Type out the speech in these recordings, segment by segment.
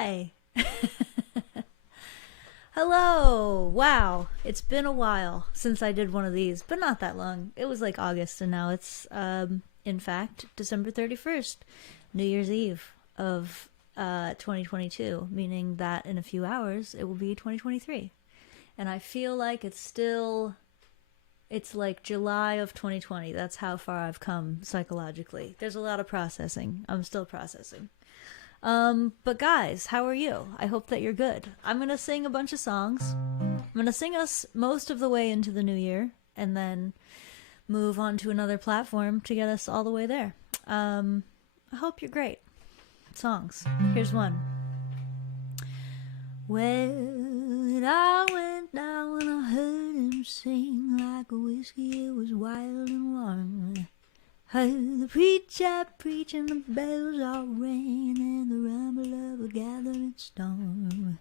Hi! Hello! Wow, it's been a while since I did one of these, but not that long. It was like August, and now it's, in fact, December 31st, New Year's Eve of 2022, meaning that in a few hours it will be 2023. And I feel like it's like July of 2020. That's how far I've come psychologically. There's a lot of processing. I'm still processing. But guys, how are you? I hope that you're good. I'm gonna sing a bunch of songs. I'm gonna sing us most of the way into the new year, and then move on to another platform to get us all the way there. I hope you're great. Songs. Here's one. Well, it all went down when I heard him sing like a whiskey. It was wild and warm. Heard the preacher preaching, the bells all rang, and the rumble of a gathering storm.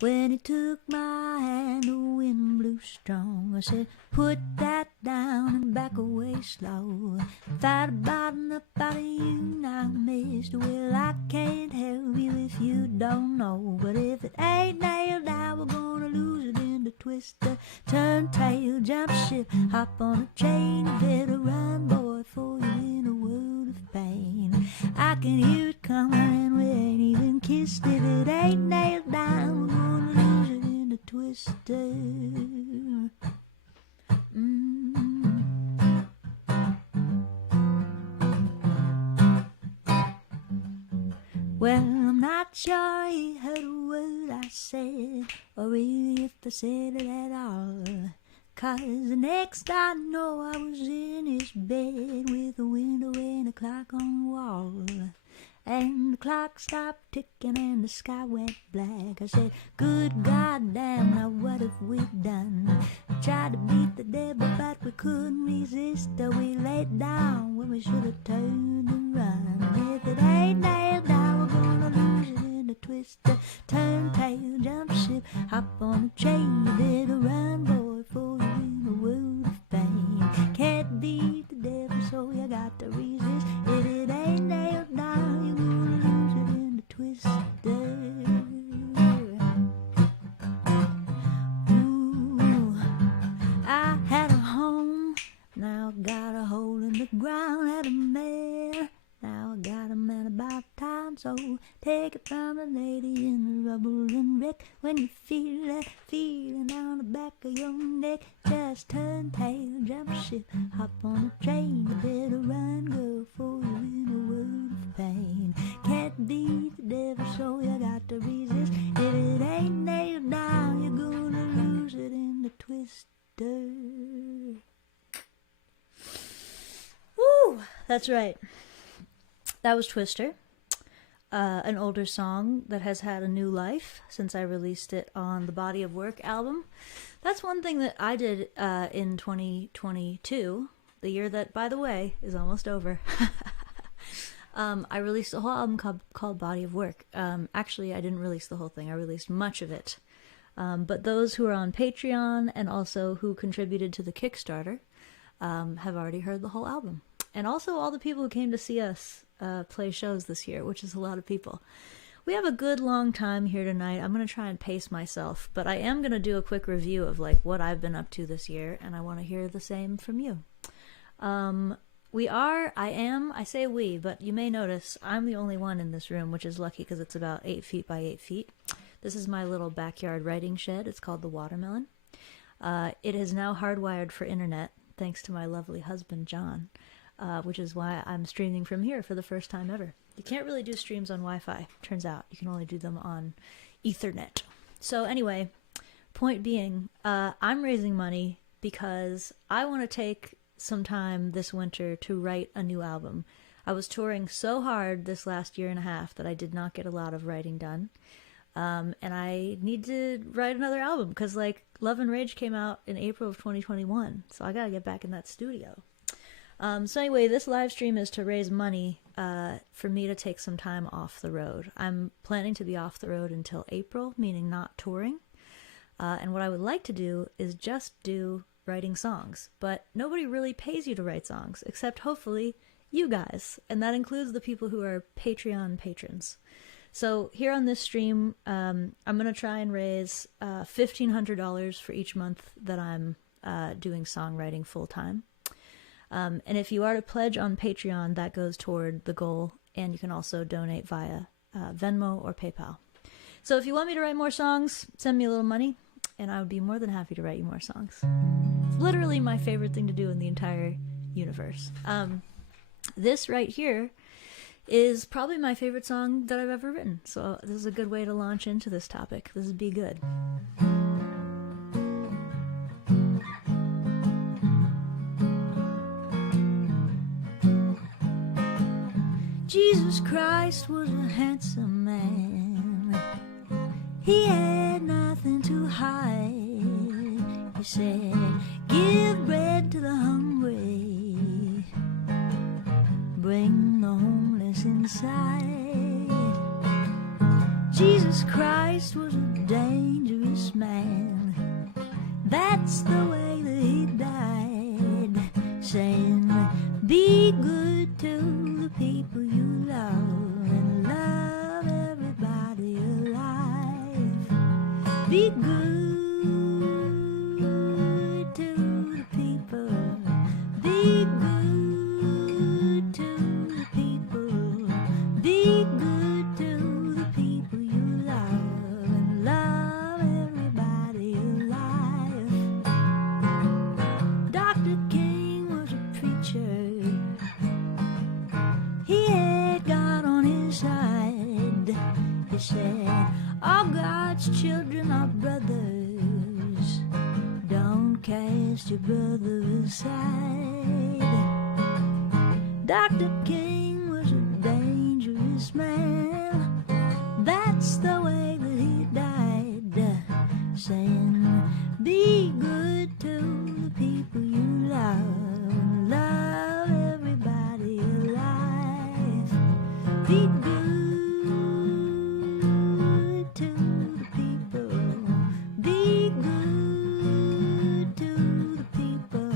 When he took my hand, the wind blew strong. I said, put that down and back away slow. Fight about enough out of you now, mister. Well, I can't help you if you don't know. But if it ain't nailed down, we're gonna lose it in the twister. Turn tail, jump ship, hop on a train. You better run, boy, for you're in a world of pain. I can hear it coming and we ain't even kissed. If it ain't nailed down, we're gonna lose it in the twister. Well, I'm not sure he heard a word I said, or really if I said it at all. 'Cause the next I know I was in his bed with a window and a clock on the wall. And the clock stopped ticking and the sky went black. I said, good goddamn, now what have we done? We tried to beat the devil but we couldn't resist. We laid down when we should have turned and run. If it ain't nailed down, we're gonna lose it in a twister. Turn tail, jump ship, hop on a train. You better run, boy, for you're in a world of pain. Can't beat the devil, so you got to resist. If it ain't nailed down, you're gonna lose it in the twister. Ooh, I had a home, now I got a hole in the ground. Had a man, now I got a man about time. So take it from the lady in the rubble and wreck. When you feel that feeling on the back of your neck, just turn tail, jump ship, hop on a train. You better run, girl, for you're in a world of pain. Can't beat the devil, so you got to resist. If it ain't nailed down, you're gonna lose it in the twister. Woo! That's right. That was Twister, an older song that has had a new life since I released it on the Body of Work album. That's one thing that I did in 2022, the year that, by the way, is almost over. I released a whole album called Body of Work. Actually, I didn't release the whole thing. I released much of it. But those who are on Patreon and also who contributed to the Kickstarter have already heard the whole album. And also all the people who came to see us play shows this year, which is a lot of people. We have a good long time here tonight. I'm going to try and pace myself, but I am going to do a quick review of like what I've been up to this year, and I want to hear the same from you. I say we, but you may notice I'm the only one in this room, which is lucky because it's about 8 feet by 8 feet. This is my little backyard writing shed. It's called the Watermelon. It is now hardwired for internet, thanks to my lovely husband, John. Which is why I'm streaming from here for the first time ever. You can't really do streams on Wi-Fi, turns out. You can only do them on Ethernet. So anyway, point being, I'm raising money because I want to take some time this winter to write a new album. I was touring so hard this last year and a half that I did not get a lot of writing done. And I need to write another album because like Love and Rage came out in April of 2021. So I gotta get back in that studio. So anyway, this live stream is to raise money for me to take some time off the road. I'm planning to be off the road until April, meaning not touring. And what I would like to do is just do writing songs. But nobody really pays you to write songs, except hopefully you guys. And that includes the people who are Patreon patrons. So here on this stream, I'm going to try and raise $1,500 for each month that I'm doing songwriting full time. And if you are to pledge on Patreon, that goes toward the goal, and you can also donate via Venmo or PayPal. So if you want me to write more songs, send me a little money, and I would be more than happy to write you more songs. It's literally my favorite thing to do in the entire universe. This right here is probably my favorite song that I've ever written. So this is a good way to launch into this topic. This is Be Good. Jesus Christ was a handsome man. He had nothing to hide. He said, give bread to the hungry, bring the homeless inside. Jesus Christ was a dangerous man. That's the way that he died, saying, be good to the people you love and love everybody alive. Be good to the people. Be good to the people. Be good to the people you love and love everybody alive. Dr. King was a preacher. He had God on his side. He said, all God's children are brothers. Don't cast your brother aside. Dr. King was a dangerous man. That's the way that he died, saying, be good to the people you love and love everybody alive. Be good to the people. Be good to the people.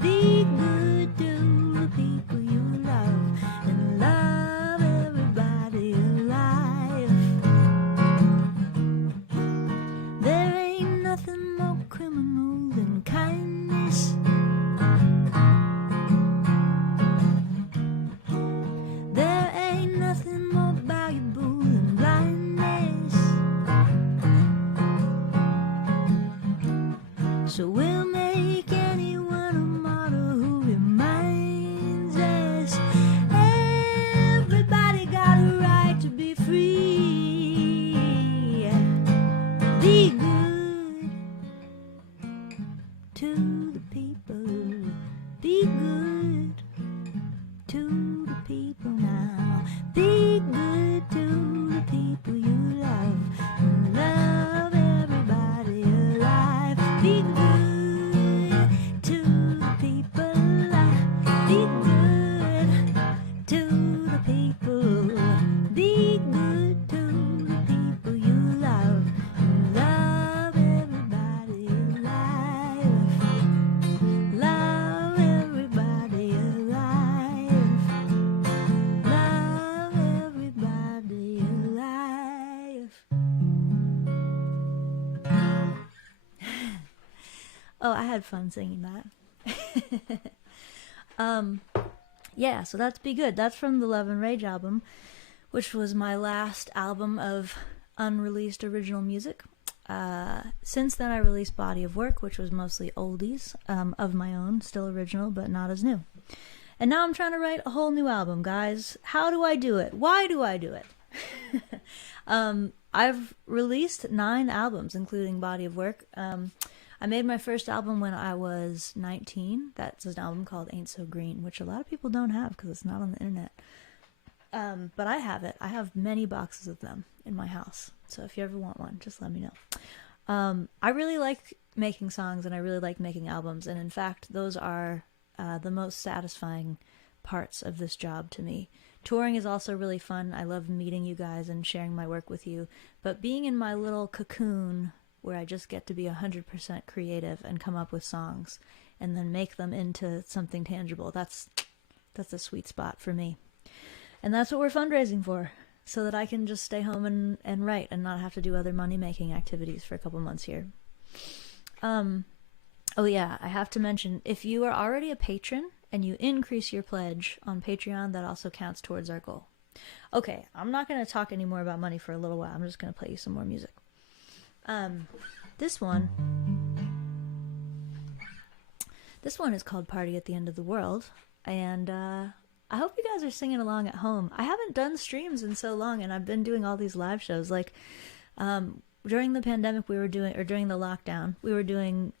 Be good to the people you love and love everybody alive. There ain't nothing more criminal than kindness. There ain't nothing more valuable than blindness. So we'll make anyone a martyr who reminds us everybody got a right to be free. Be good to the people. Be good to the people now. Be good to the people you love and love everybody alive. Be good to the people. Be good to the people. Be good to the people you love and love everybody alive. Love everybody alive. Love everybody alive. Oh, I had fun singing that. Yeah, so that's Be Good. That's from the Love and Rage album, which was my last album of unreleased original music. Since then, I released Body of Work, which was mostly oldies of my own, still original, but not as new. And now I'm trying to write a whole new album, guys. How do I do it? Why do I do it? I've released 9 albums, including Body of Work. I made my first album when I was 19. That's an album called Ain't So Green, which a lot of people don't have because it's not on the internet. But I have it. I have many boxes of them in my house. So if you ever want one, just let me know. I really like making songs and I really like making albums. And in fact, those are the most satisfying parts of this job to me. Touring is also really fun. I love meeting you guys and sharing my work with you. But being in my little cocoon where I just get to be 100% creative and come up with songs and then make them into something tangible, that's a sweet spot for me. And that's what we're fundraising for. so that I can just stay home and write and not have to do other money-making activities for a couple months here. Oh yeah, I have to mention, if you are already a patron and you increase your pledge on Patreon, that also counts towards our goal. Okay, I'm not going to talk anymore about money for a little while. I'm just going to play you some more music. This one is called Party at the End of the World, and I hope you guys are singing along at home. I haven't done streams in so long, and I've been doing all these live shows. Like, during the pandemic, during the lockdown, we were doing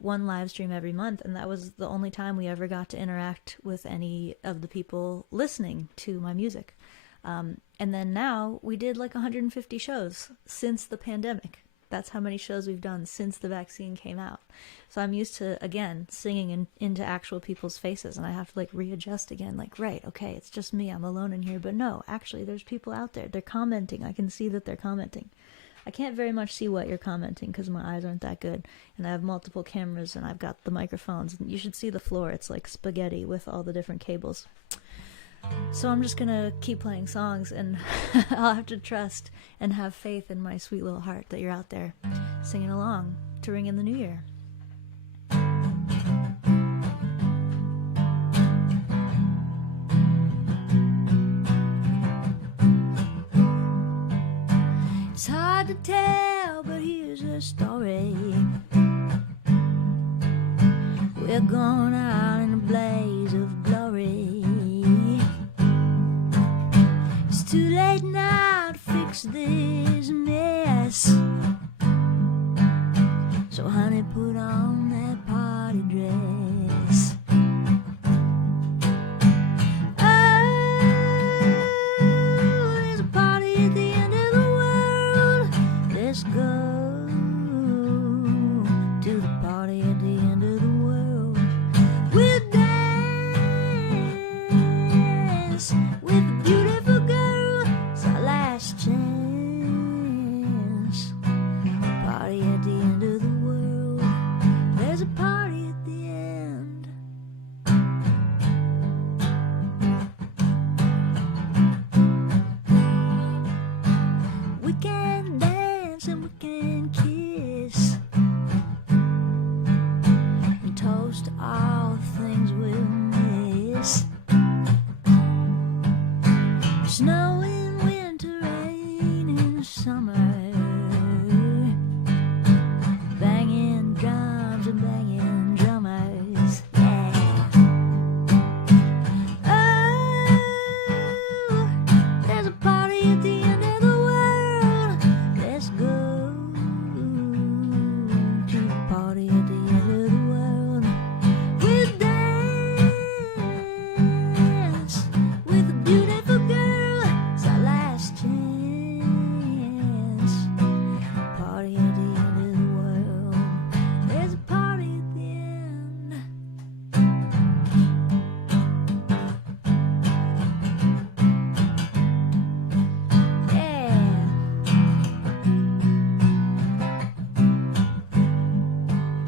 one live stream every month, and that was the only time we ever got to interact with any of the people listening to my music. And then now we did like 150 shows since the pandemic. That's how many shows we've done since the vaccine came out. So I'm used to, again, singing into actual people's faces, and I have to like readjust again. Like, right, okay, it's just me, I'm alone in here. But no, actually, there's people out there. They're commenting. I can see that they're commenting. I can't very much see what you're commenting because my eyes aren't that good, and I have multiple cameras, and I've got the microphones. You should see the floor. It's like spaghetti with all the different cables. So I'm just gonna keep playing songs, and I'll have to trust and have faith in my sweet little heart that you're out there singing along to ring in the new year. It's hard to tell, but here's a story. We're going out in a blaze of glory. It's too late now to fix this mess. So honey, put on that party dress. Let's go to the party at the end of the world. We'll dance with a beautiful girl. It's our last chance. Party at the end of the world. There's a party at the end. We can dance and we can kiss and toast all the things we'll miss. Snow in winter, rain in summer, banging drums and banging drummers, yeah. Oh, there's a party at the end of the world. Let's go to the party at the end of the world. We'll dance with a beautiful girl. It's our last chance. Party at the end of the world. There's a party at the end. Yeah.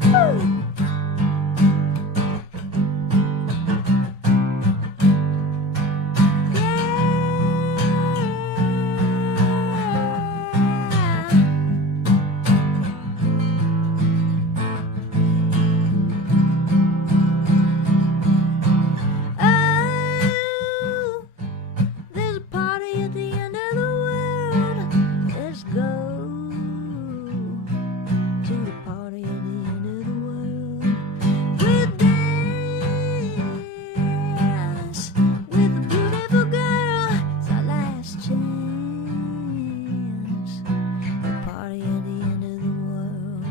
Woo! Oh, there's a party at the end of the world. Let's go to the party at the end of the world. We'll dance with a beautiful girl. It's our last chance. The party at the end of the world.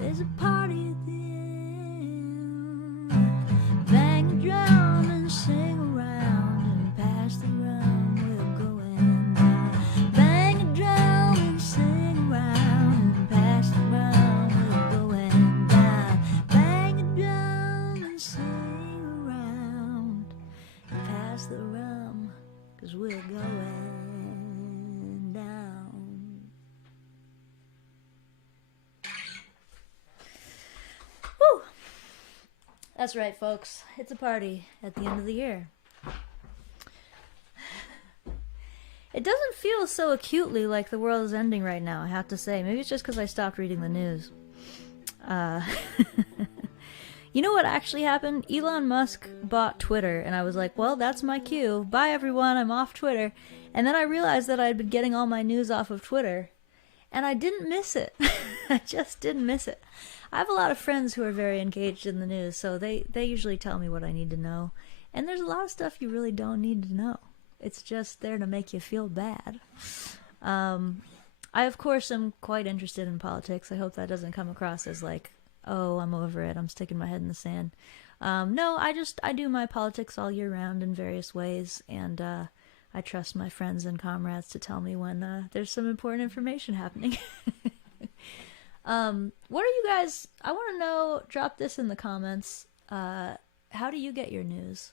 There's a party at the end. Bang a drum and sing around and pass the rum. We're going down. Bang a drum and sing around and pass the rum. We're going down. Bang a drum and sing around and pass the rum, 'cause we're going down. Woo! That's right, folks. It's a party at the end of the year. It doesn't feel so acutely like the world is ending right now, I have to say. Maybe it's just because I stopped reading the news. You know what actually happened? Elon Musk bought Twitter, and I was like, well, that's my cue. Bye, everyone. I'm off Twitter. And then I realized that I'd been getting all my news off of Twitter, and I didn't miss it. I just didn't miss it. I have a lot of friends who are very engaged in the news, so they usually tell me what I need to know. And there's a lot of stuff you really don't need to know. It's just there to make you feel bad. I, of course, am quite interested in politics. I hope that doesn't come across as like, oh, I'm over it, I'm sticking my head in the sand. No, I do my politics all year round in various ways, and I trust my friends and comrades to tell me when there's some important information happening. What are you guys, I want to know, drop this in the comments, how do you get your news?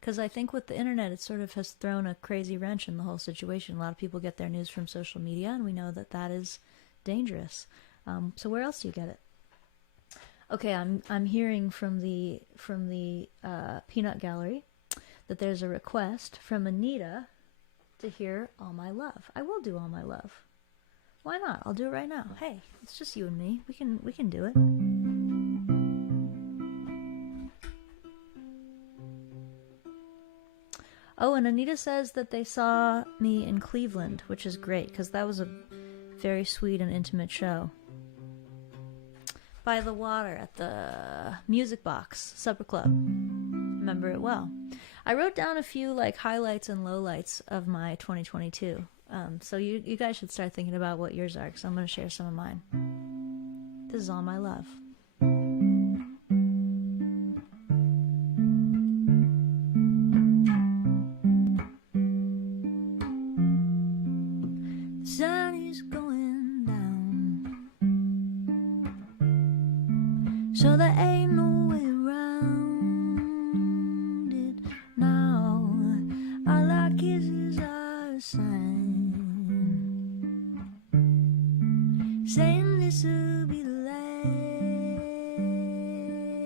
Because I think with the internet, it sort of has thrown a crazy wrench in the whole situation. A lot of people get their news from social media, and we know that that is dangerous. So where else do you get it? Okay, I'm hearing from the Peanut Gallery that there's a request from Anita to hear All My Love. I will do All My Love. Why not? I'll do it right now. Hey, it's just you and me. We can do it. Oh, and Anita says that they saw me in Cleveland, which is great, because that was a very sweet and intimate show. By the water at the Music Box Supper Club. Remember it well. I wrote down a few like highlights and lowlights of my 2022. So you guys should start thinking about what yours are, because I'm going to share some of mine. This is All My Love. The sun is going down, so there ain't no way around it now. All our kisses are a sign, saying this will be the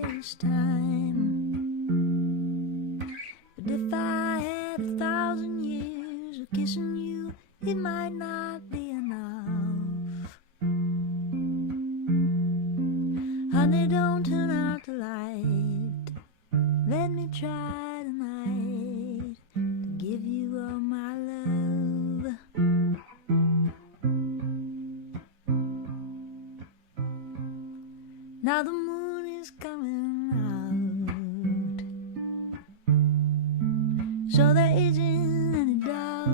last time. But if I had 1,000 years of kissing you, it might not be enough. Honey, don't turn out the light. Let me try tonight to give you all my love. Now the moon is coming out, so there isn't any doubt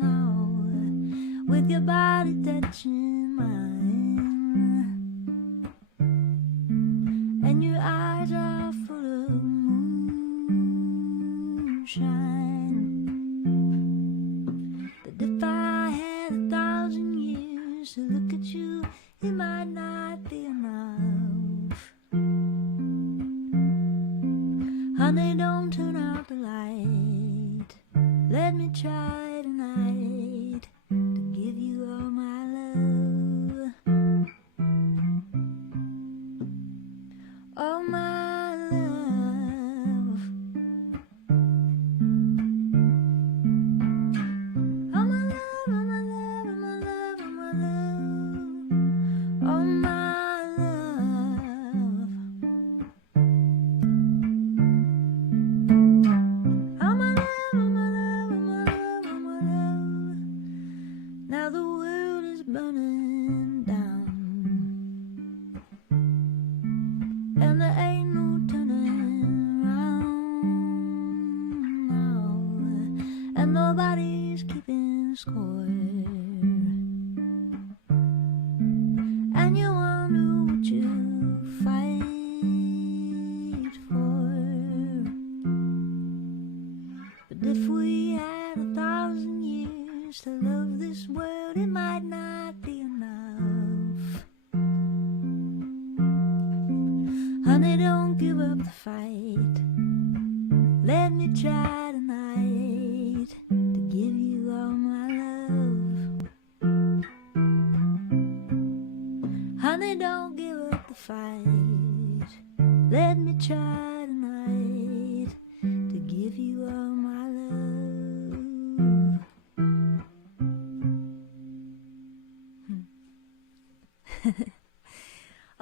now. With your body touching mine, and your eyes are full of moonshine. But if I had 1,000 years to look at you, it might not be enough. Honey, don't turn out the light. Let me try tonight to give you all my love. All my love. All my love, all my love, all my love, all my love. All my love. All my love, all my love, all my love, all my love. Now the world is burning down, and there ain't no turning around now, and nobody's keeping score. And you wonder what you fight for. But if we had 1,000 years to love this world, it might not be enough. Honey, don't give up the fight. Let me try tonight to give you all my love. Honey, don't give up the fight. Let me try tonight to give you all my love.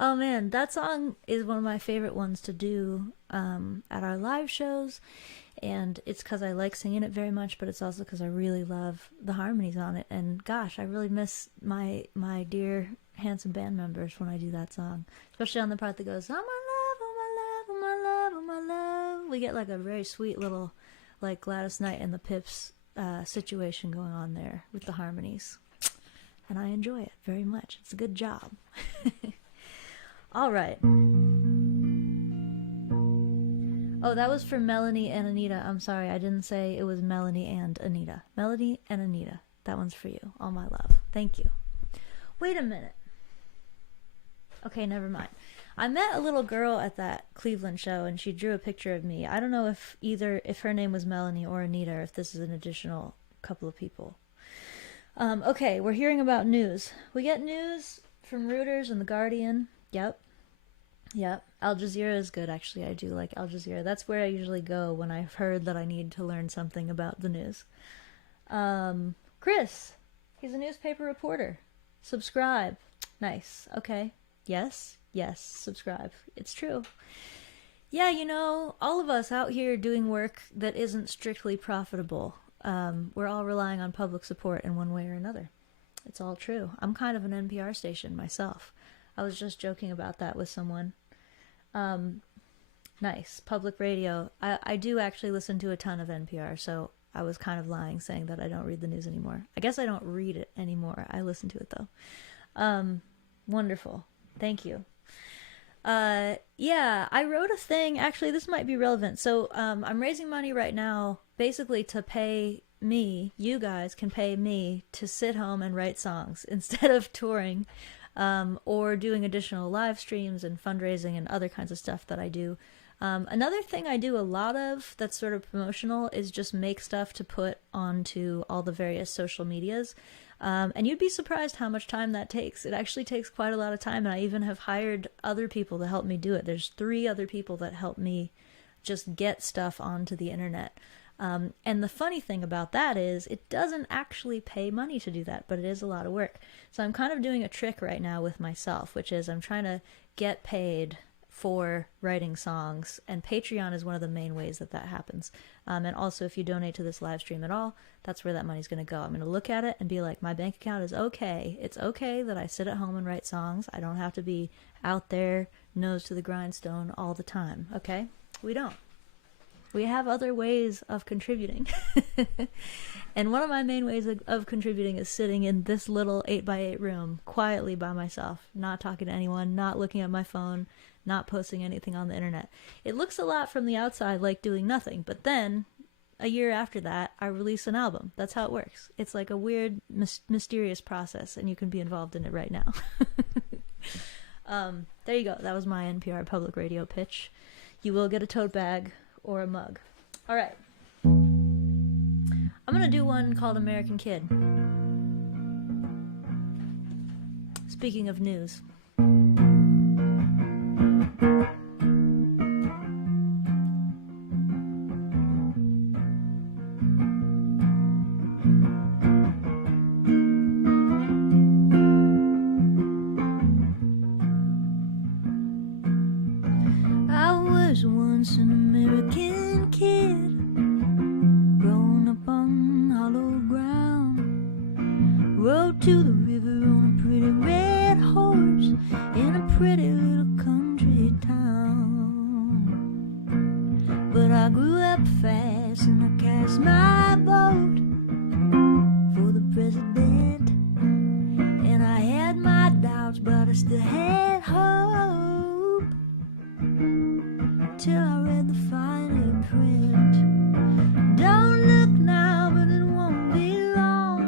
Oh man, that song is one of my favorite ones to do at our live shows, and it's because I like singing it very much, but it's also because I really love the harmonies on it. And gosh, I really miss my dear handsome band members when I do that song, especially on the part that goes, "Oh my love, oh my love, oh my love, oh my love." We get like a very sweet little, like Gladys Knight and the Pips situation going on there with the harmonies, and I enjoy it very much. It's a good job. All right. Oh, that was for Melanie and Anita. I'm sorry, I didn't say it was Melanie and Anita. Melanie and Anita. That one's for you. All my love. Thank you. Wait a minute. Okay, never mind. I met a little girl at that Cleveland show, and she drew a picture of me. I don't know if her name was Melanie or Anita, or if this is an additional couple of people. Okay, we're hearing about news. We get news from Reuters and The Guardian. Yep. Al Jazeera is good, actually. I do like Al Jazeera. That's where I usually go when I've heard that I need to learn something about the news. Chris, he's a newspaper reporter. Subscribe. Nice. Okay. Yes, subscribe. It's true. Yeah, you know, all of us out here doing work that isn't strictly profitable, we're all relying on public support in one way or another. It's all true. I'm kind of an NPR station myself. I was just joking about that with someone. Nice. Public radio. I do actually listen to a ton of NPR, so I was kind of lying saying that I don't read the news anymore. I guess I don't read it anymore. I listen to it, though. Wonderful. Thank you. Yeah, I wrote a thing. Actually, this might be relevant. So I'm raising money right now basically to pay me. You guys can pay me to sit home and write songs instead of touring. Or doing additional live streams and fundraising and other kinds of stuff that I do. Another thing I do a lot of that's sort of promotional is just make stuff to put onto all the various social medias. And you'd be surprised how much time that takes. It actually takes quite a lot of time, and I even have hired other people to help me do it. There's 3 other people that help me just get stuff onto the internet. And the funny thing about that is it doesn't actually pay money to do that, but it is a lot of work. So I'm kind of doing a trick right now with myself, which is I'm trying to get paid for writing songs, and Patreon is one of the main ways that happens. And also, if you donate to this live stream at all, that's where that money's going to go. I'm going to look at it and be like, my bank account is okay. It's okay that I sit at home and write songs. I don't have to be out there, nose to the grindstone all the time, okay? We don't. We have other ways of contributing. And one of my main ways of contributing is sitting in this little 8x8 room quietly by myself, not talking to anyone, not looking at my phone, not posting anything on the internet. It looks a lot from the outside like doing nothing, but then a year after that, I release an album. That's how it works. It's like a weird, mysterious process, and you can be involved in it right now. There you go. That was my NPR public radio pitch. You will get a tote bag or a mug. All right. I'm going to do one called American Kid. Speaking of news. I was once an American kid, grown up on hollow ground, rode to the river on a pretty red horse in a pretty little country town. But I grew up fast and I cast my vote for the president, and I had my doubts, but I still had hope till I read the fine print. Don't look now, but it won't be long.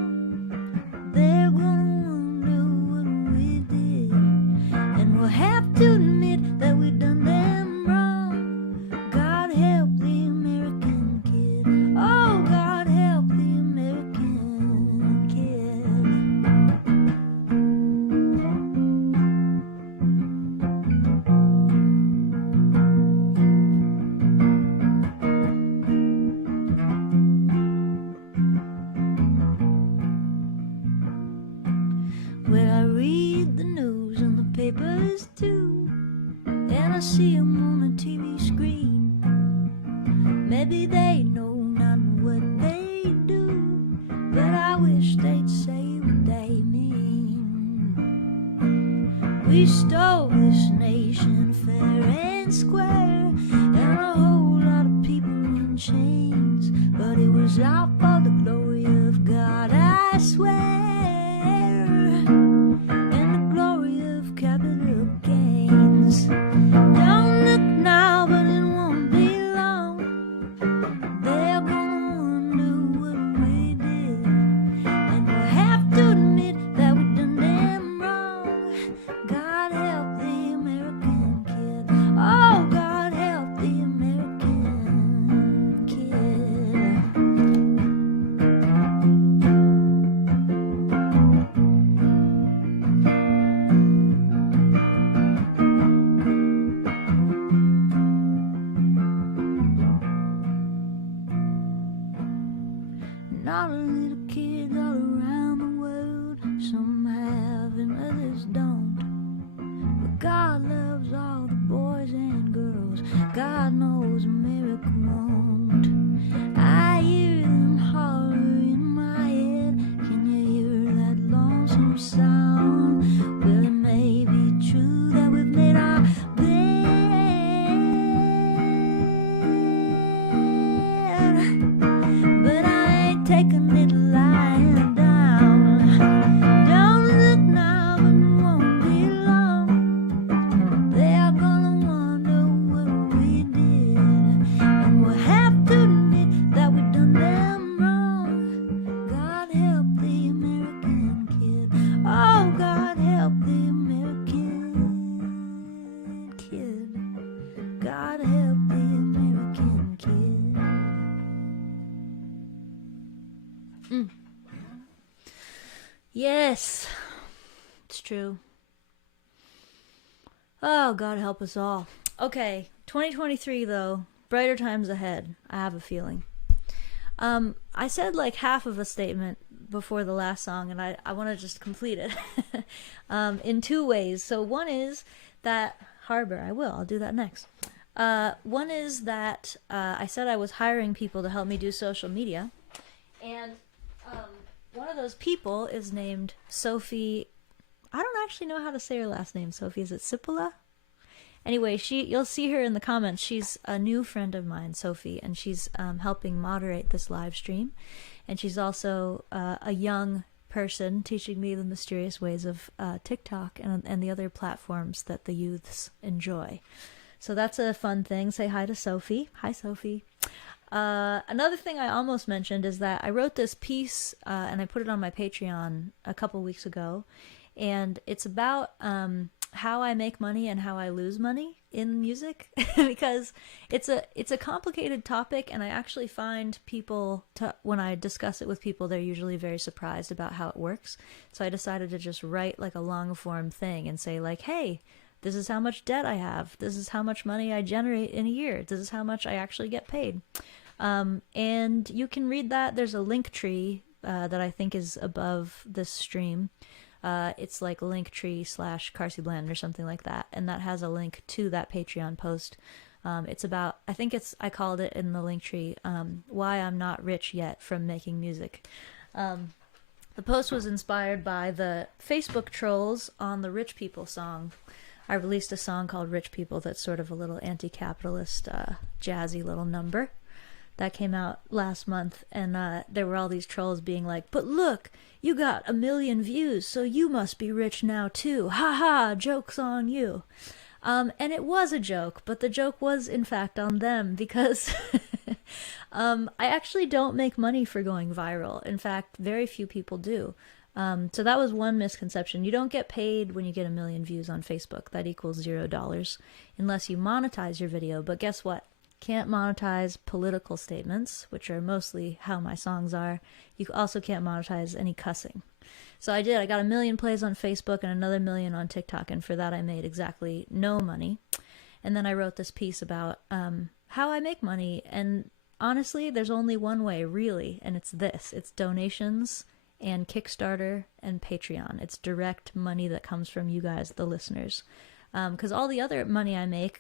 They're gonna what they do, but I wish they'd say what they mean. We stole this nation fair and square, and a whole lot of people in chains, but it was all for the glory of God, I swear, and the glory of capital gains. Don't look now, but it won't be long. They're gonna wonder what we did, and we'll have to admit that we done them wrong. God help the American kid. Oh, God help the American kid. And all the little kids all around the world, some have and others don't. But God loves all the boys and girls. God knows America won't. I hear them holler in my head. Can you hear that lonesome sound? Well, it may be true that we've made our bed, but I ain't taking it lying down. Don't look now, but it won't be long. They're gonna wonder what we did, and we'll have to admit that we done them wrong. God help the American kid. Oh, God help the American kid. God help the American kid. Yes, it's true. Oh, God help us all. Okay, 2023 though, brighter times ahead. I have a feeling. I said like half of a statement before the last song, and I want to just complete it in two ways. So one is that Harbor, I'll do that next. One is that I said I was hiring people to help me do social media, and one of those people is named Sophie. I don't actually know how to say her last name. Sophie, is it Cipolla? Anyway, you'll see her in the comments. She's a new friend of mine, Sophie, and she's helping moderate this live stream. And she's also a young person teaching me the mysterious ways of TikTok and the other platforms that the youths enjoy. So that's a fun thing. Say hi to Sophie. Hi, Sophie. Another thing I almost mentioned is that I wrote this piece and I put it on my Patreon a couple weeks ago. And it's about how I make money and how I lose money in music because it's a complicated topic, and I actually find people when I discuss it with people, they're usually very surprised about how it works. So I decided to just write like a long form thing and say like, hey, this is how much debt I have. This is how much money I generate in a year. This is how much I actually get paid. And you can read that. There's a link tree that I think is above this stream. It's like linktree/Carsey Bland or something like that, and that has a link to that Patreon post. It's about, I called it in the linktree, why I'm not rich yet from making music. The post was inspired by the Facebook trolls on the Rich People song. I released a song called Rich People that's sort of a little anti-capitalist, jazzy little number. That came out last month, and there were all these trolls being like, but look, you got 1 million views, so you must be rich now too. Ha ha, joke's on you. And it was a joke, but the joke was in fact on them because I actually don't make money for going viral. In fact, very few people do. So that was one misconception. You don't get paid when you get 1 million views on Facebook. That equals $0 unless you monetize your video. But guess what? Can't monetize political statements, which are mostly how my songs are. You also can't monetize any cussing. So I did. I got 1 million plays on Facebook and another 1 million on TikTok, and for that I made exactly no money. And then I wrote this piece about how I make money, and honestly, there's only one way, really, and it's this. It's donations and Kickstarter and Patreon. It's direct money that comes from you guys, the listeners. Because all the other money I make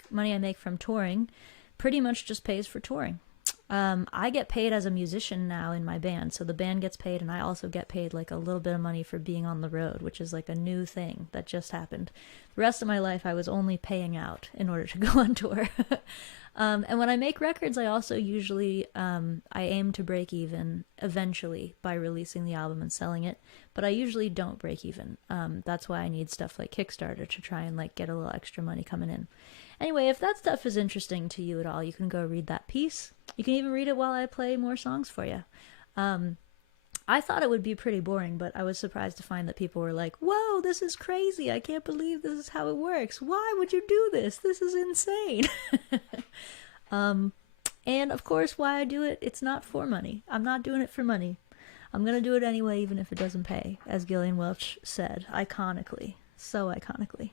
from touring, pretty much just pays for touring. I get paid as a musician now in my band, so the band gets paid, and I also get paid like a little bit of money for being on the road, which is like a new thing that just happened. The rest of my life, I was only paying out in order to go on tour. And when I make records, I also usually I aim to break even eventually by releasing the album and selling it, but I usually don't break even. That's why I need stuff like Kickstarter to try and like get a little extra money coming in. Anyway, if that stuff is interesting to you at all, you can go read that piece. You can even read it while I play more songs for you. I thought it would be pretty boring, but I was surprised to find that people were like, whoa, this is crazy. I can't believe this is how it works. Why would you do this? This is insane. And of course, why I do it, it's not for money. I'm not doing it for money. I'm going to do it anyway, even if it doesn't pay, as Gillian Welch said, iconically. So iconically.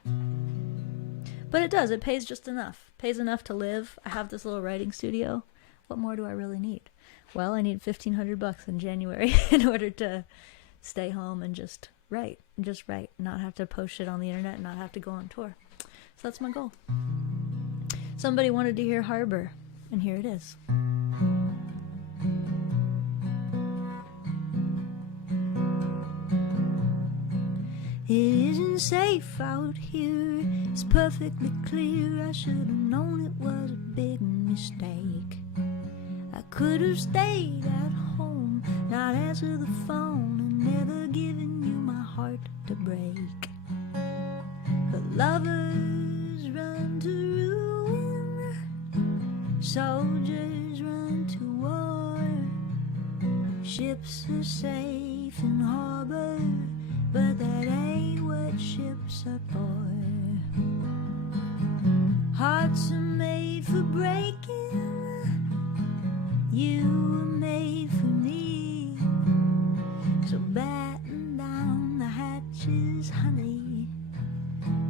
But it does. It pays just enough. It pays enough to live. I have this little writing studio. What more do I really need? Well, I need $1,500 in January in order to stay home and just write, not have to post shit on the internet, and not have to go on tour. So that's my goal. Somebody wanted to hear Harbor, and here it is. It isn't safe out here, it's perfectly clear. I should have known it was a big mistake. I could have stayed at home, not answer the phone, and never given you my heart to break. But lovers run to ruin, soldiers run to war. Ships are safe in harbor, but that ain't what ships are for. Hearts are made for breaking, you were made for me. So batten down the hatches, honey,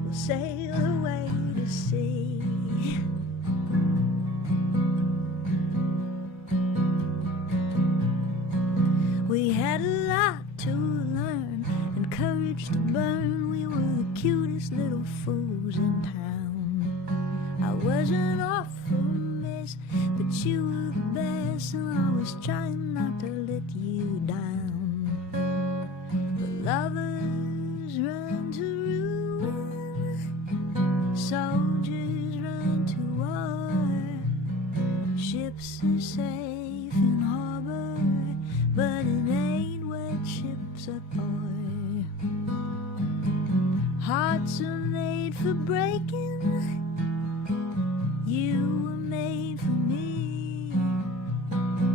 we'll sail away to sea. We had a lot to learn and courage to burn. We were the cutest little fools in town. I was an awful mess, but you were the best, and I was trying not to let you down. But lovers run to ruin, soldiers run to war. Ships are safe in harbor, but it ain't what ships are for. Hearts are made for breaking, you were made for me.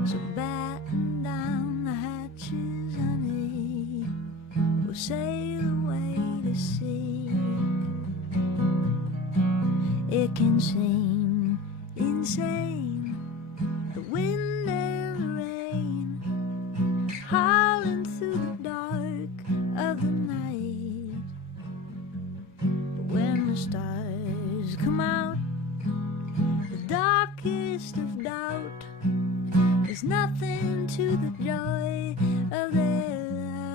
So batten down the hatches, honey, we'll sail away to sea. It can seem insane, the wind and the rain, howling through the dark of the night. But when the stars come out, the darkest of doubt, there's nothing to the joy of their light.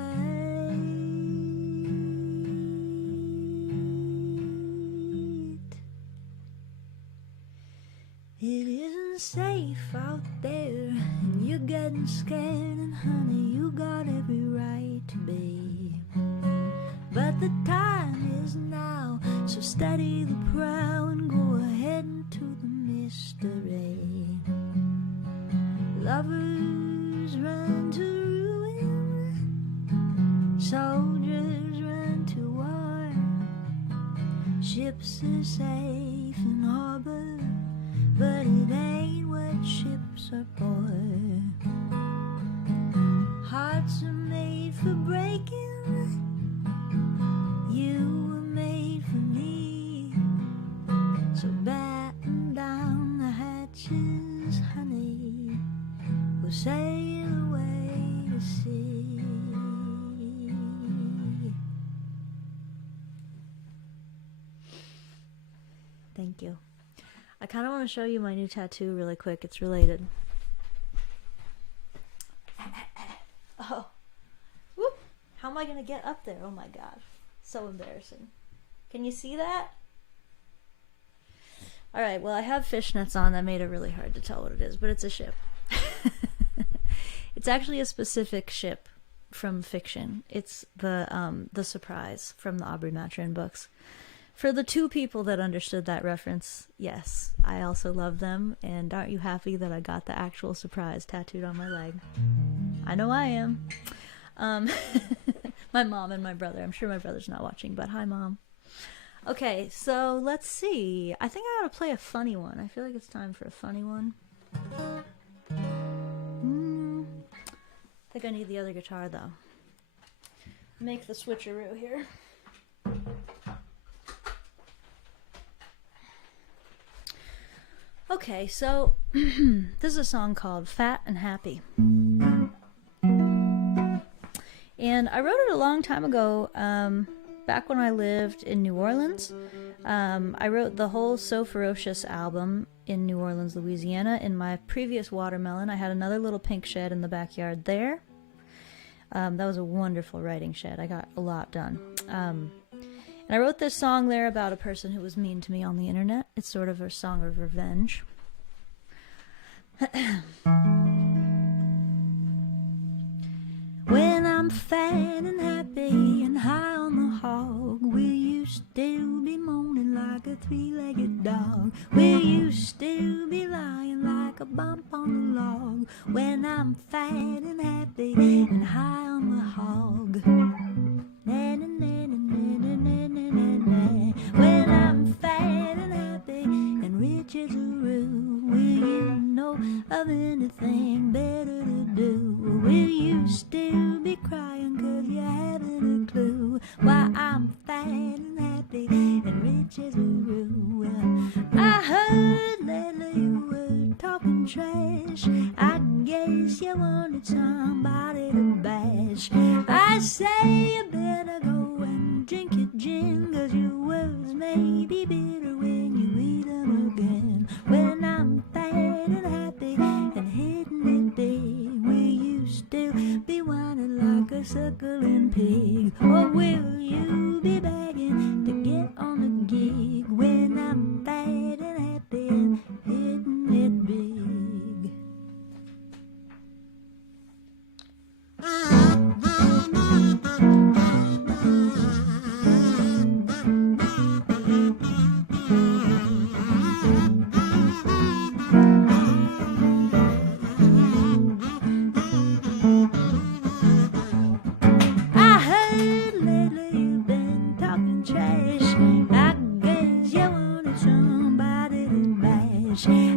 It isn't safe out there, and you're getting scared, and honey, you got every right to be. But the time is now, so steady the prow and go ahead into the mystery. Lovers run to ruin, soldiers run to war. Ships are safe in harbor, but it ain't what ships are for. Hearts are made for breaking, you were made for me. So batten down the hatches, honey, we'll sail away to sea. Thank you. I kind of want to show you my new tattoo really quick. It's related. Oh. Whoop. How am I going to get up there? Oh my god. So embarrassing. Can you see that? Alright, well I have fishnets on that made it really hard to tell what it is, but it's a ship. It's actually a specific ship from fiction. It's the Surprise from the Aubrey Maturin books. For the 2 people that understood that reference, yes, I also love them, and aren't you happy that I got the actual Surprise tattooed on my leg? I know I am. My mom and my brother. I'm sure my brother's not watching, but hi, Mom. Okay, so let's see. I think I gotta play a funny one. I feel like it's time for a funny one. I think I need the other guitar, though. Make the switcheroo here. Okay, so this is a song called Fat and Happy. And I wrote it a long time ago, back when I lived in New Orleans. I wrote the whole So Ferocious album in New Orleans, Louisiana. In my previous Watermelon, I had another little pink shed in the backyard there. That was a wonderful writing shed. I got a lot done. And I wrote this song there about a person who was mean to me on the internet. It's sort of a song of revenge. When I'm fat and happy and high on the hog, will you still be moaning like a 3-legged dog? Will you still be lying like a bump on a log? When I'm fat and happy and high on the hog. Na, na, na, na, na, na, na, na, na. When I'm fat and happy and rich as a roo, will you know of anything better to do? Will you still be crying 'cause you haven't a clue why I'm fat and happy and rich as a roo? Well, I heard lately you were talking trash. I guess you wanted somebody to bash. I say you better go and drink your gin, 'cause your words may be bitter when you eat them again. When I'm fat and happy and hitting it big, will you still be whining like a suckling pig? Or will you be begging to get on the gig when I'm fat and happy and hitting it big?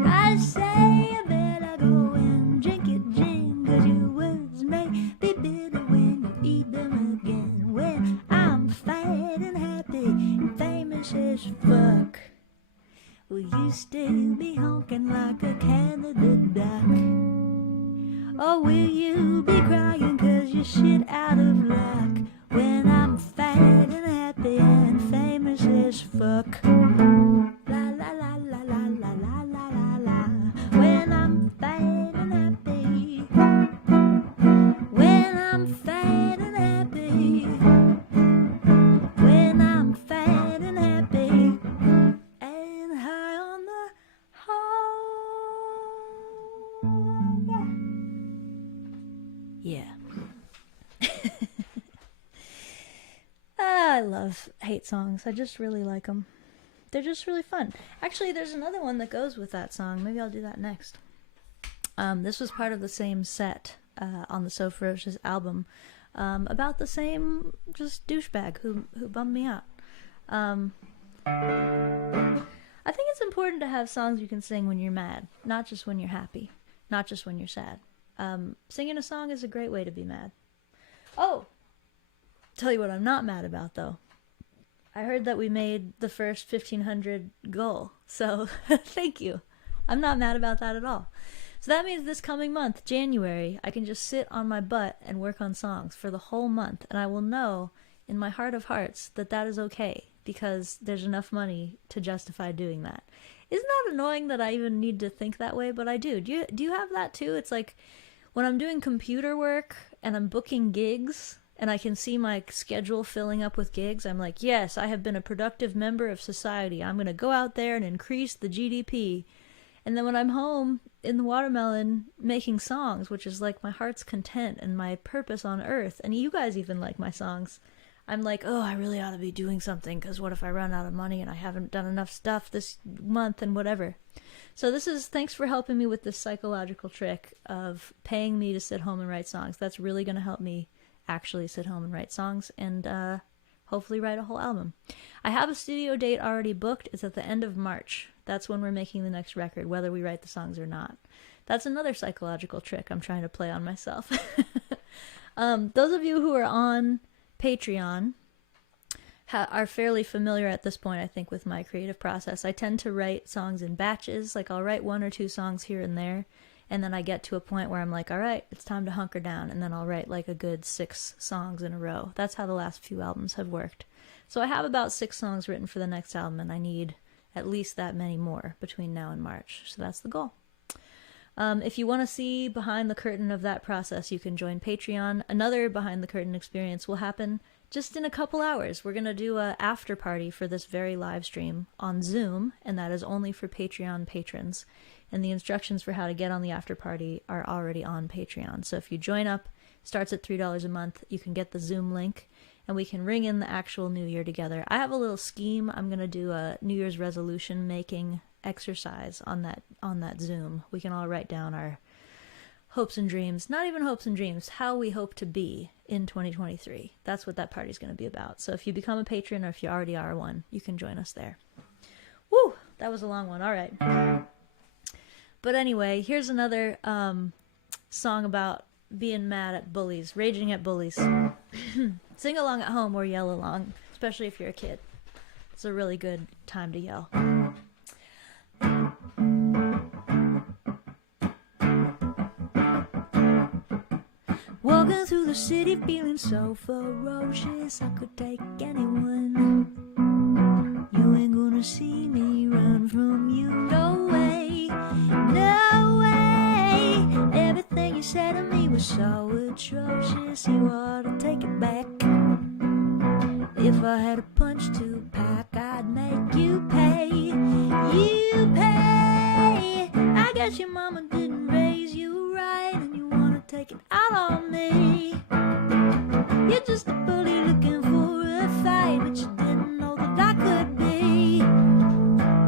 I say you better go and drink your gin, 'cause your words may be bitter when you eat them again. When I'm fat and happy and famous as fuck, will you still be honking like a Canada duck? Or will you be crying 'cause you're shit out of luck? When I'm fat and happy and famous as fuck. La la la la la la la la la la. When I'm fat and happy. When I'm fat and happy. When I'm fat and happy and high on the hog. Yeah. I love hate songs. I just really like them. They're just really fun. Actually, there's another one that goes with that song. Maybe I'll do that next. This was part of the same set on the So Ferocious album about the same just douchebag who bummed me out. I think it's important to have songs you can sing when you're mad, not just when you're happy, not just when you're sad. Singing a song is a great way to be mad. Oh! Tell you what I'm not mad about, though. I heard that we made the first 1,500 goal, so thank you. I'm not mad about that at all. So that means this coming month, January, I can just sit on my butt and work on songs for the whole month, and I will know in my heart of hearts that that is okay, because there's enough money to justify doing that. Isn't that annoying that I even need to think that way? But I do. Do you have that too? It's like when I'm doing computer work and I'm booking gigs, and I can see my schedule filling up with gigs, I'm like, yes, I have been a productive member of society. I'm going to go out there and increase the GDP. And then when I'm home in the watermelon making songs, which is like my heart's content and my purpose on earth, and you guys even like my songs, I'm like, oh, I really ought to be doing something, because what if I run out of money and I haven't done enough stuff this month and whatever. So thanks for helping me with this psychological trick of paying me to sit home and write songs. That's really going to help me actually sit home and write songs and hopefully write a whole album. I have a studio date already booked. It's at the end of March. That's when we're making the next record, whether we write the songs or not. That's another psychological trick I'm trying to play on myself. Those of you who are on Patreon are fairly familiar at this point, I think, with my creative process. I tend to write songs in batches. Like, I'll write 1 or 2 songs here and there, and then I get to a point where I'm like, all right, it's time to hunker down, and then I'll write like a good 6 songs in a row. That's how the last few albums have worked. So I have about 6 songs written for the next album, and I need at least that many more between now and March. So that's the goal. If you want to see behind the curtain of that process, you can join Patreon. Another behind the curtain experience will happen just in a couple hours. We're going to do an after party for this very live stream on Zoom, and that is only for Patreon patrons. And the instructions for how to get on the after party are already on Patreon. So if you join up, starts at $3 a month, you can get the Zoom link, and we can ring in the actual New Year together. I have a little scheme. I'm going to do a New Year's resolution making exercise on that Zoom. We can all write down our hopes and dreams, not even hopes and dreams, how we hope to be in 2023. That's what that party's going to be about. So if you become a patron, or if you already are one, you can join us there. Woo! That was a long one. All right. But anyway, here's another song about being mad at bullies, raging at bullies. Sing along at home or yell along, especially if you're a kid. It's a really good time to yell. Walking through the city feeling so ferocious, I could take anyone. You ain't gonna see me run from you, no way, no way. Everything you said to me was so atrocious, you ought to take it back. If I had a punch to pack, I'd make you pay, you pay. I guess your mama didn't raise you right, and you wanna take it out on me. You're just a bully looking for a fight, but you didn't know that I could be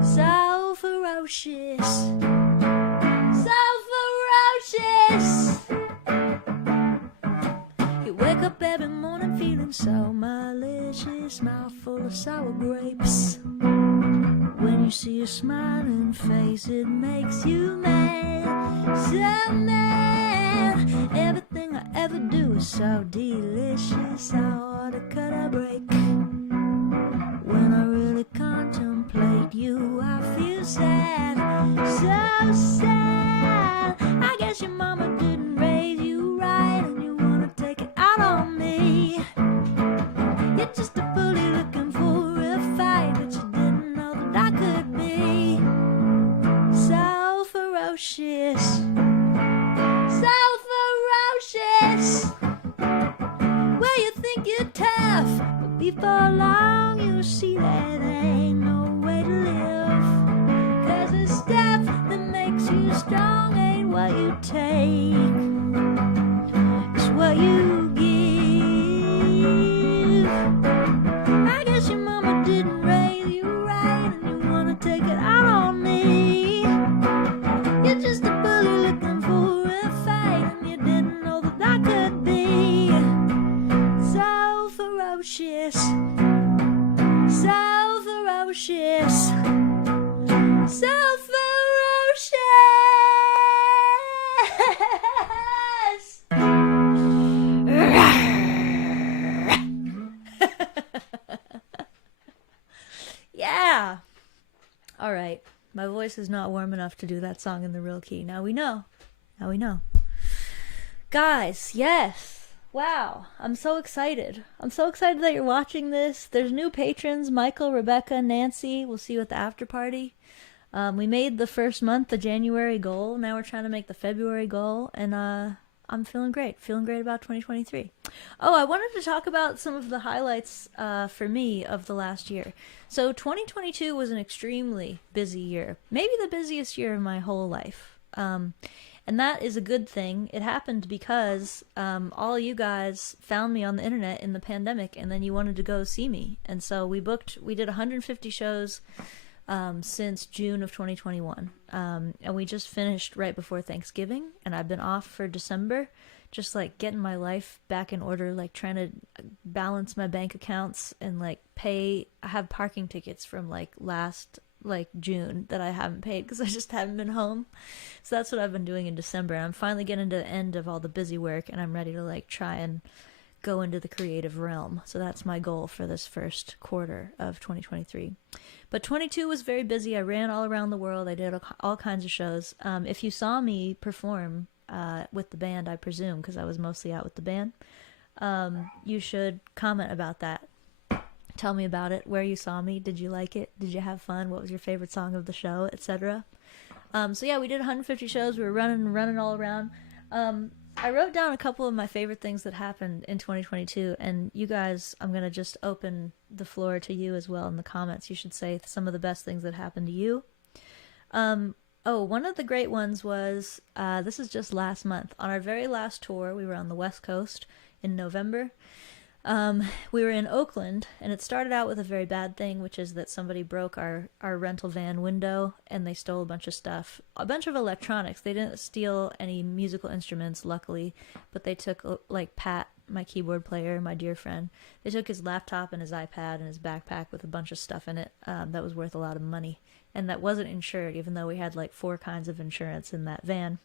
so ferocious, so ferocious. You wake up every morning feeling so malicious, mouth full of sour grapes. When you see a smiling face, it makes you mad, so mad. Everything I ever do is so delicious, I ought to cut a break. When I really contemplate you, I feel sad, so sad. I guess your mama didn't raise you right, and you wanna take it out on me. You're just a bully looking for a fight, but you didn't know that I could be so ferocious, so ferocious. Well, you think you're tough, but before long you'll see that ain't no way to live. 'Cause the stuff that makes you strong ain't what you take, it's what you give. I guess your mama didn't raise you right, and you wanna take it out on me. You're just a bully looking for a fight, and you didn't know that I could be so ferocious, so ferocious, so ferocious. Yeah. All right. My voice is not warm enough to do that song in the real key. Now we know. Now we know. Guys, yes. Wow. I'm so excited. I'm so excited that you're watching this. There's new patrons, Michael, Rebecca, Nancy. We'll see you at the after party. We made the first month, the January goal. Now we're trying to make the February goal. And I'm feeling great about 2023. Oh, I wanted to talk about some of the highlights for me of the last year. So 2022 was an extremely busy year, maybe the busiest year of my whole life. And that is a good thing. It happened because all you guys found me on the internet in the pandemic, and then you wanted to go see me. And so we did 150 shows since June of 2021. And we just finished right before Thanksgiving, and I've been off for December, just like getting my life back in order, like trying to balance my bank accounts and like pay. I have parking tickets from last June that I haven't paid because I just haven't been home. So that's what I've been doing in December. And I'm finally getting to the end of all the busy work, and I'm ready to like try and go into the creative realm. So that's my goal for this first quarter of 2023. But 22 was very busy. I ran all around the world. I did all kinds of shows. If you saw me perform with the band, I presume, because I was mostly out with the band, you should comment about that. Tell me about it, where you saw me. Did you like it? Did you have fun? What was your favorite song of the show, etc.? So yeah, we did 150 shows. We were running all around. I wrote down a couple of my favorite things that happened in 2022, and you guys, I'm going to just open the floor to you as well in the comments. You should say some of the best things that happened to you. One of the great ones was, this is just last month. On our very last tour, we were on the West Coast in November. We were in Oakland, and it started out with a very bad thing, which is that somebody broke our rental van window, and they stole a bunch of stuff, a bunch of electronics. They didn't steal any musical instruments, luckily, but they took, like Pat, my keyboard player, my dear friend, they took his laptop and his iPad and his backpack with a bunch of stuff in it that was worth a lot of money, and that wasn't insured, even though we had like 4 kinds of insurance in that van.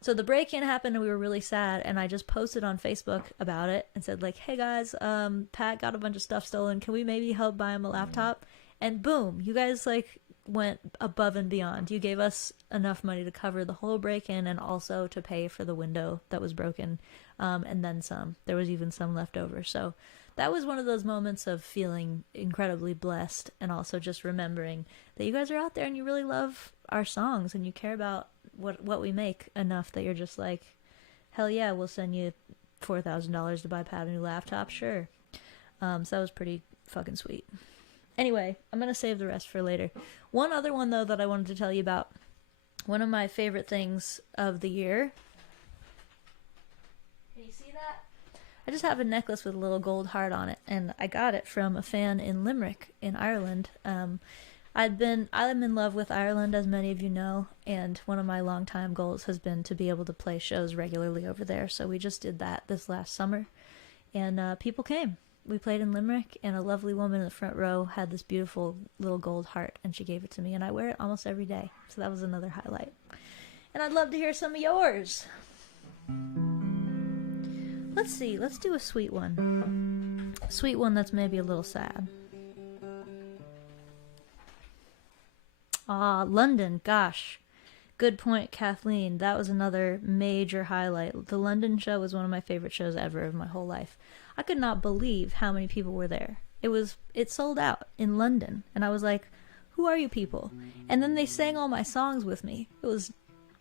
So the break-in happened, and we were really sad, and I just posted on Facebook about it and said, like, hey guys, Pat got a bunch of stuff stolen. Can we maybe help buy him a laptop? And boom, you guys, like, went above and beyond. You gave us enough money to cover the whole break-in and also to pay for the window that was broken, and then some. There was even some left over. So that was one of those moments of feeling incredibly blessed, and also just remembering that you guys are out there and you really love our songs and you care about what we make enough that you're just like, hell yeah, we'll send you $4,000 to buy Pat a new laptop, sure. So that was pretty fucking sweet. Anyway, I'm gonna save the rest for later. One other one though that I wanted to tell you about, one of my favorite things of the year. Can you see that? I just have a necklace with a little gold heart on it, and I got it from a fan in Limerick in Ireland. I'm in love with Ireland, as many of you know, and one of my longtime goals has been to be able to play shows regularly over there. So we just did that this last summer, and people came. We played in Limerick, and a lovely woman in the front row had this beautiful little gold heart, and she gave it to me, and I wear it almost every day. So that was another highlight. And I'd love to hear some of yours. Let's see, let's do a sweet one. A sweet one that's maybe a little sad. London, gosh. Good point, Kathleen. That was another major highlight. The London show was one of my favorite shows ever of my whole life. I could not believe how many people were there. It sold out in London, and I was like, who are you people? And then they sang all my songs with me. It was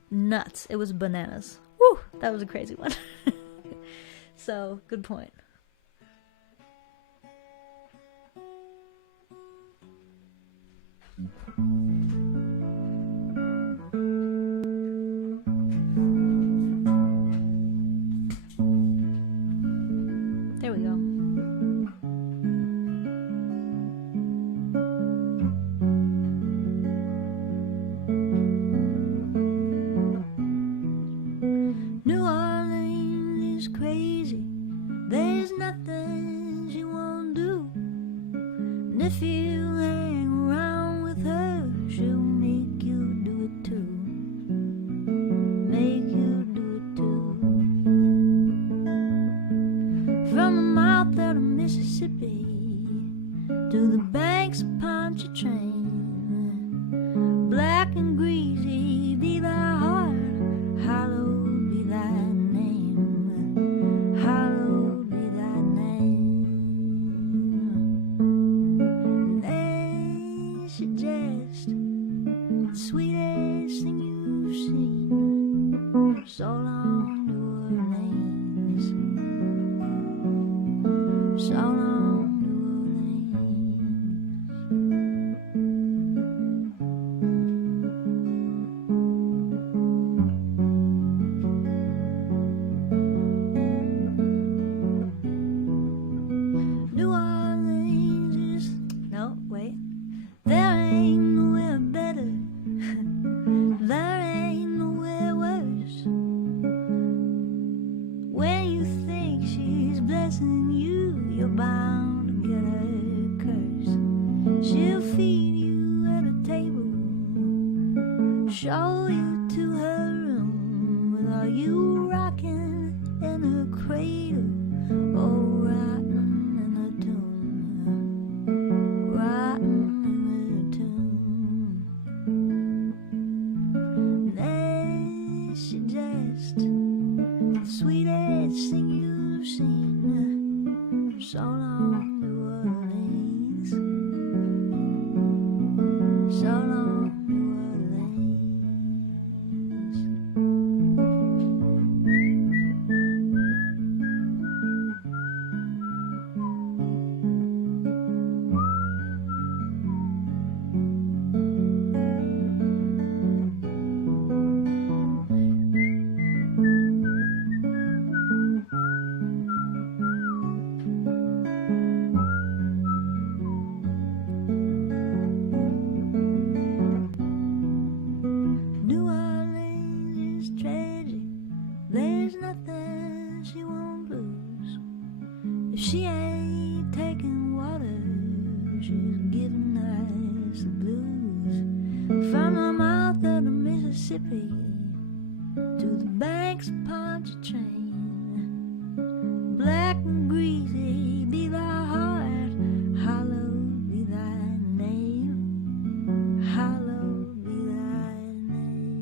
nuts. It was bananas. Woo! That was a crazy one. So, good point. There we go. New Orleans is crazy. There's nothing she won't do. And if you hang around with her, she'll make you do it too. Make you do it too. From the mouth of the Mississippi to the banks of Pontchartrain, black and greasy be thy heart, hallowed be thy name, hallowed be thy name. And ain't she just the sweetest thing you've seen? So long, New Orleans. you think she's blessing you, you're bound to get her curse. She'll feed you at a table, show you to her room, with all you rocking in her cradle, oh, rotten in the tomb, rotten in the tomb. Then she just the sweetest thing you've seen. So long, New Orleans. So long, New Orleans. New Orleans is tragic. There's nothing she won't lose. If she ain't taking water, she's giving us the blues. From the mouth of the Mississippi to the banks of Pontchartrain, black and greasy be thy heart, hallowed be thy name, hallowed be thy name.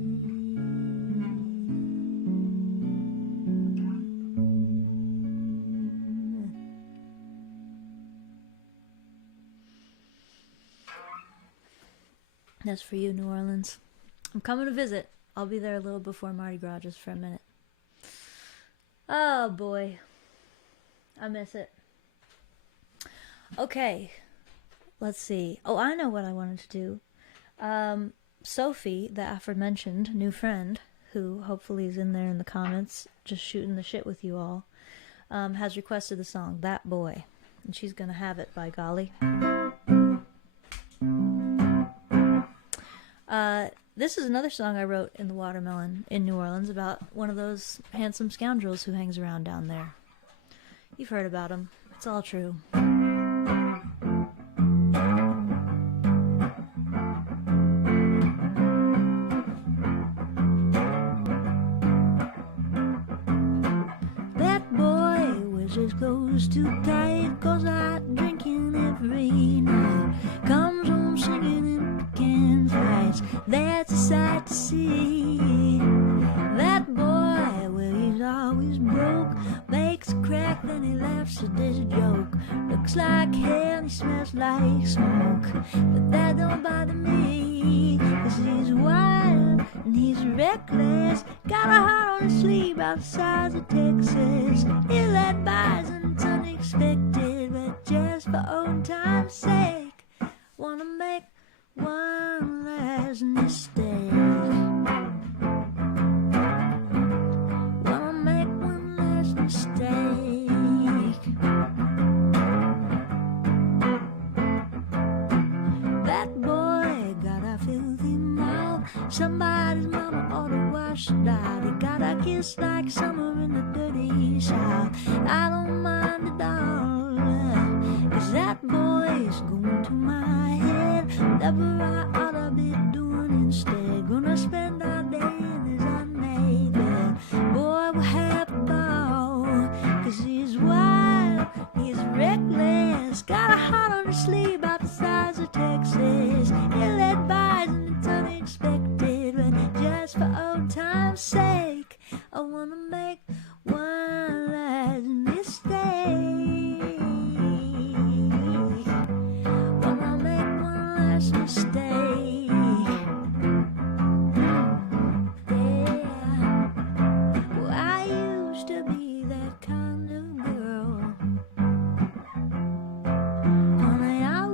That's for you, New Orleans. I'm coming to visit. I'll be there a little before Mardi Gras, just for a minute. Oh boy, I miss it. Okay, let's see. Oh, I know what I wanted to do. Sophie, the aforementioned new friend, who hopefully is in there in the comments, just shooting the shit with you all, has requested the song That Boy, and she's gonna have it, by golly. This is another song I wrote in the Watermelon in New Orleans about one of those handsome scoundrels who hangs around down there. You've heard about him. It's all true. That boy wears his clothes too tight, goes out drinking every night, comes home singing in pecan fights. That's a sight to see. That boy, well, he's always broke, makes a crack, then he laughs at this joke. Looks like hell, he smells like smoke, but that don't bother me, 'cause he's wild and he's reckless, got a heart on his sleeve about the size of Texas. He let bison, it's unexpected, but just for old time's sake, wanna make one last mistake. Wanna make one last mistake. That boy got a filthy mouth, somebody's mama ought to wash it out. He got a kiss like summer in the dirty South. I don't mind at all, 'cause that boy's going to my head. Whatever I ought to be doing instead, gonna spend our day in his unmade bed. Boy, we'll have a ball, 'cause he's wild, he's reckless, got a heart on his sleeve about the size of Texas. He let bison, it's unexpected, but just for old time's sake, I wanna make one last mistake. Wanna make one last mistake. Yeah. Well, I used to be that kind of girl. Honey, I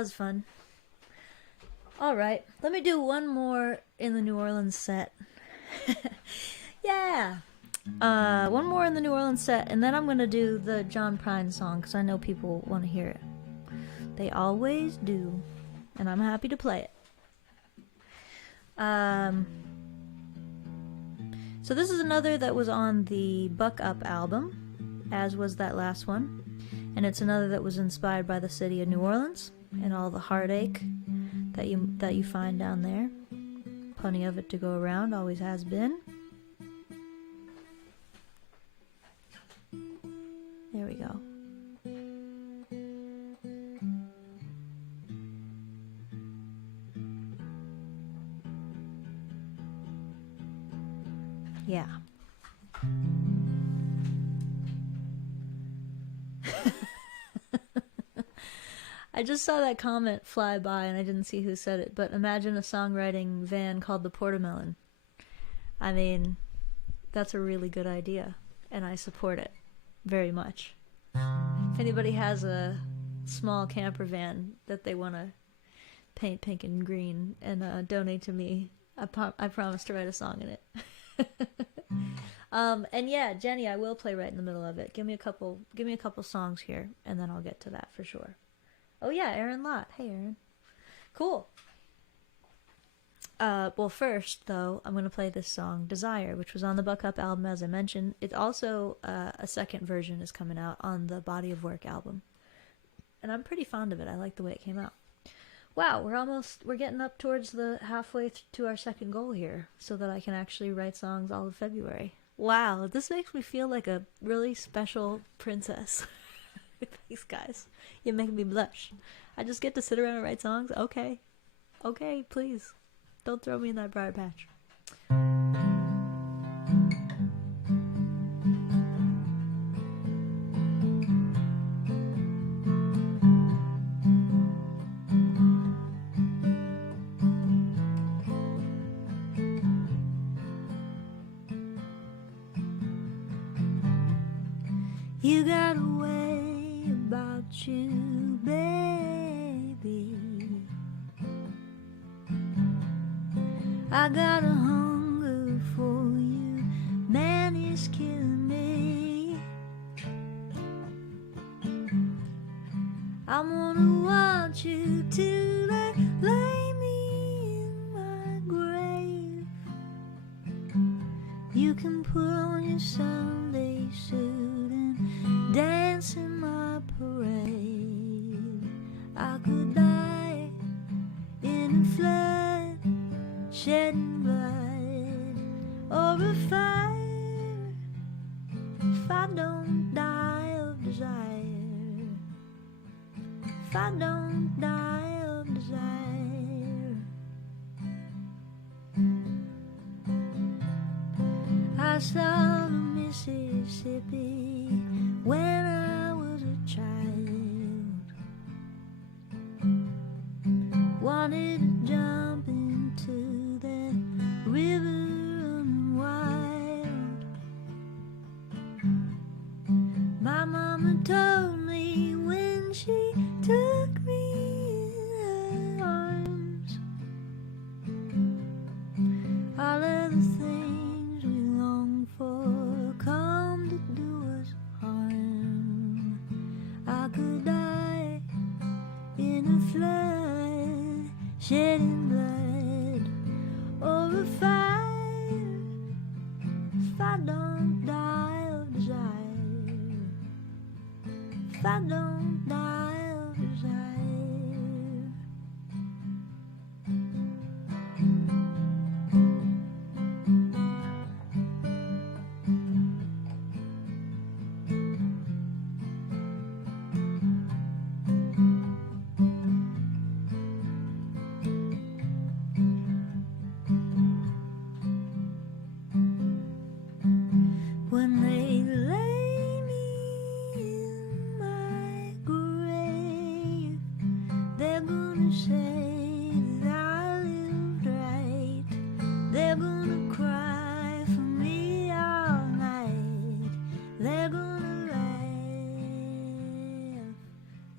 was fun. Alright, let me do one more in the New Orleans set. Yeah! One more in the New Orleans set, and then I'm gonna do the John Prine song, because I know people want to hear it. They always do, and I'm happy to play it. So this is another that was on the Buck Up album, as was that last one. And it's another that was inspired by the city of New Orleans and all the heartache that you find down there. Plenty of it to go around, always has been. There we go. Yeah. I just saw that comment fly by and I didn't see who said it, but imagine a songwriting van called the Portamelon. I mean, that's a really good idea, and I support it very much. If anybody has a small camper van that they want to paint pink and green and donate to me, I promise to write a song in it. And yeah, Jenny, I will play right in the middle of it. Give me a couple songs here, and then I'll get to that for sure. Oh yeah, Aaron Lott. Hey, Aaron. Cool. Well, first, though, I'm going to play this song, Desire, which was on the Buck Up album, as I mentioned. It's also, a second version is coming out on the Body of Work album. And I'm pretty fond of it. I like the way it came out. Wow, we're getting up towards the halfway to our second goal here, so that I can actually write songs all of February. Wow, this makes me feel like a really special princess. Thanks, guys. You make me blush. I just get to sit around and write songs? Okay. Okay, please. Don't throw me in that briar patch. You got a way about you, baby. I got a hunger for you, man, it's killing me. I wanna want you to lay me in my grave. You can put on your Sunday suit and dance in my parade. I could die in a flood, shedding blood, or a fire, if I don't die of desire. If I don't die of desire. I saw the Mississippi when I was a child. Wanted to jump into that river running wild. My mama told me when she took me in her arms, all of the things we long for come to do us harm. I could die in a flood, shedding blood, or a fire, if I don't die of desire. If I don't die of desire. When they lay me in my grave, they're gonna say that I lived right. They're gonna cry for me all night. They're gonna laugh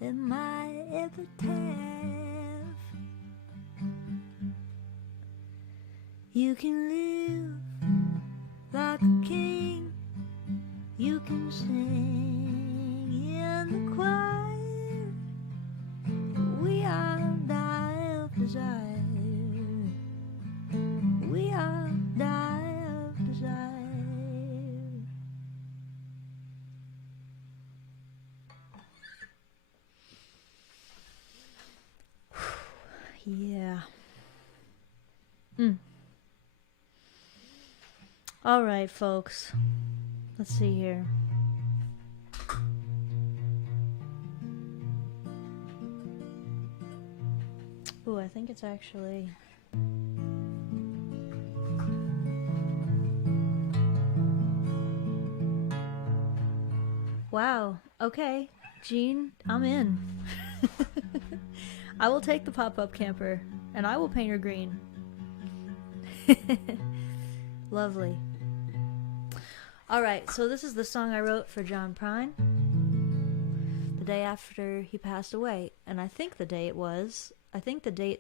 at my epitaph. You can live like a king. You can sing in the choir. We are die of desire. We are die of desire. Yeah. All right, folks. Let's see here. Ooh, I think it's actually... Wow. Okay, Jean, I'm in. I will take the pop-up camper, and I will paint her green. Lovely. Alright, so this is the song I wrote for John Prine the day after he passed away. And I think the date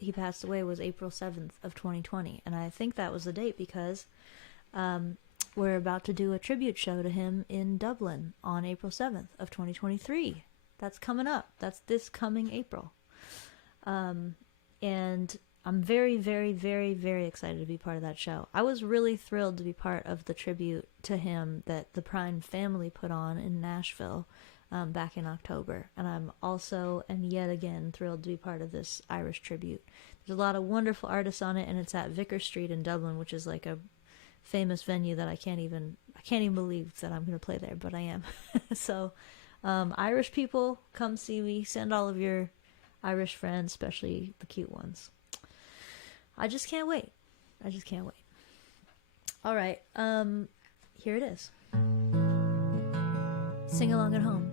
he passed away was April 7th of 2020. And I think that was the date because we're about to do a tribute show to him in Dublin on April 7th of 2023. That's coming up. That's this coming April. And I'm very, very, very, very excited to be part of that show. I was really thrilled to be part of the tribute to him that the Prine family put on in Nashville back in October. And I'm also, and yet again, thrilled to be part of this Irish tribute. There's a lot of wonderful artists on it, and it's at Vicar Street in Dublin, which is like a famous venue that I can't even believe that I'm going to play there, but I am. So, Irish people, come see me. Send all of your Irish friends, especially the cute ones. I just can't wait. All right, here it is. Sing along at home.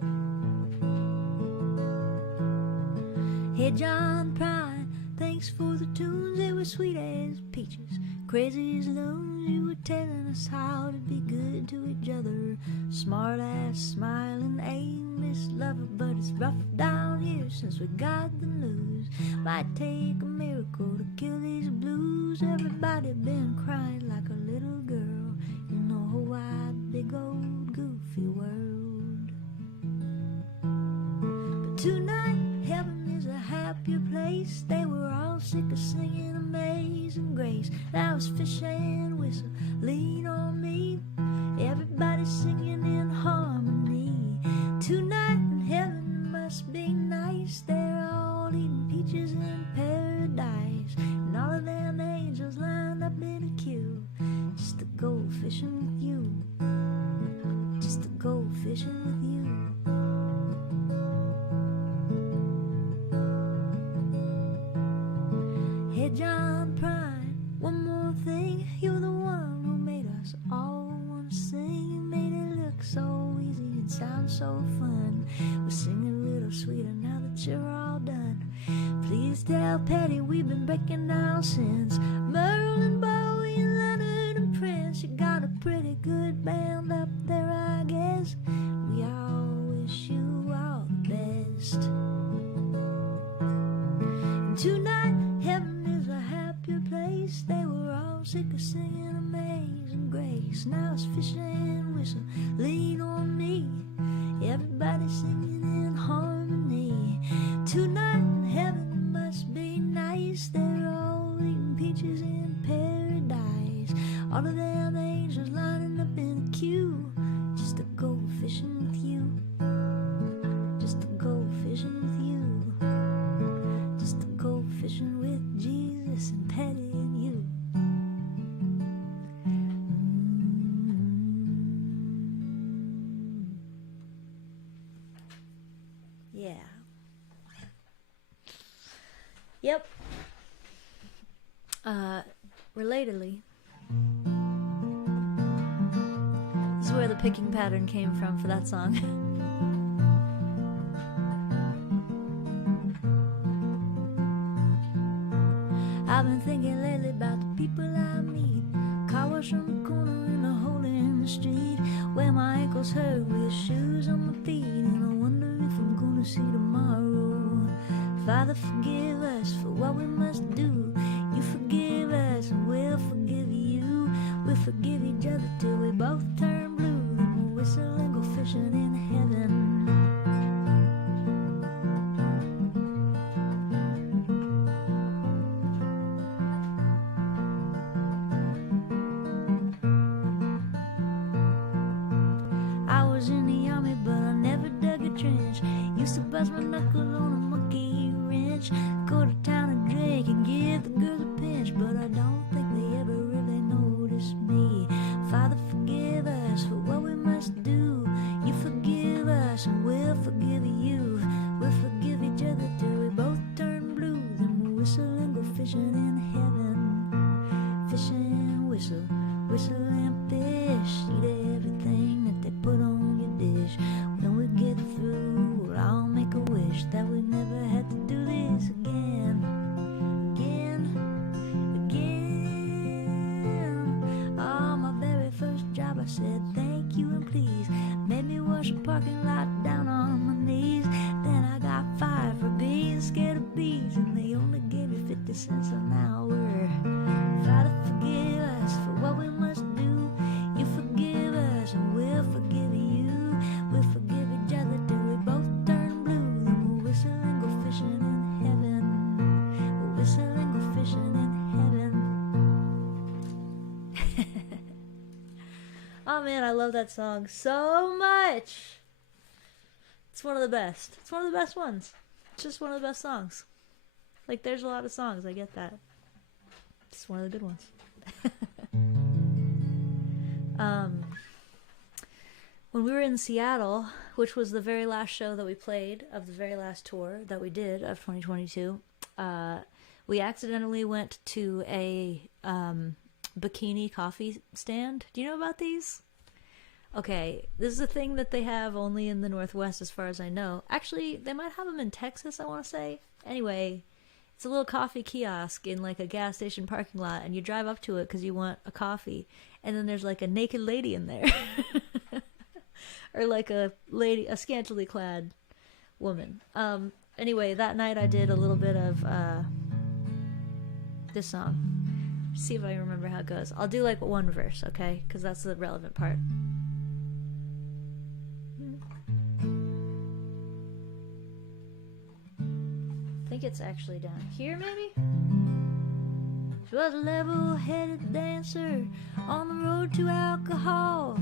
Hey, John Prine, thanks for the tunes. They were sweet as peaches, crazy as loons. You were telling us how to be good to each other. Smart ass, smiling, aimless lover, but it's rough down here since we got the news. Might take a miracle to kill these blues. Everybody been crying like a little girl in a whole wide, big old goofy world. But tonight, heaven is a happier place. They were all sick of singing Amazing Grace. Now it's fish and whistle, lean on me. Everybody's singing in harmony. Tonight in heaven must be nice. They're all eating peaches in paradise, and all of them angels lined up in a queue just to go fishing with you, just to go fishing with you. Hey, John Prine, one more thing. You're the one who made us all want to sing. You made it look so easy and sound so fun. We're singing a little sweeter now that you're all done. Please tell Patty we've been breaking down since Merle and Bowie and Leonard and Prince. You got a pretty good band up there, I guess. We all wish you all the best. And tonight, heaven is a happier place. They were all sick of singing Amazing Grace. Now it's fish and whistle, lean on me. Everybody singing in harmony. Tonight in heaven must be nice. They're all eating peaches in paradise. All of them angels lining up in a queue just to go fishing with you, just to go fishing with you, just to go fishing with Jesus and Patty and you. Yeah. Yep. Relatedly, this is where the picking pattern came from for that song. I've been thinking lately about the people I meet. Car wash on the corner and a hole in the street, where my ankles hurt with shoes on my feet, and I wonder if I'm gonna see tomorrow. Father, forgive us for what we must do. You forgive us and we'll forgive you. We'll forgive each other till we both turn blue. Then we'll whistle and go fishing in heaven. I was in the army, but I never dug a trench. Used to bust my knuckles on a monkey wrench. Go to town and drink and give the girls a pinch, but I don't think they ever really noticed me. Father, forgive us for what we must do. You forgive us and we'll forgive you. We'll forgive each other till we both turn blue. Then we'll whistle and go fishing in heaven. Fish and whistle, whistle and fish. Eat everything that they put on your dish. When we get through, we'll all make a wish that we never had to do this again. Oh, my very first job I said thank you and please. Made me wash a parking lot down on my knees. Then I got fired for being scared of bees, and they only gave me 50 cents an hour. Father, forgive us for what we must do. You forgive us and we'll forgive you. We'll forgive each other till we both turn blue. Then we'll whistle and go fishing in heaven. We'll whistle and go fishing in heaven. Oh man, I love that song so much. It's one of the best. It's one of the best ones. It's just one of the best songs. Like, there's a lot of songs, I get that. It's one of the good ones. When we were in Seattle, which was the very last show that we played of the very last tour that we did of 2022, we accidentally went to a bikini coffee stand. Do you know about these? Okay, this is a thing that they have only in the Northwest as far as I know. Actually, they might have them in Texas, I want to say. Anyway, it's a little coffee kiosk in like a gas station parking lot, and you drive up to it because you want a coffee, and then there's like a naked lady in there. Or like a lady, a scantily clad woman. Anyway, that night I did a little bit of this song. See if I remember how it goes. I'll do like one verse, okay? Because that's the relevant part. I think it's actually down here, maybe? She was a level-headed dancer on the road to alcohol.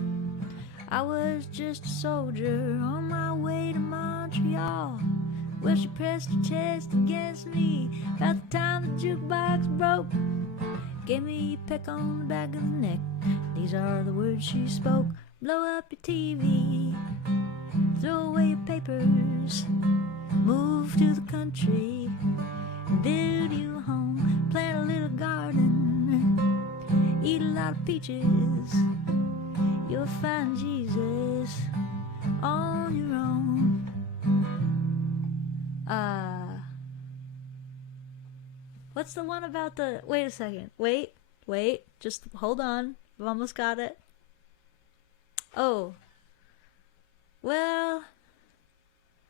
I was just a soldier on my way to Montreal. Well, she pressed her chest against me about the time the jukebox broke. Gave me a peck on the back of the neck. These are the words she spoke. Blow up your TV, throw away your papers, move to the country, build you a home, plant a little garden, eat a lot of peaches. You'll find Jesus on your own. What's the one about the... Wait a second. Wait. Just hold on. I've almost got it. Oh. Well,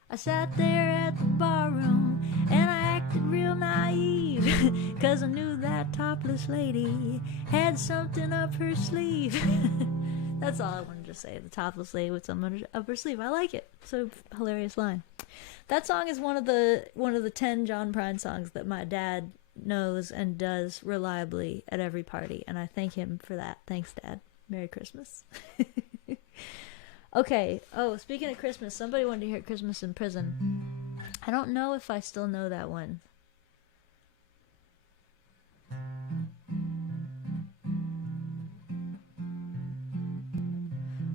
I sat there at the barroom and I acted real naive, 'cause I knew that topless lady had something up her sleeve. That's all I wanted to say. The topless lady with something up her sleeve. I like it. It's a hilarious line. That song is one of the 10 John Prine songs that my dad knows and does reliably at every party, and I thank him for that. Thanks, Dad. Merry Christmas. Okay. Oh, speaking of Christmas, somebody wanted to hear Christmas in Prison. I don't know if I still know that one.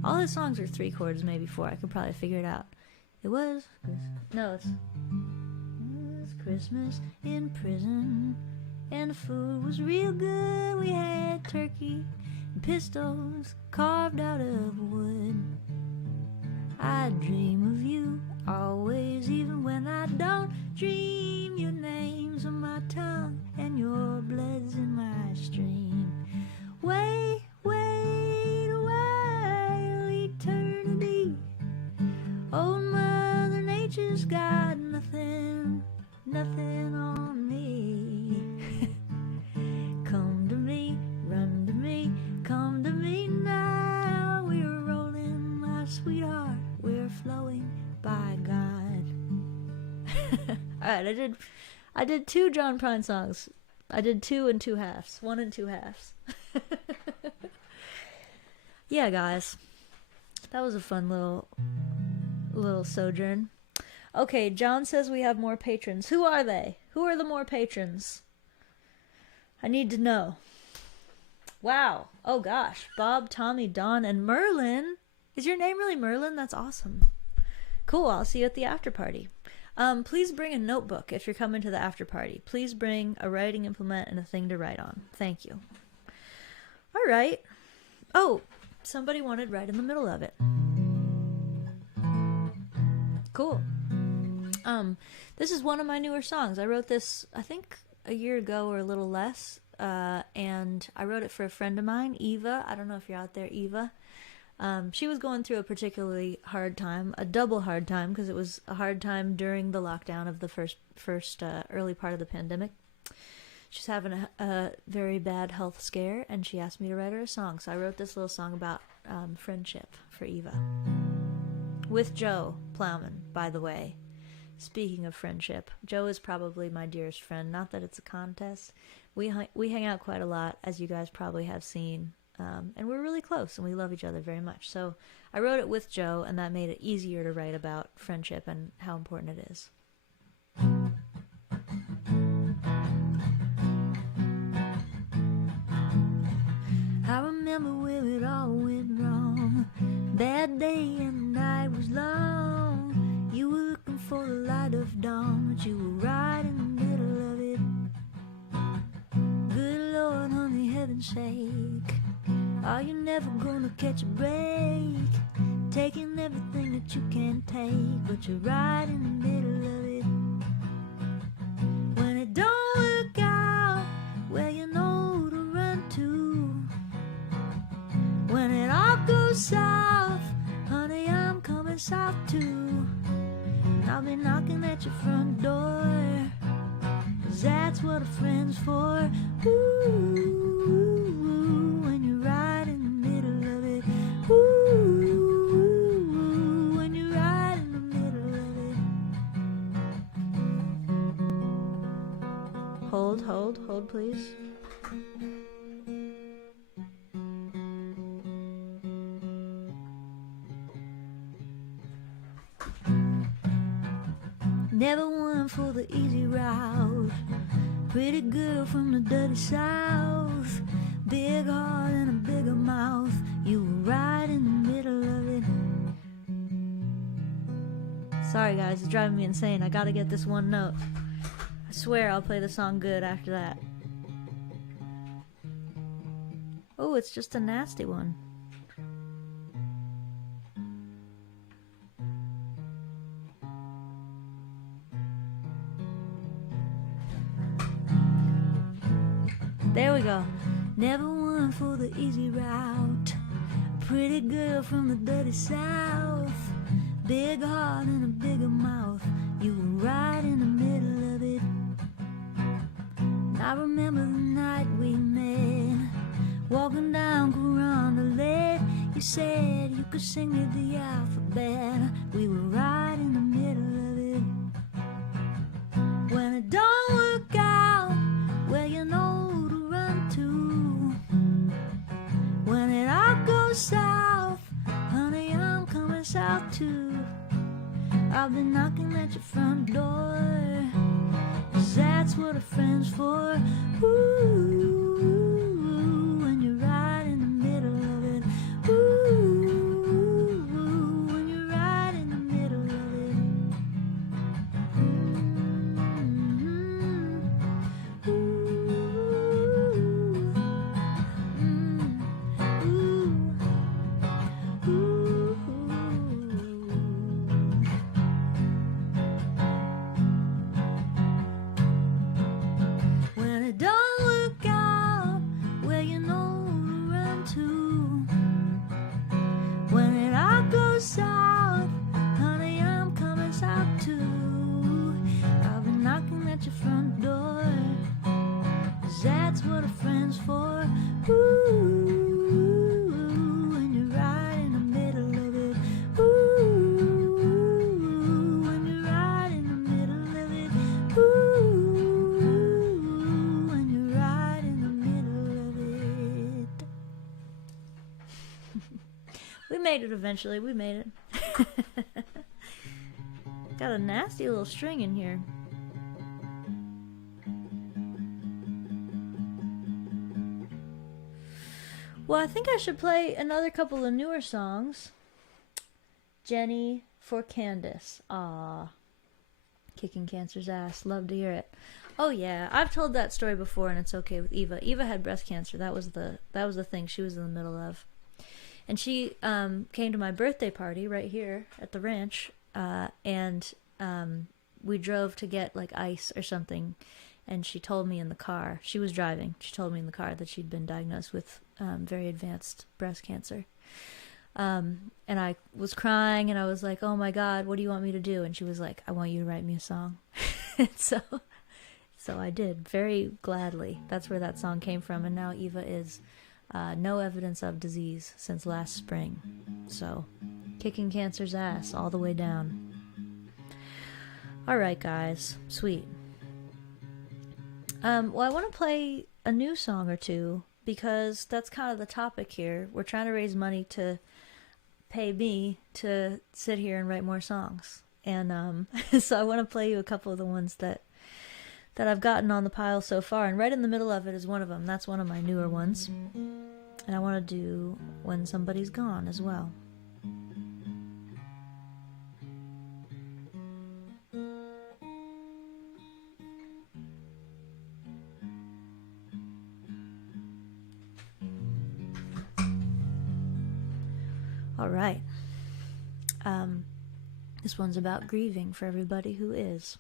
All his songs are 3 chords, maybe 4. I could probably figure it out. It was Christmas in prison, and the food was real good. We had turkey and pistols carved out of wood. I dream of you always, even when I don't dream. Your name's on my tongue and your blood's in my stream. Wait a while, eternity. Old Mother Nature's got nothing on me. Come to me, run to me, come right. I did 2 John Prine songs. I did 2 and 2 halves. 1 and 2 halves. Yeah, guys. That was a fun little sojourn. Okay, John says we have more patrons. Who are they? Who are the more patrons? I need to know. Wow. Oh gosh. Bob, Tommy, Don, and Merlin. Is your name really Merlin? That's awesome. Cool. I'll see you at the after party. Please bring a notebook if you're coming to the after party. Please bring a writing implement and a thing to write on. Thank you. All right. Oh, somebody wanted right in the middle of it. Cool. This is one of my newer songs. I wrote this, I think, a year ago or a little less. And I wrote it for a friend of mine, Eva. I don't know if you're out there, Eva. She was going through a particularly hard time, a double hard time, because it was a hard time during the lockdown of the first early part of the pandemic. She's having a very bad health scare, and she asked me to write her a song. So I wrote this little song about friendship for Eva. With Joe Plowman, by the way. Speaking of friendship, Joe is probably my dearest friend. Not that it's a contest. We hang out quite a lot, as you guys probably have seen. And we're really close, and we love each other very much. So I wrote it with Joe, and that made it easier to write about friendship and how important it is. I remember where it all went wrong. That day and the night was long. You were looking for the light of dawn, but you were right in the middle of it. Good Lord, honey, heaven's sake, are you never gonna catch a break? Taking everything that you can take, but you're right in the middle of it. When it don't work out, well, you know to run to. When it all goes south, honey, I'm coming south too. I'll be knocking at your front door, 'cause that's what a friend's for. Ooh, when you're right in the middle of it. Ooh, when you're right in the middle of it. Hold, please. Never one for the easy route. Pretty girl from the dirty south. Big heart and a bigger mouth. You were right in the middle of it. Sorry guys, it's driving me insane. I gotta get this one note. I swear I'll play the song good after that. Oh, it's just a nasty one. There we go. Never one for the easy route. A pretty girl from the dirty south. Big heart and a bigger mouth. You were right in the middle of it. I remember the night we met, walking down Corona Lane. You said you could sing me the alphabet. We were right in the middle of it. When it don't work out, well, you know to run to. When it all goes south, honey, I'm coming south too. I'll be knocking at your front door, 'cause that's what a friend's for. Ooh, when you're right in the middle of it. Ooh, when you're right in the middle of it. When it don't work out, well, you know to run to. When it all goes south, honey, I'm coming south too. I'll be knocking at your front door, 'cause that's what a friend's for. Ooh, when you're right in the middle of it. Ooh, when you're right in the middle of it. We made it eventually. We made it. Got a nasty little string in here. Well, I think I should play another couple of newer songs. Jenny for Candace. Ah, kicking cancer's ass. Love to hear it. Oh yeah, I've told that story before, and it's okay with Eva. Eva had breast cancer. That was the thing she was in the middle of, and she came to my birthday party right here at the ranch, and we drove to get like ice or something, and she told me in the car. She was driving. She told me in the car that she'd been diagnosed with very advanced breast cancer. And I was crying, and I was like, "Oh my God, what do you want me to do?" And she was like, "I want you to write me a song." So I did, very gladly. That's where that song came from. And now Eva is no evidence of disease since last spring. So, kicking cancer's ass all the way down. All right, guys, sweet. Well, I want to play a new song or two because that's kind of the topic here. We're trying to raise money to pay me to sit here and write more songs. And so I want to play you a couple of the ones that I've gotten on the pile so far. And right in the middle of it is one of them. That's one of my newer ones. And I want to do When Somebody's Gone as well. All right. This one's about grieving for everybody who is.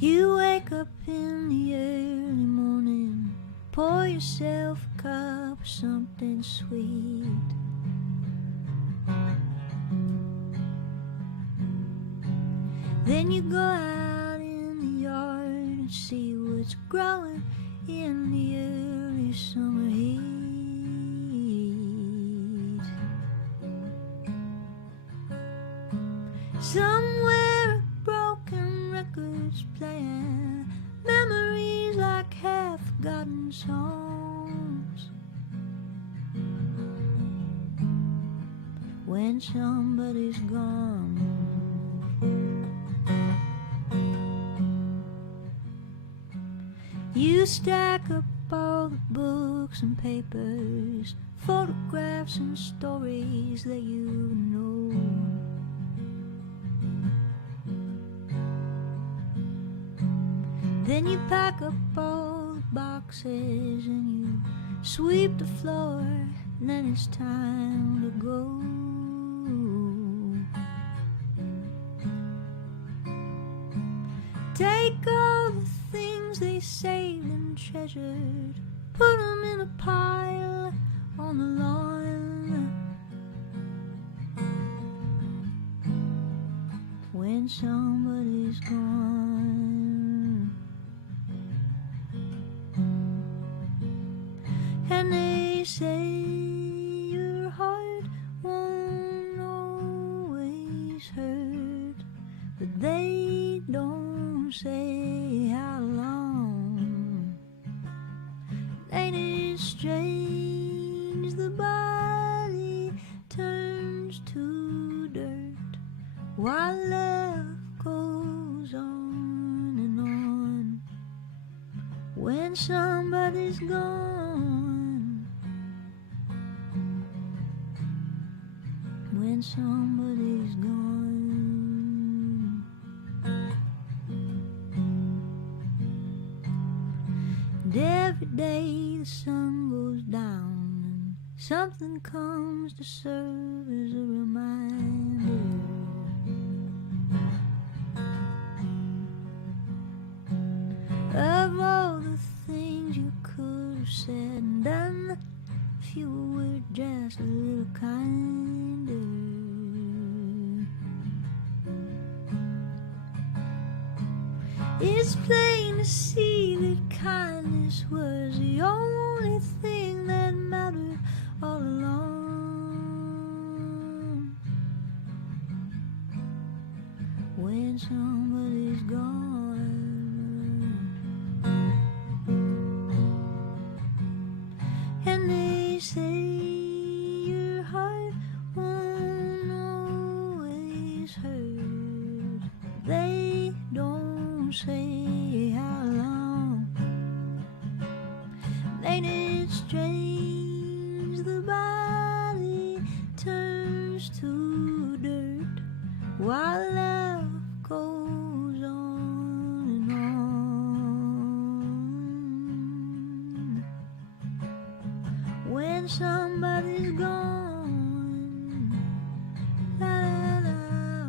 You wake up in the early morning, pour yourself a cup of something sweet. Then you go out in the yard and see what's growing in the early summer heat. Somewhere a broken record's playing memories like half-forgotten songs. When somebody's gone, you stack up all the books and papers, photographs and stories that you know. Then you pack up all the boxes and you sweep the floor, and then it's time to go. Take all the things they saved and treasured, put them in a pile on the lawn. When somebody's gone, and they say your heart won't always hurt, but they don't say how long. Ain't it strange the body turns to dirt while love goes on and on. When somebody's gone, when somebody's gone. And every day the sun goes down and something comes to serve as a reminder of all the things you could have said and done if you were just a little kinder. It's plain to see that kindness was the only thing that mattered all along. when somebody's gone. And they say your heart won't always hurt. They don't say how long. Ain't it strange the body turns to dirt while love goes on and on. When somebody's gone, la la la.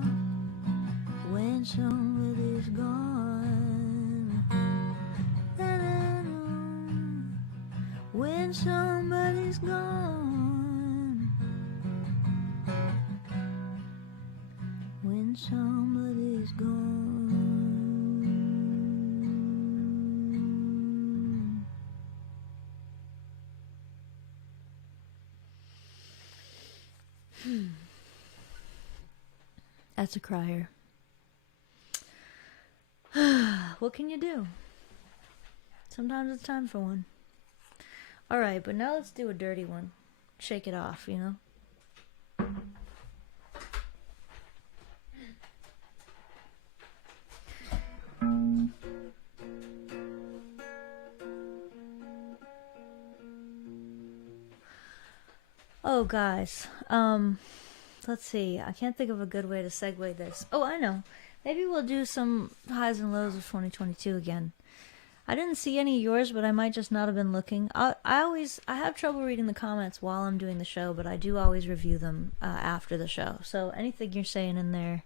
When somebody's gone, la la la. When somebody's gone, when somebody's gone. That's a crier. What can you do? Sometimes it's time for one. Alright, but now let's do a dirty one. Shake it off, you know? Oh, guys. Let's see. I can't think of a good way to segue this. Oh, I know. Maybe we'll do some highs and lows of 2022 again. I didn't see any of yours, but I might just not have been looking. I have trouble reading the comments while I'm doing the show, but I do always review them after the show. So anything you're saying in there,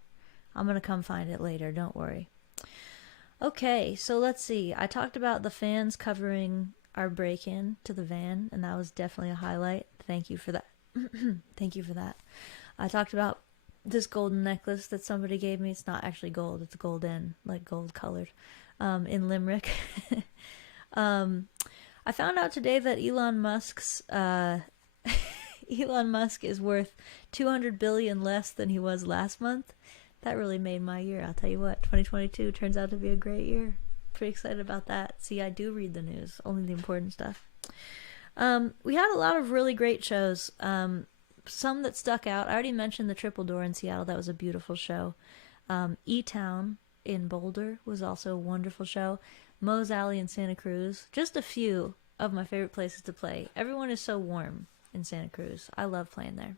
I'm going to come find it later. Don't worry. Okay, so let's see. I talked about the fans covering our break-in to the van, and that was definitely a highlight. Thank you for that. Thank you for that. I talked about this golden necklace that somebody gave me. It's not actually gold. It's golden, like gold colored, in Limerick. I found out today that Elon Musk is worth 200 billion less than he was last month. That really made my year. I'll tell you what, 2022 turns out to be a great year. Pretty excited about that. See, I do read the news, only the important stuff. We had a lot of really great shows. Some that stuck out. I already mentioned the Triple Door in Seattle. That was a beautiful show. E-Town in Boulder was also a wonderful show. Moe's Alley in Santa Cruz. Just a few of my favorite places to play. Everyone is so warm in Santa Cruz. I love playing there.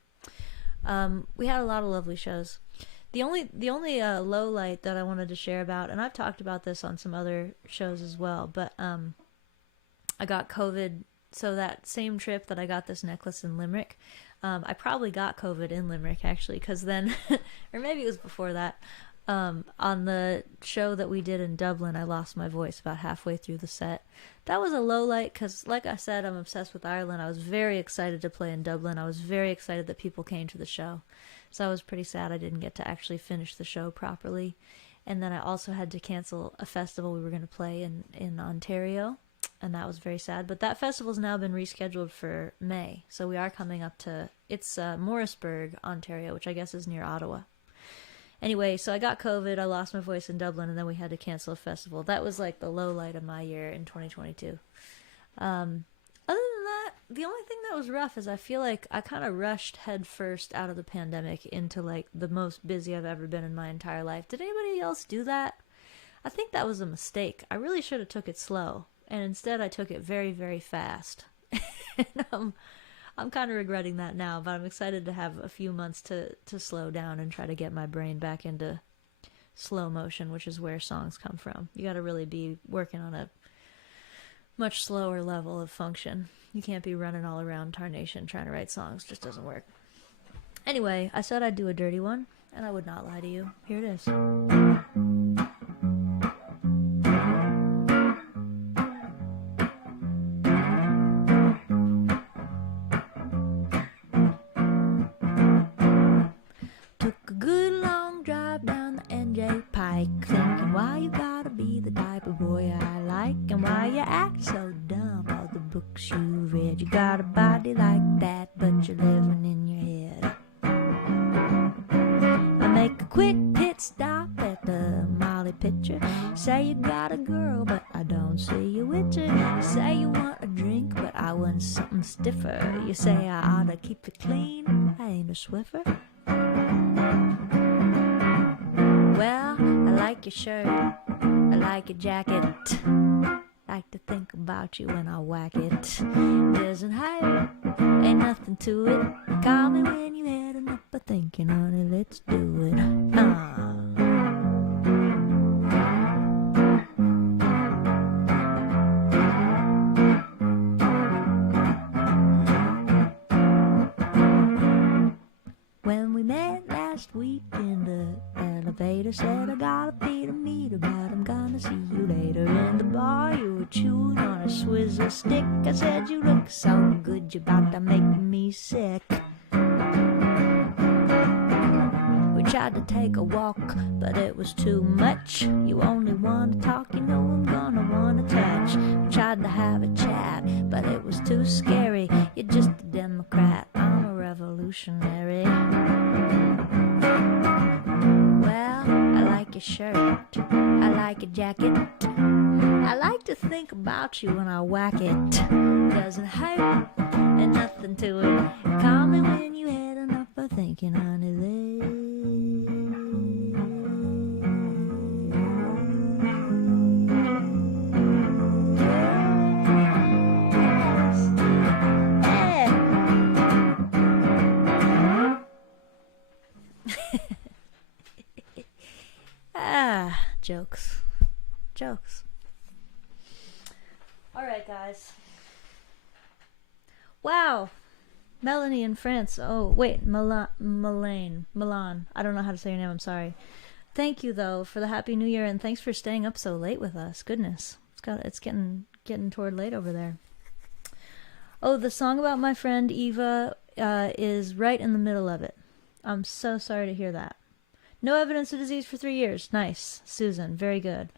We had a lot of lovely shows. The only low light that I wanted to share about, and I've talked about this on some other shows as well, but I got COVID. So that same trip that I got this necklace in Limerick, I probably got COVID in Limerick, actually, because then, or maybe it was before that, on the show that we did in Dublin, I lost my voice about halfway through the set. That was a low light, because like I said, I'm obsessed with Ireland. I was very excited to play in Dublin. I was very excited that people came to the show. So I was pretty sad I didn't get to actually finish the show properly. And then I also had to cancel a festival we were going to play in Ontario. And that was very sad. But that festival's now been rescheduled for May. So we are coming up to, it's Morrisburg, Ontario, which I guess is near Ottawa. Anyway, so I got COVID, I lost my voice in Dublin, and then we had to cancel a festival. That was like the low light of my year in 2022. Other than that, the only thing that was rough is I feel like I kind of rushed head first out of the pandemic into like the most busy I've ever been in my entire life. Did anybody else do that? I think that was a mistake. I really should have took it slow. And instead I took it very, very fast. And I'm kind of regretting that now, but I'm excited to have a few months to slow down and try to get my brain back into slow motion, which is where songs come from. You got to really be working on a much slower level of function. You can't be running all around Tarnation trying to write songs. It just doesn't work. Anyway, I said I'd do a dirty one, and I would not lie to you. Here it is. Thinking why you gotta be the type of boy I like, and why you act so dumb. All the books you read, you got a body like that, but you're living in your head. I make a quick pit stop at the say you got a girl, but I don't see you with her. You say you want a drink, but I want something stiffer. You say I ought to keep it clean, I ain't a Swiffer. Well, I like your shirt, I like your jacket. Like to think about you when I whack it. Doesn't hurt, ain't nothing to it. Call me when you had enough of thinking, honey, let's do it. When we met last week in the elevator, said I gotta be the meter, but I'm gonna see you later. In the bar you were chewing on a Swizzle stick. I said you look so good, you're about to make me sick. We tried to take a walk, but it was too much. You only want to talk, you know I'm gonna want to touch. We tried to have a chat, but it was too scary. You're just a Democrat, I'm a revolutionary. Well, I like your shirt, I like your jacket. I like to think about you when I whack it. Doesn't hurt, and nothing to it. Call me when you had enough of thinking, honey, jokes. Alright, guys. Wow. Melanie in France. Oh, wait. Milan. I don't know how to say your name. I'm sorry. Thank you, though, for the Happy New Year, and thanks for staying up so late with us. Goodness. It's getting toward late over there. Oh, the song about my friend Eva is right in the middle of it. I'm so sorry to hear that. No evidence of disease for 3 years. Nice. Susan. Very good.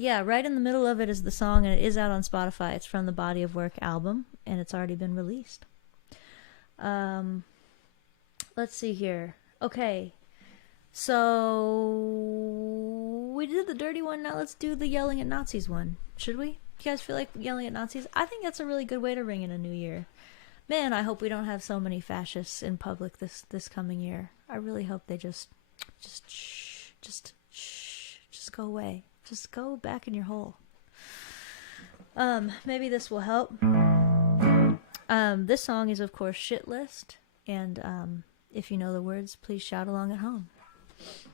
Yeah, right in the middle of it is the song, and it is out on Spotify. It's from the Body of Work album, and it's already been released. Let's see here. Okay. So we did the dirty one. Now let's do the yelling at Nazis one. Should we? Do you guys feel like yelling at Nazis? I think that's a really good way to ring in a new year. Man, I hope we don't have so many fascists in public this coming year. I really hope they just go away. Just go back in your hole. Maybe this will help. This song is, of course, Shit List. And if you know the words, please shout along at home.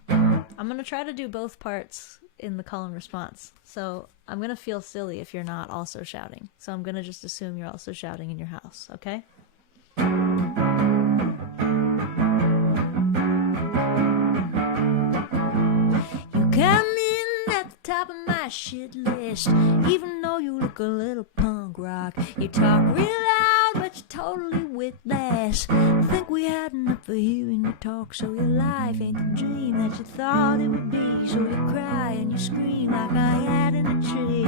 I'm going to try to do both parts in the call and response. So I'm going to feel silly if you're not also shouting. So I'm going to just assume you're also shouting in your house, okay? You come in at the top of my shit list. Even though you look a little punk rock, you talk real loud, but you're totally witless. I think we had enough of hearing you talk, so your life ain't the dream that you thought it would be. So you cry and you scream like I had in a tree.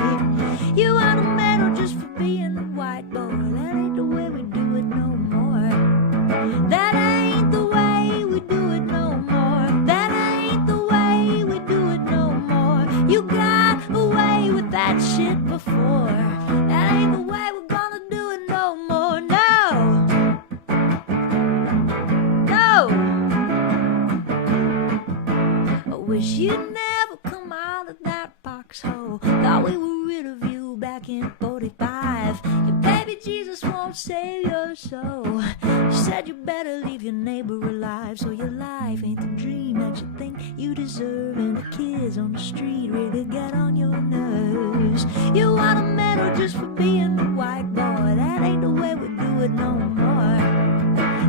You want a medal just for being the white boy. That ain't the way we do it no more. That ain't the way we do it no more. That ain't the way we do it no more. You got away with that shit before. That ain't the way we're gonna do it no more. No. No. I wish you'd never come out of that foxhole. Thought we were rid of you back in 45. Your baby Jesus won't save your soul. You said you better leave your neighbor alive, so your life ain't the dream that you think you deserve. And the kids on the street really get on your nerves. You want a medal just for being the white boy. That ain't the way we do it no more.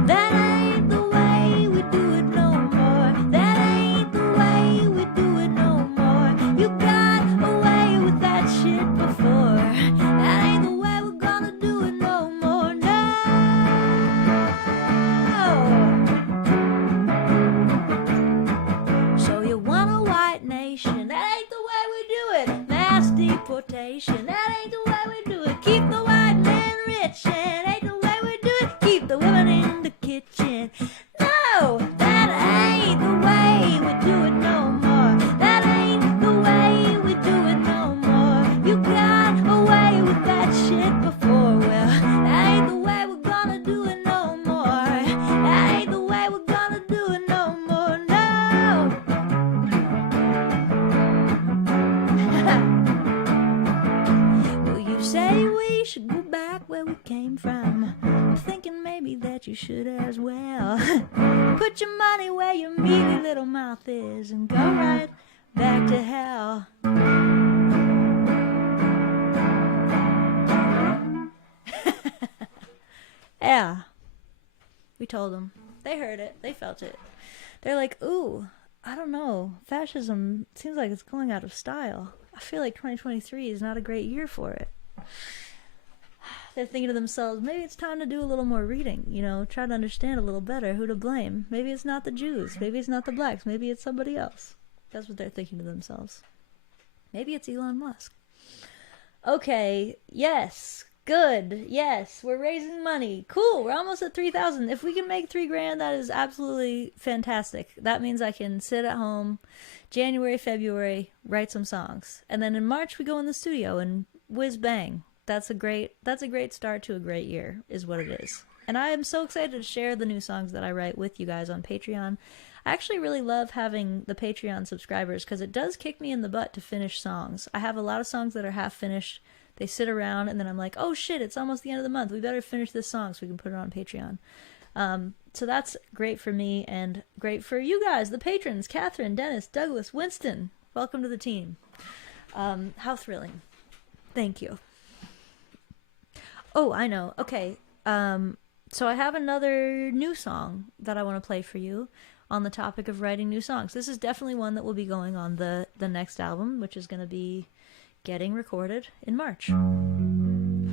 That ain't the way we do it no more. That ain't the way we do it no more. You got away with that shit before. That ain't the way we're gonna do it no more. No. So you want a white nation? That ain't the way we do it. Mass deportation? That ain't the way we do it. Keep the white man rich? And ain't the way we do it. Keep the women in the kitchen. No, that ain't the way we do it no more. That ain't the way hell. Put your money where your mealy little mouth is and go right back to hell. Yeah. We told them. They heard it. They felt it. They're like, ooh, I don't know. Fascism seems like it's going out of style. I feel like 2023 is not a great year for it. They're thinking to themselves, maybe it's time to do a little more reading, you know, try to understand a little better who to blame. Maybe it's not the Jews. Maybe it's not the blacks. Maybe it's somebody else. That's what they're thinking to themselves. Maybe it's Elon Musk. Okay, yes, good, yes, we're raising money. Cool, we're almost at 3,000. If we can make $3,000, that is absolutely fantastic. That means I can sit at home January, February, write some songs. And then in March we go in the studio and whiz bang. That's a great start to a great year, is what it is. And I am so excited to share the new songs that I write with you guys on Patreon. I actually really love having the Patreon subscribers because it does kick me in the butt to finish songs. I have a lot of songs that are half finished. They sit around and then I'm like, oh shit, it's almost the end of the month. We better finish this song so we can put it on Patreon. So that's great for me and great for you guys, the patrons, Catherine, Dennis, Douglas, Winston. Welcome to the team. How thrilling. Thank you. Oh, I know. Okay. So I have another new song that I want to play for you on the topic of writing new songs. This is definitely one that will be going on the next album, which is going to be getting recorded in March.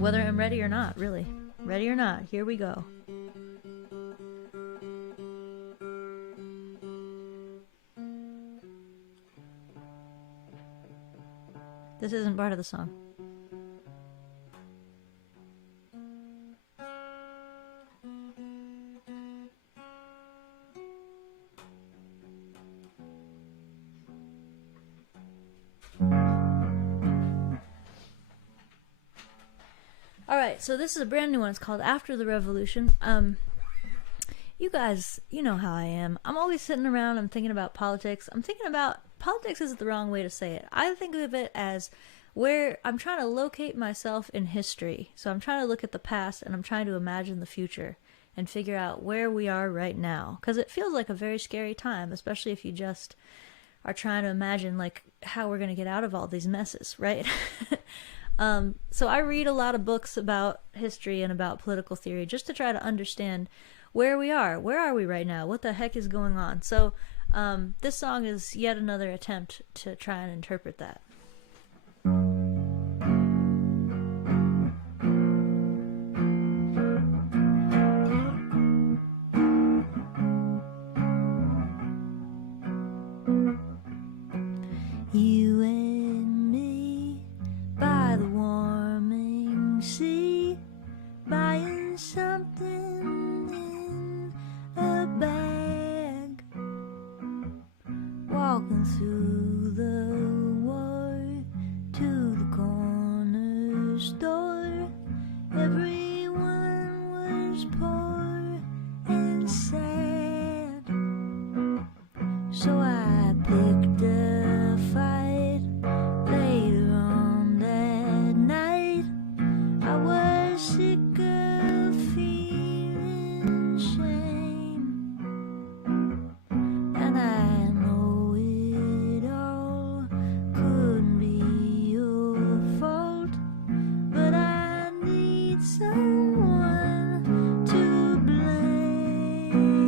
Whether I'm ready or not, really. Ready or not, here we go. This isn't part of the song. Alright, so this is a brand new one. It's called After the Revolution. You guys, you know how I am. I'm always sitting around, I'm thinking about politics. Politics isn't the wrong way to say it. I think of it as where I'm trying to locate myself in history. So I'm trying to look at the past and I'm trying to imagine the future and figure out where we are right now. Because it feels like a very scary time, especially if you just are trying to imagine like how we're going to get out of all these messes, right? So I read a lot of books about history and about political theory just to try to understand where we are. Where are we right now? What the heck is going on? So this song is yet another attempt to try and interpret that. You and me by the warming sea, buying something in a bag, walking through the ward to the corner store. Everyone was poor and sad, so I picked a fight. Later on that night, I was sick of feeling shame, and I know it all couldn't be your fault, but I need someone to blame.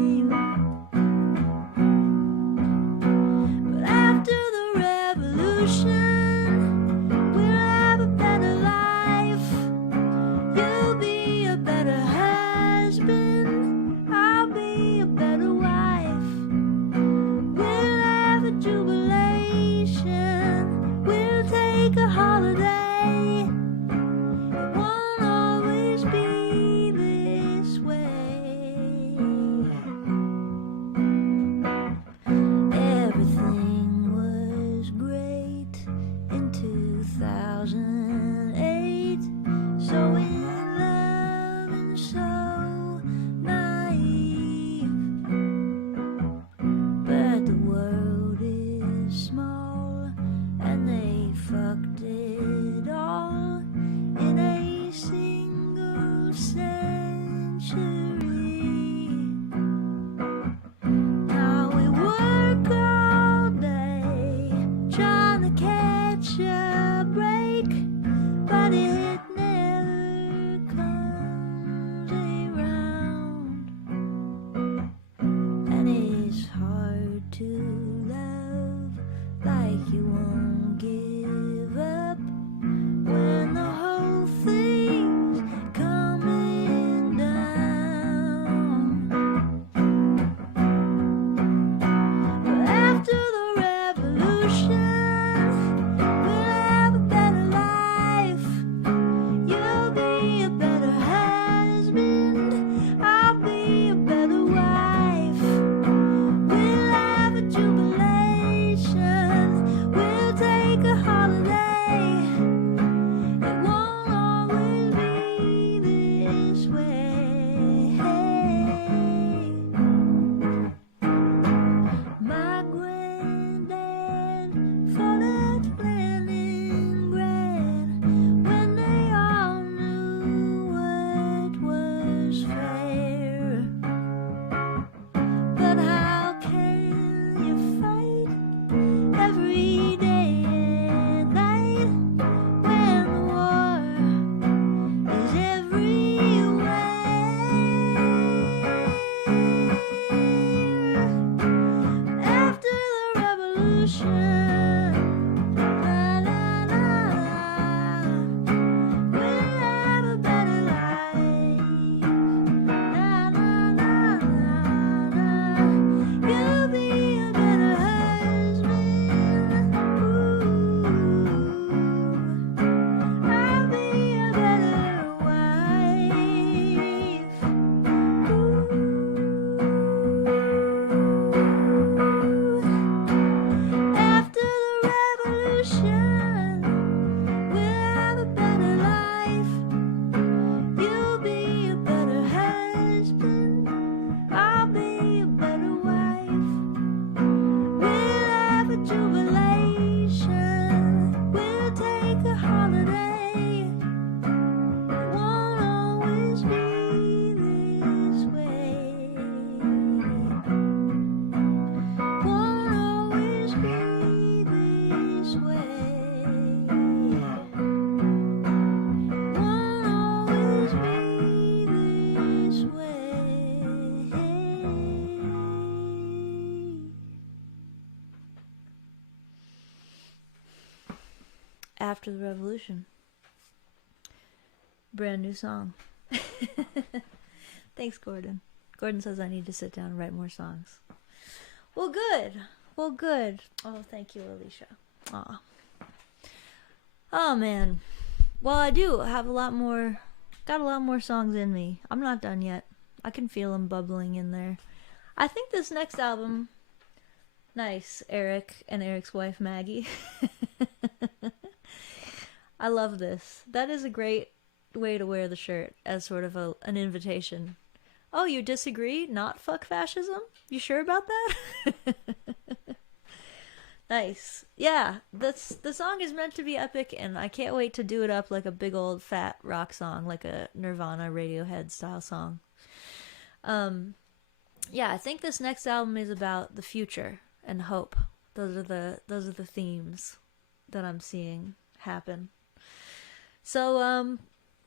you won't give up when the whole thing's coming down. But after the revolution, we'll have a better life. You'll be a better husband, I'll be a better wife. We'll have a jubilation, we'll take a holiday. It won't always be this way. My granddad fought at Leningrad when they all knew what was fair. But how can you fight every day and night when the war is everywhere? After the revolution, la la la la, we'll have a better life. La la la la la, you'll be a better husband. Ooh, I'll be a better wife. After the revolution, we'll have a better life. You'll be a better husband, I'll be a better wife. We'll have a jubilation, we'll take a holiday. It won't always be this way. Won't always be this way. Won't always be this way. After the revolution. Brand new song. Thanks, Gordon. Gordon says I need to sit down and write more songs. Well, good. Well, good. Oh, thank you, Alicia. Aw. Oh, man. Well, I do have got a lot more songs in me. I'm not done yet. I can feel them bubbling in there. I think this next album... Nice, Eric and Eric's wife, Maggie. I love this. That is a great way to wear the shirt as sort of an invitation. Oh, you disagree? Not fuck fascism? You sure about that? Nice. Yeah, the song is meant to be epic, and I can't wait to do it up like a big old fat rock song, like a Nirvana Radiohead style song. Yeah, I think this next album is about the future and hope. Those are the themes that I'm seeing happen. So,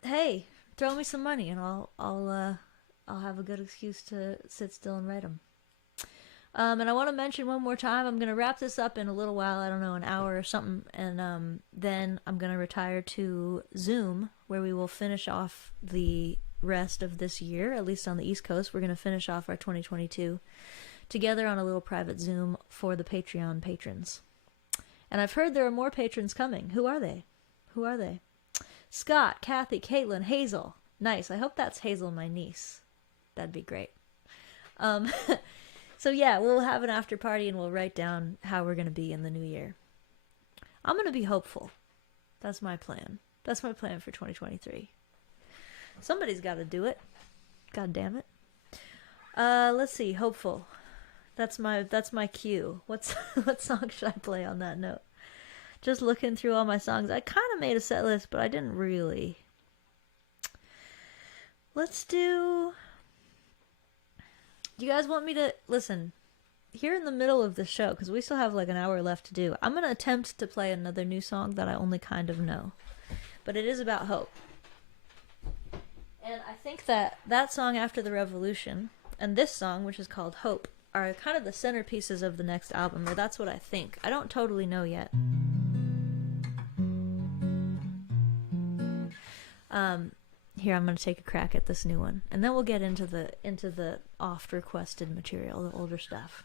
hey, throw me some money and I'll have a good excuse to sit still and write them. And I want to mention one more time, I'm going to wrap this up in a little while, I don't know, an hour or something, and then I'm going to retire to Zoom, where we will finish off the rest of this year, at least on the East Coast. We're going to finish off our 2022 together on a little private Zoom for the Patreon patrons. And I've heard there are more patrons coming. Who are they? Who are they? Scott, Kathy, Caitlin, Hazel. Nice. I hope that's Hazel, my niece. That'd be great. So yeah, we'll have an after party and we'll write down how we're going to be in the new year. I'm going to be hopeful. That's my plan. That's my plan for 2023. Somebody's got to do it. God damn it. Let's see. Hopeful. That's my cue. What song should I play on that note? Just looking through all my songs. I kind of made a set list, but I didn't really. Let's do... Do you guys want me to... Listen, here in the middle of the show, because we still have like an hour left to do, I'm going to attempt to play another new song that I only kind of know. But it is about hope. And I think that song, After the Revolution, and this song, which is called Hope, are kind of the centerpieces of the next album, or that's what I think. I don't totally know yet. Here, I'm going to take a crack at this new one, and then we'll get into the oft requested material, the older stuff.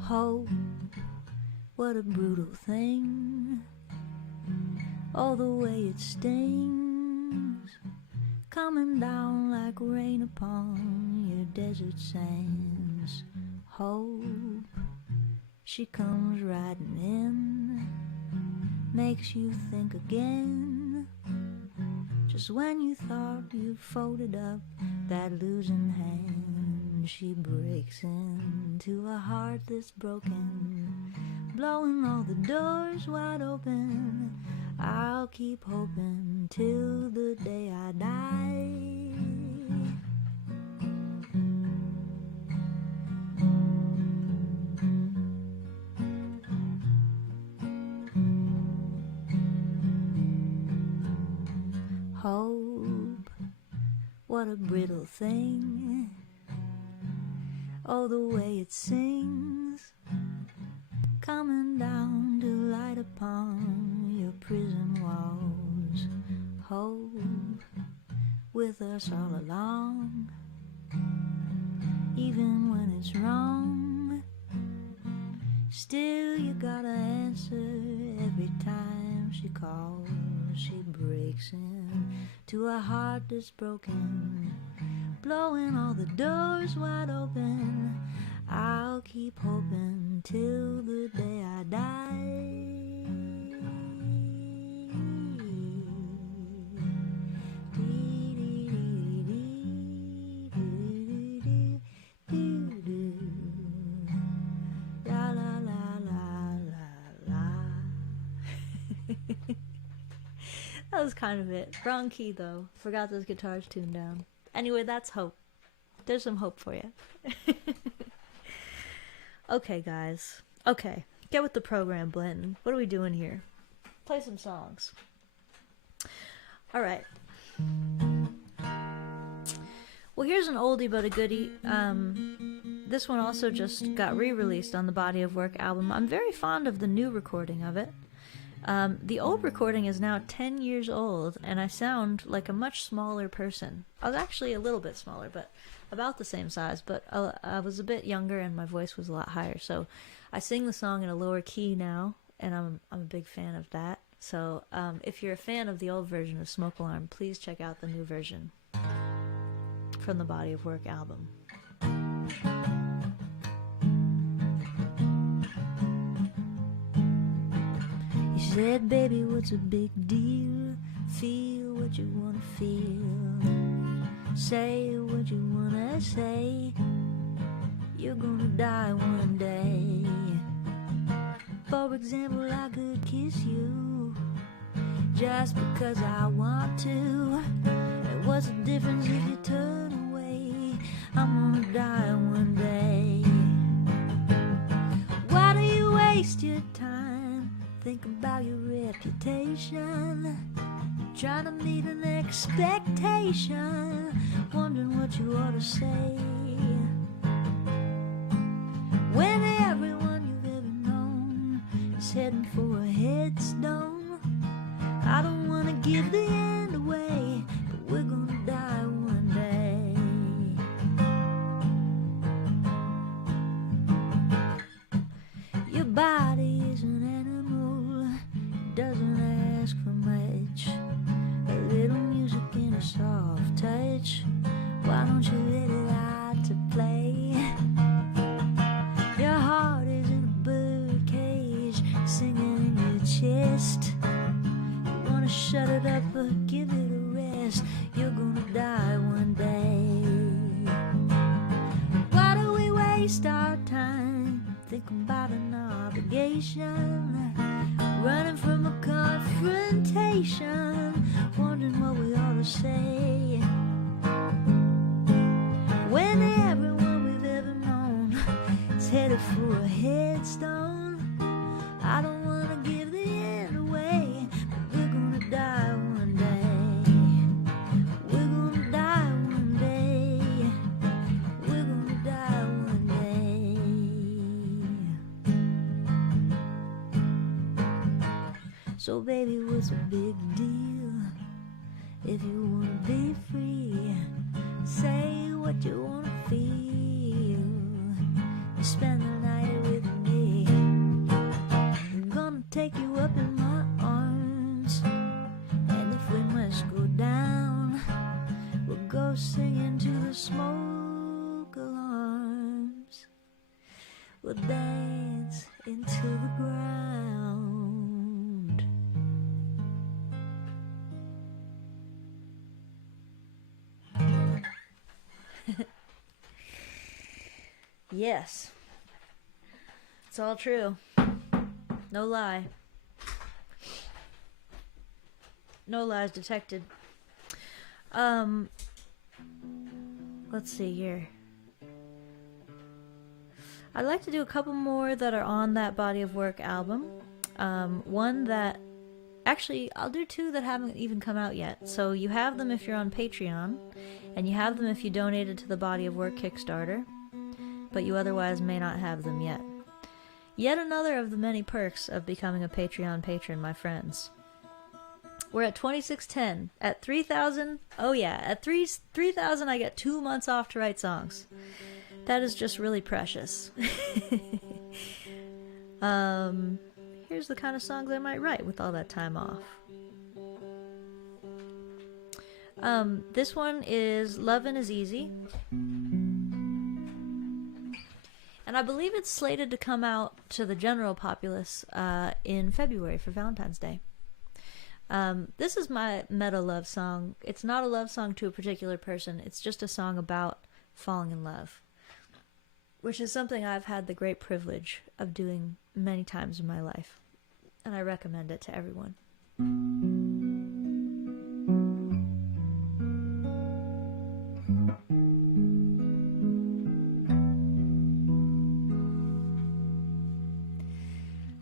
Hope, what a brutal thing. All the way it stings, coming down like rain upon your desert sands. Hope, she comes riding in, makes you think again. Just when you thought you folded up that losing hand, she breaks into a heart that's broken, blowing all the doors wide open. I'll keep hoping till the day I die. Hope, what a brittle thing. Oh, the way it sings, coming down to light upon your prison walls. Hope, with us all along, even when it's wrong. Still you gotta answer every time she calls. She breaks in to a heart that's broken, blowing all the doors wide open. I'll keep hoping till the day I die. La la la la la la. That was kind of it. Wrong key though. Forgot those guitars tuned down. Anyway, that's hope. There's some hope for you. Okay, guys. Okay. Get with the program, Blanton. What are we doing here? Play some songs. Alright. Well, here's an oldie but a goodie. This one also just got re-released on the Body of Work album. I'm very fond of the new recording of it. The old recording is now 10 years old, and I sound like a much smaller person. I was actually a little bit smaller, but about the same size, but I was a bit younger and my voice was a lot higher. So I sing the song in a lower key now, and I'm a big fan of that. So if you're a fan of the old version of Smoke Alarm, please check out the new version from the Body of Work album. You said, baby, what's a big deal? Feel what you wanna feel. Say what you wanna say. You're gonna die one day. For example, I could kiss you just because I want to. And what's the difference if you turn away? I'm gonna die one day. Why do you waste your time? Think about your reputation, trying to meet an expectation, wondering what you ought to say. When everyone you've ever known is heading for a headstone, I don't want to give the end away, but we're gonna die one day. Your body is an animal, it doesn't ask for much. A little music and a soft touch. Why don't you let it out to play? Your heart is in a bird cage, singing in your chest. You wanna shut it up or give it a rest. You're gonna die one day. Why do we waste our time thinking about an obligation, running from a confrontation, wondering what we ought to say? When everyone we've ever known is headed for a headstone, I don't wanna give the end away, but we're gonna die one day. We're gonna die one day. We're gonna die one day. So baby, what's a big deal? If you wanna be free, say what you wanna feel. You spend the night with me. I'm gonna take you up in my arms, and if we must go down, we'll go singing to the smoke alarms. We'll dance into the ground. Yes, it's all true. No lie. No lies detected. Let's see here. I'd like to do a couple more that are on that Body of Work album. One that... Actually, I'll do two that haven't even come out yet. So you have them if you're on Patreon, and you have them if you donated to the Body of Work Kickstarter, but you otherwise may not have them yet. Yet another of the many perks of becoming a Patreon patron, my friends. We're at 2610. At 3,000, oh yeah, at 3,000 I get 2 months off to write songs. That is just really precious. Here's the kind of songs I might write with all that time off. This one is Lovin' Is Easy. And I believe it's slated to come out to the general populace in February for Valentine's Day. This is my meta love song. It's not a love song to a particular person. It's just a song about falling in love, which is something I've had the great privilege of doing many times in my life. And I recommend it to everyone.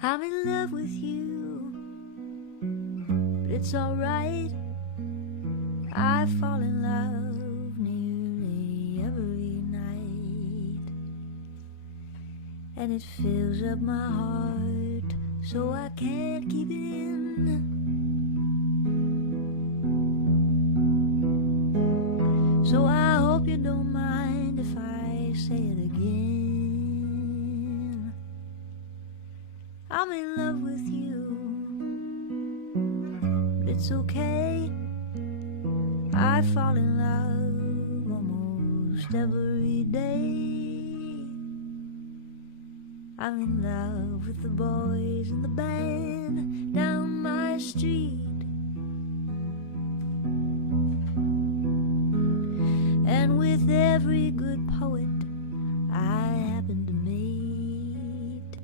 I'm in love with you, but it's alright. I fall in love nearly every night, and it fills up my heart so I can't keep it in. So I hope you don't mind if I say it again. I'm in love with you, but it's okay. I fall in love almost every day. I'm in love with the boys in the band down my street, and with every good poet I happen to meet.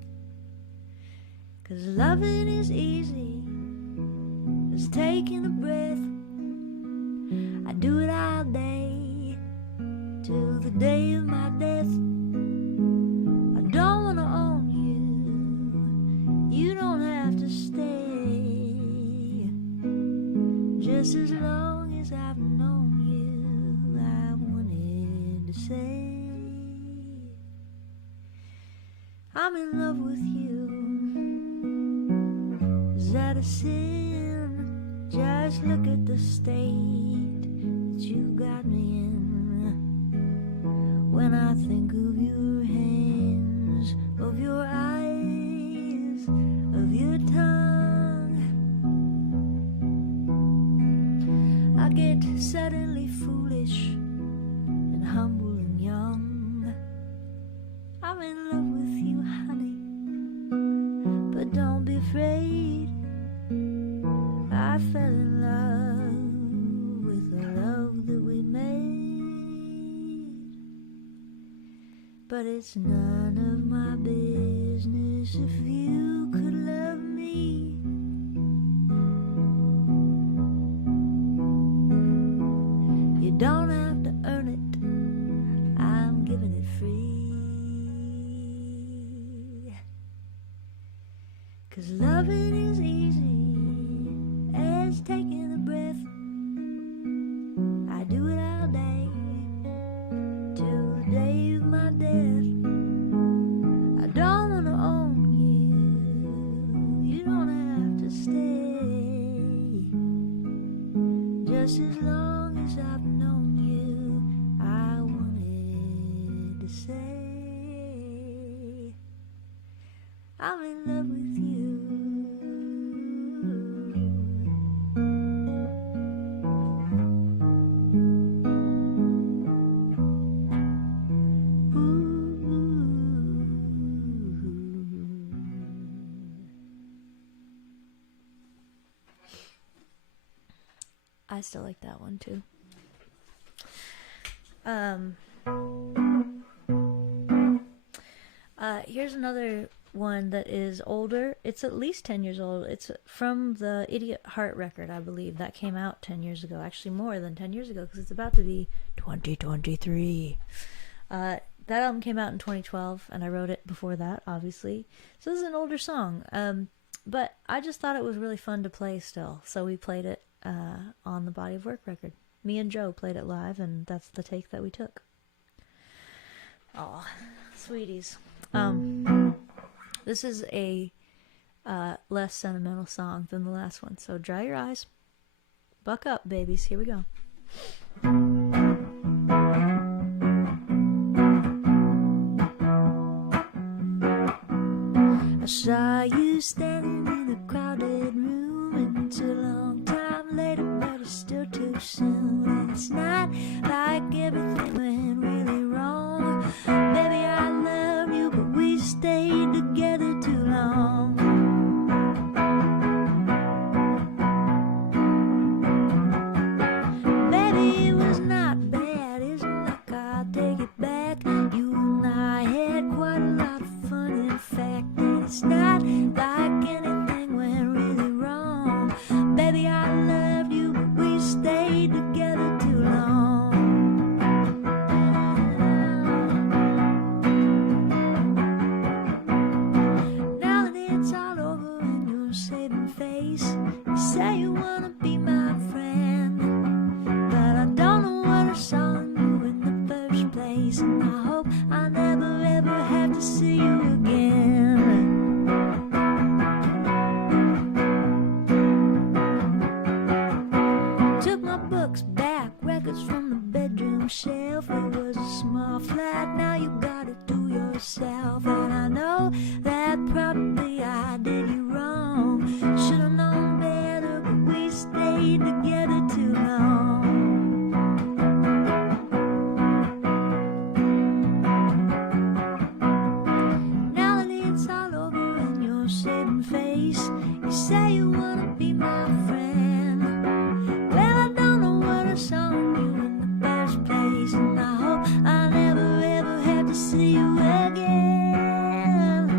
'Cause loving is easy as taking a breath. I do it all day till the day of my death. I don't wanna own you, you don't have to stay. Just as long as I've known you, I wanted to say I'm in love with you. Is that a sin? Just look at the state that you've got me in. When I think of your hands, of your eyes, of your tongue, I get suddenly foolish and humble and young. I'm in love with you, honey, but don't be afraid. I fell in love with the love that we made. But it's none of my business if you could love me. You don't have to earn it, I'm giving it free. 'Cause loving is easy as taking a breath. I do it all day till the day of my death. I don't wanna own you. You don't have to stay. Just as long as I've known you, I wanted to say I'm in love with you. I still like that one too. Here's another one that is older. It's at least 10 years old. It's from the Idiot Heart record, I believe. That came out 10 years ago. Actually, more than 10 years ago, because it's about to be 2023. That album came out in 2012, and I wrote it before that, obviously. So this is an older song. But I just thought it was really fun to play still. So we played it on the Body of Work record. Me and Joe played it live, and that's the take that we took. Aw, sweeties. This is a less sentimental song than the last one, so dry your eyes. Buck up, babies. Here we go. I saw you standing in a crowded room, and it's a long time later, but it's still too soon. And it's not like everything went really wrong. Baby, I love you, but we stayed together too long. Baby, it was not bad, isn't like I'll take it back. You and I had quite a lot of fun, in fact. And it's not like anything went really wrong. Baby, I loved you, but we stayed together too long. Now that it's all over and you're saving face, you say you wanna be my friend, but I don't know what I saw in you in the first place. And I hope I never ever have to see you again. Took my books back, records from the bedroom shelf. It was a small flat, now you got it to yourself. And I know that probably I did you wrong. Should've known better, but we stayed together too long. Now that it's all over and you're saving face, you say you wanna be my friend. Well, I don't know what I saw in you in the first place, and I hope I never ever have to see you again.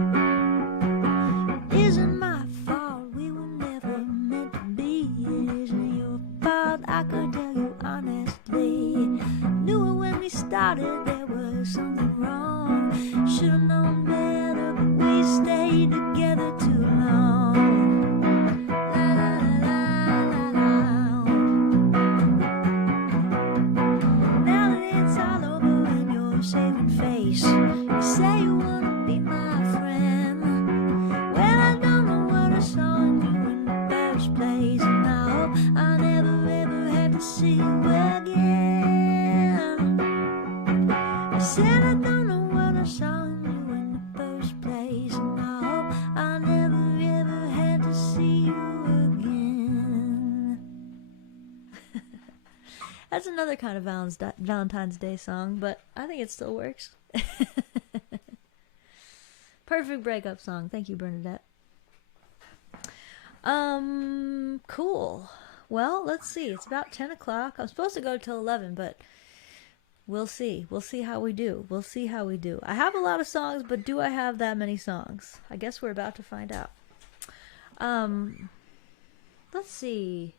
It isn't my fault, we were never meant to be. It isn't your fault, I could tell you honestly. Knew it when we started, there was something wrong. Should've known better, but we stayed together too long. La la la la la. Now that it's all over and you're saving face, you say you wanna be my friend. Well, I don't know what I saw in you in the first place, and I hope I never ever have to see you again. I said I don't know what I saw in you in the first place, and I hope I never ever had to see you again. That's another kind of Valentine's Day song, but I think it still works. Perfect breakup song. Thank you, Bernadette. Cool. Well, let's see. It's about 10 o'clock. I'm supposed to go till 11, but we'll see. We'll see how we do. We'll see how we do. I have a lot of songs, but do I have that many songs? I guess we're about to find out. Let's see.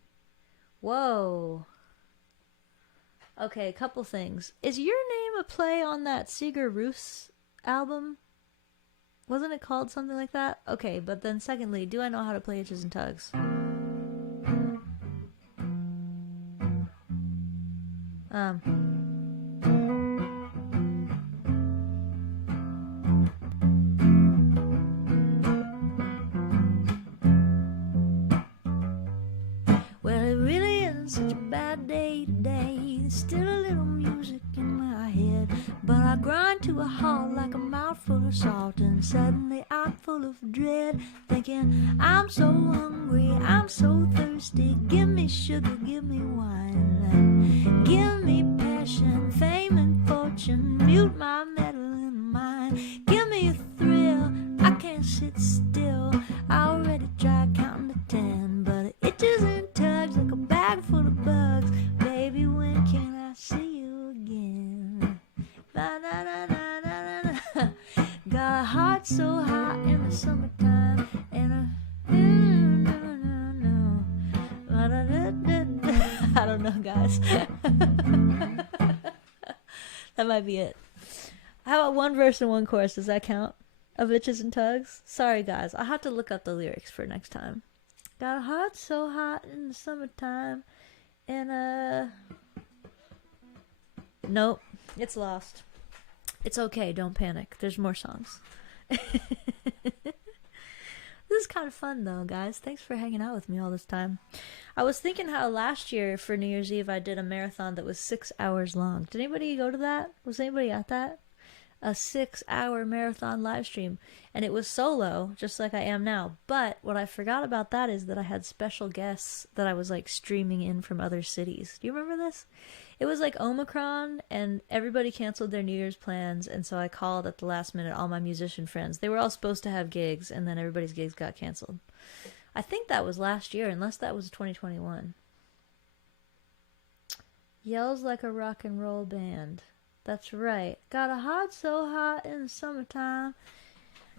Whoa. Okay, a couple things. Is your name a play on that Sigur Rós album? Wasn't it called something like that? Okay, but then secondly, do I know how to play Hitches and Tugs? Well, it really isn't such a bad day today. There's still a little music in my head, but I grind to a halt like a mouthful of salt, and suddenly I'm full of dread, thinking I'm so hungry, I'm so thirsty. Give me sugar, give me wine, give me passion, fame and fortune. Mute my meddling mind. Give me a thrill, I can't sit still. I already tried counting to 10, but it itches and tugs like a bag full of bugs. Baby, when can I see you again? Na-na-na-na-na-na. Got a heart so hot in the summertime, and I don't know, guys. That might be it. How about one verse and one chorus? Does that count? Of Itches and Tugs? Sorry, guys. I'll have to look up the lyrics for next time. Got a heart so hot in the summertime, and nope, it's lost. It's okay, don't panic. There's more songs. This is kind of fun, though, guys. Thanks for hanging out with me all this time. I was thinking how last year for New Year's Eve I did a marathon that was 6 hours long. Did anybody go to that? Was anybody at that? A 6-hour marathon live stream, and it was solo, just like I am now. But what I forgot about that is that I had special guests that I was like streaming in from other cities. Do you remember this? It was like Omicron, and everybody canceled their New Year's plans, and so I called at the last minute all my musician friends. They were all supposed to have gigs, and then everybody's gigs got canceled. I think that was last year, unless that was 2021. Yells like a rock and roll band. That's right. Got a heart so hot in the summertime.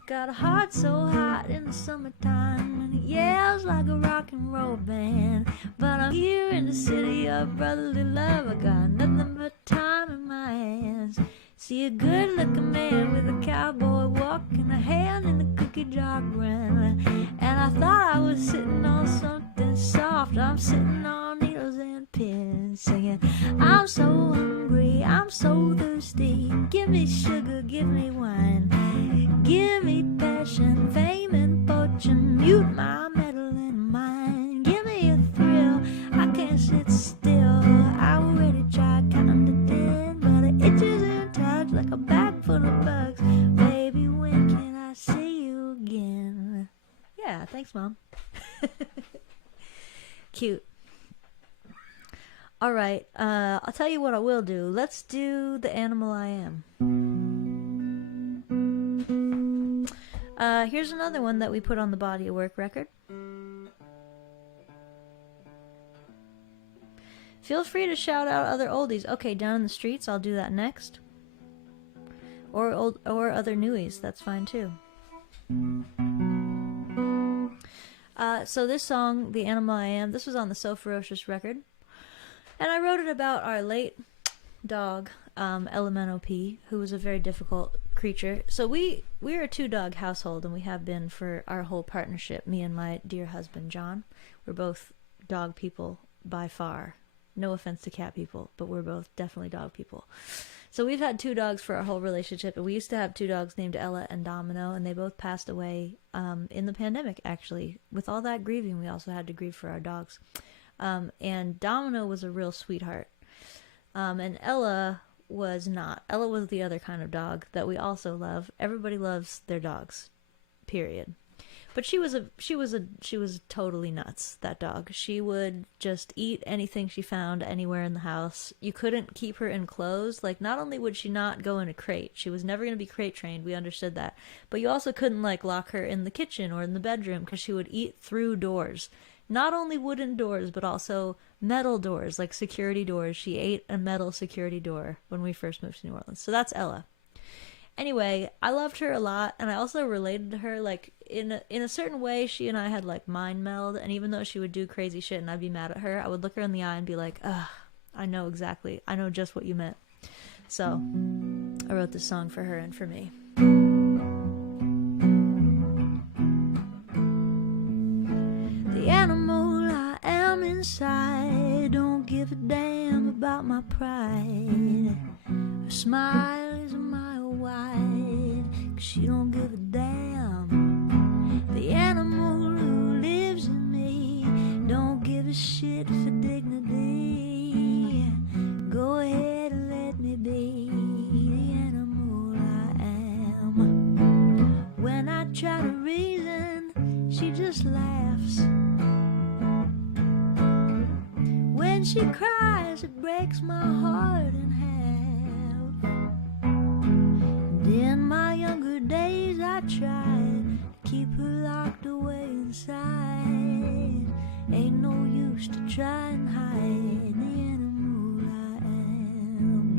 Got a heart so hot in the summertime, and it yells like a rock and roll band. But I'm here in the city of brotherly love. I got nothing but time in my hands. See a good-looking man with a cowboy walk and a hand in a cookie jar grin. And I thought I was sitting on something soft. I'm sitting on needles and pins, singing, I'm so hungry, I'm so thirsty. Give me sugar, give me wine. Give me passion, fame and fortune. Mute my meddling mind. Give me a thrill, I can't sit still. I already tried counting to 10, but it itches and tugs like a bag full of bugs. Baby, when can I see you again? Yeah, thanks, Mom. Cute. Alright, I'll tell you what I will do. Let's do The Animal I Am. Here's another one that we put on the Body of Work record. Feel free to shout out other oldies. Okay, Down in the Streets, I'll do that next. Or other newies, that's fine too. So this song, The Animal I Am, this was on the So Ferocious record. And I wrote it about our late dog, Elemento P, who was a very difficult creature. So we're a 2-dog household, and we have been for our whole partnership, me and my dear husband, John. We're both dog people by far. No offense to cat people, but we're both definitely dog people. So we've had 2 dogs for our whole relationship, and we used to have 2 dogs named Ella and Domino, and they both passed away in the pandemic, actually. With all that grieving, we also had to grieve for our dogs. And Domino was a real sweetheart. And Ella was not. Ella was the other kind of dog that we also love. Everybody loves their dogs, period. But she was totally nuts, that dog. She would just eat anything she found anywhere in the house. You couldn't keep her enclosed. Like, not only would she not go in a crate, she was never going to be crate trained, we understood that. But you also couldn't, like, lock her in the kitchen or in the bedroom, because she would eat through doors. Not only wooden doors, but also metal doors, like security doors. She ate a metal security door when we first moved to New Orleans. So that's Ella. Anyway, I loved her a lot, and I also related to her, like, in a certain way. She and I had, like, mind meld, and even though she would do crazy shit and I'd be mad at her, I would look her in the eye and be like, ugh, I know just what you meant. So, I wrote this song for her and for me. inside, don't give a damn about my pride. Her smile is a mile wide, 'cause she don't give a damn. The animal who lives in me don't give a shit for dignity. Go ahead and let me be the animal I am. When I try to reason, she just laughs. When she cries, it breaks my heart in half. And in my younger days, I tried to keep her locked away inside. Ain't no use to try and hide the animal I am.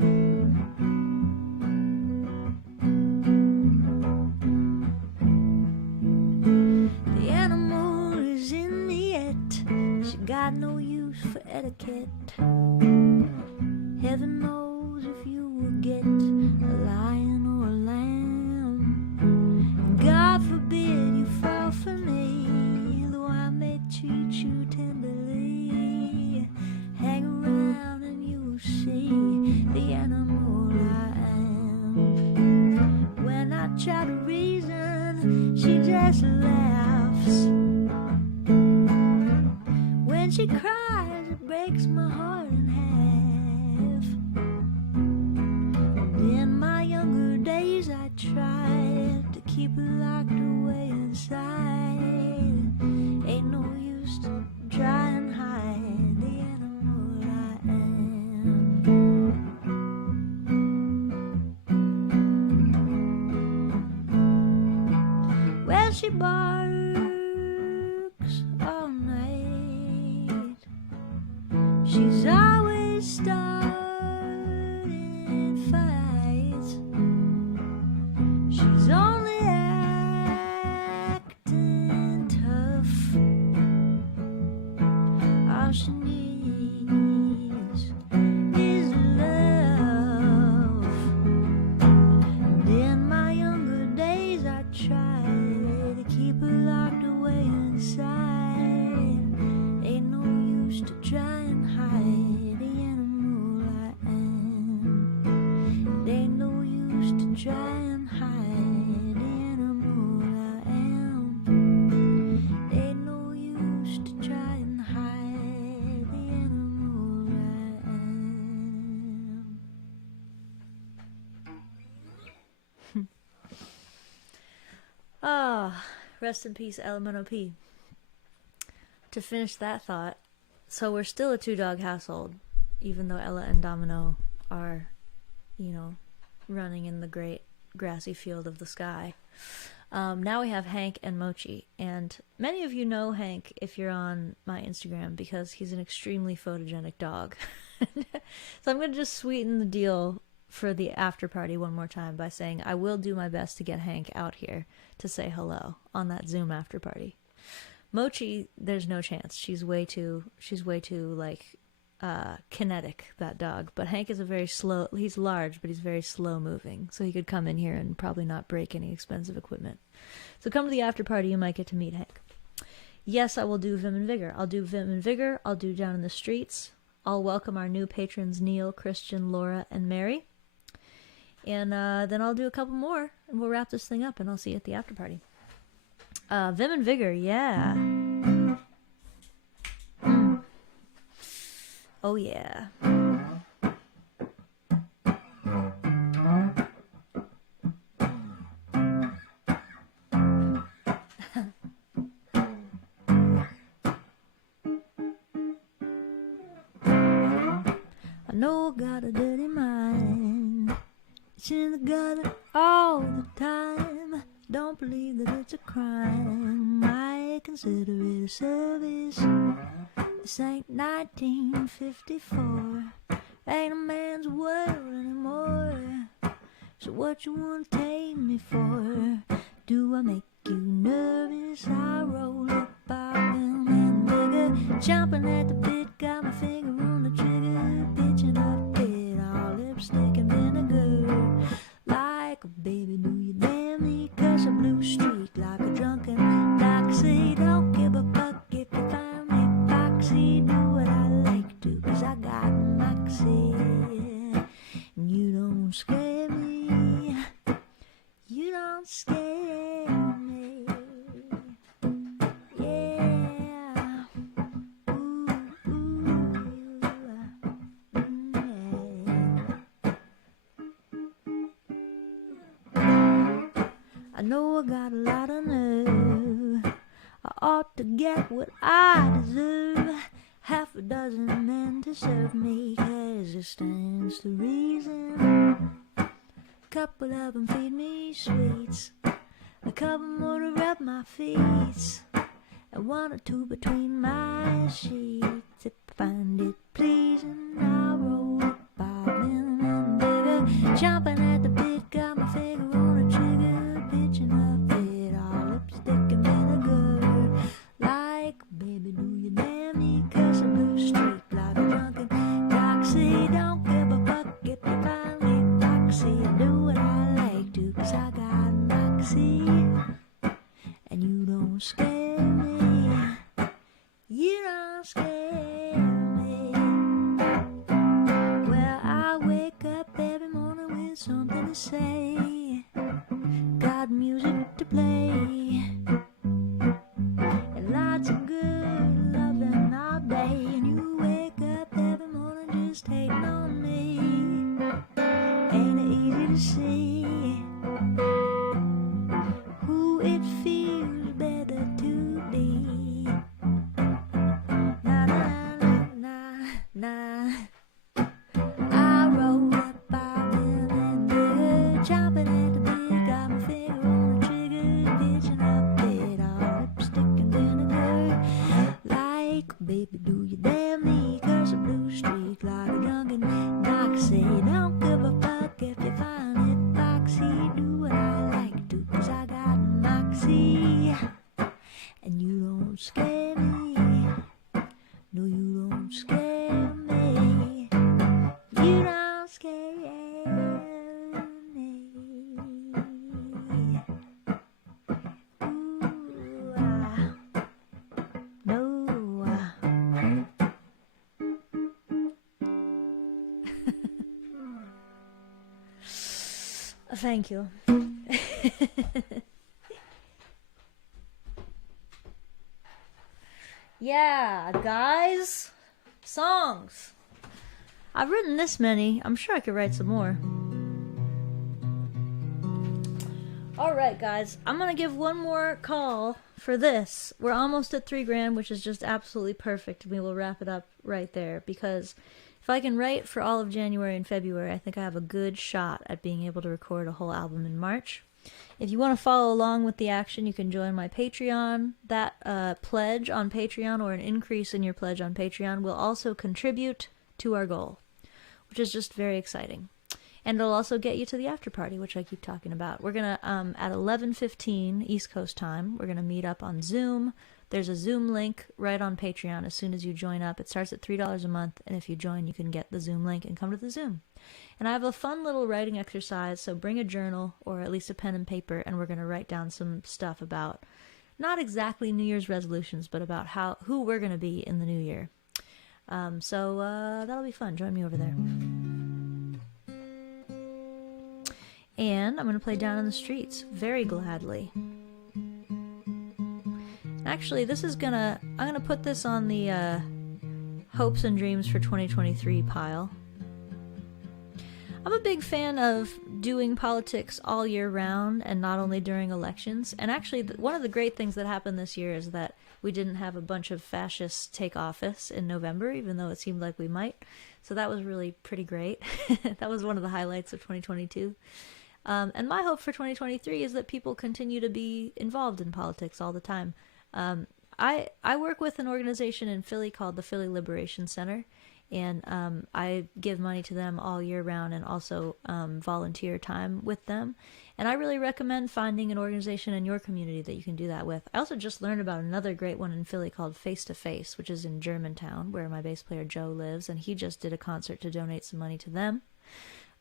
The animal is in the it. She got no use for etiquette. Heaven knows if you will get a lion or a lamb. God forbid you fall for me, though I may treat you tenderly. Hang around and you will see the animal I am. When I try to reason, she just laughs. When she cries, it breaks my heart in half. And in my younger days, I tried to keep her locked away inside. Ain't no use to try and hide the animal I am. Well, she barks all night. She's always starting fights. She's only acting tough. All she needs is love. And in my younger days, I tried to keep her locked away inside. Ain't no use to try and hide the animal I am. It ain't no use to try and hide the animal I am. It ain't no use to try and hide the animal I am. Ah, rest in peace, LMNOP. To finish that thought, so we're still a two-dog household, even though Ella and Domino are, running in the great grassy field of the sky. Now we have Hank and Mochi, and many of you know Hank if you're on my Instagram because he's an extremely photogenic dog. So I'm going to just sweeten the deal for the after party one more time by saying I will do my best to get Hank out here to say hello on that Zoom after party. Mochi, there's no chance. She's way too kinetic, that dog. But Hank is he's large, but he's very slow moving. So he could come in here and probably not break any expensive equipment. So come to the after party, you might get to meet Hank. Yes, I will do Vim and Vigor. I'll do Vim and Vigor. I'll do Down in the Streets. I'll welcome our new patrons, Neil, Christian, Laura, and Mary. And then I'll do a couple more, and we'll wrap this thing up, and I'll see you at the after party. Vim and Vigor, yeah. Oh, yeah. I know I got a dirty mind. It's in the gutter all the time. Don't believe that it's a crime. I consider it a service. This ain't 1954. Ain't a man's world anymore. So what you wanna take me for? Do I make you nervous? I roll up, I will and bigger. Chomping at the bit, got my finger on the trigger. Pitching up it, all lipstick and vinegar. Like a baby, do you dare me? Cause a blue streak like a drunken taxi. Don't give a fuck if you find me foxy. Do know I got a lot of nerve. I ought to get what I deserve. Half a dozen men to serve me, 'cause it stands to reason. Couple of them feed me sweets, a couple more to rub my feet, and one or two between my sheets. If I find it pleasing, I'll roll it by and baby, chomping at the bit, got my finger on the trigger, pitching up it, all lipstick and vinegar. Like, baby, do you damn me, 'cause I'm blue streak like a drunken doxy. Don't give a fuck if you find me foxy. I do what I like to, 'cause I got moxie, and you don't scare me. You don't scare me. Well, I wake up every morning with something to say. Got music to play, and lots of good loving all day. And you wake up every morning just hating on me. Ain't it easy to see who it feels better to be? Na na na na na. I roll up by and chomping at the bit, got my finger on the trigger, pitching up it, all lipstick and vinegar. Like, baby, do you dare me, 'cause a blue streak like a drunken doxy. Don't give a fuck if you find it foxy. Do what I like to, 'cause I got moxie, and you don't scare me. No, you don't scare me. You don't scare me. Ooh, no. Thank you. Yeah, guys. Songs. I've written this many. I'm sure I could write some more. Alright, guys. I'm going to give one more call for this. We're almost at 3 grand, which is just absolutely perfect. We will wrap it up right there, because if I can write for all of January and February, I think I have a good shot at being able to record a whole album in March. If you want to follow along with the action, you can join my Patreon. That pledge on Patreon, or an increase in your pledge on Patreon, will also contribute to our goal, which is just very exciting. And it'll also get you to the after party, which I keep talking about. We're going to, at 11:15 East Coast time, we're going to meet up on Zoom. There's a Zoom link right on Patreon as soon as you join up. It starts at $3 a month, and if you join, you can get the Zoom link and come to the Zoom. And I have a fun little writing exercise, so bring a journal or at least a pen and paper, and we're going to write down some stuff about, not exactly New Year's resolutions, but about who we're going to be in the new year. So that'll be fun. Join me over there. And I'm going to play Down in the Streets very gladly. Actually, I'm going to put this on the Hopes and Dreams for 2023 pile. I'm a big fan of doing politics all year round and not only during elections. And actually, one of the great things that happened this year is that we didn't have a bunch of fascists take office in November, even though it seemed like we might. So that was really pretty great. That was one of the highlights of 2022. And my hope for 2023 is that people continue to be involved in politics all the time. I work with an organization in Philly called the Philly Liberation Center, and I give money to them all year round and also volunteer time with them. And I really recommend finding an organization in your community that you can do that with. I also just learned about another great one in Philly called Face to Face, which is in Germantown, where my bass player Joe lives, and he just did a concert to donate some money to them.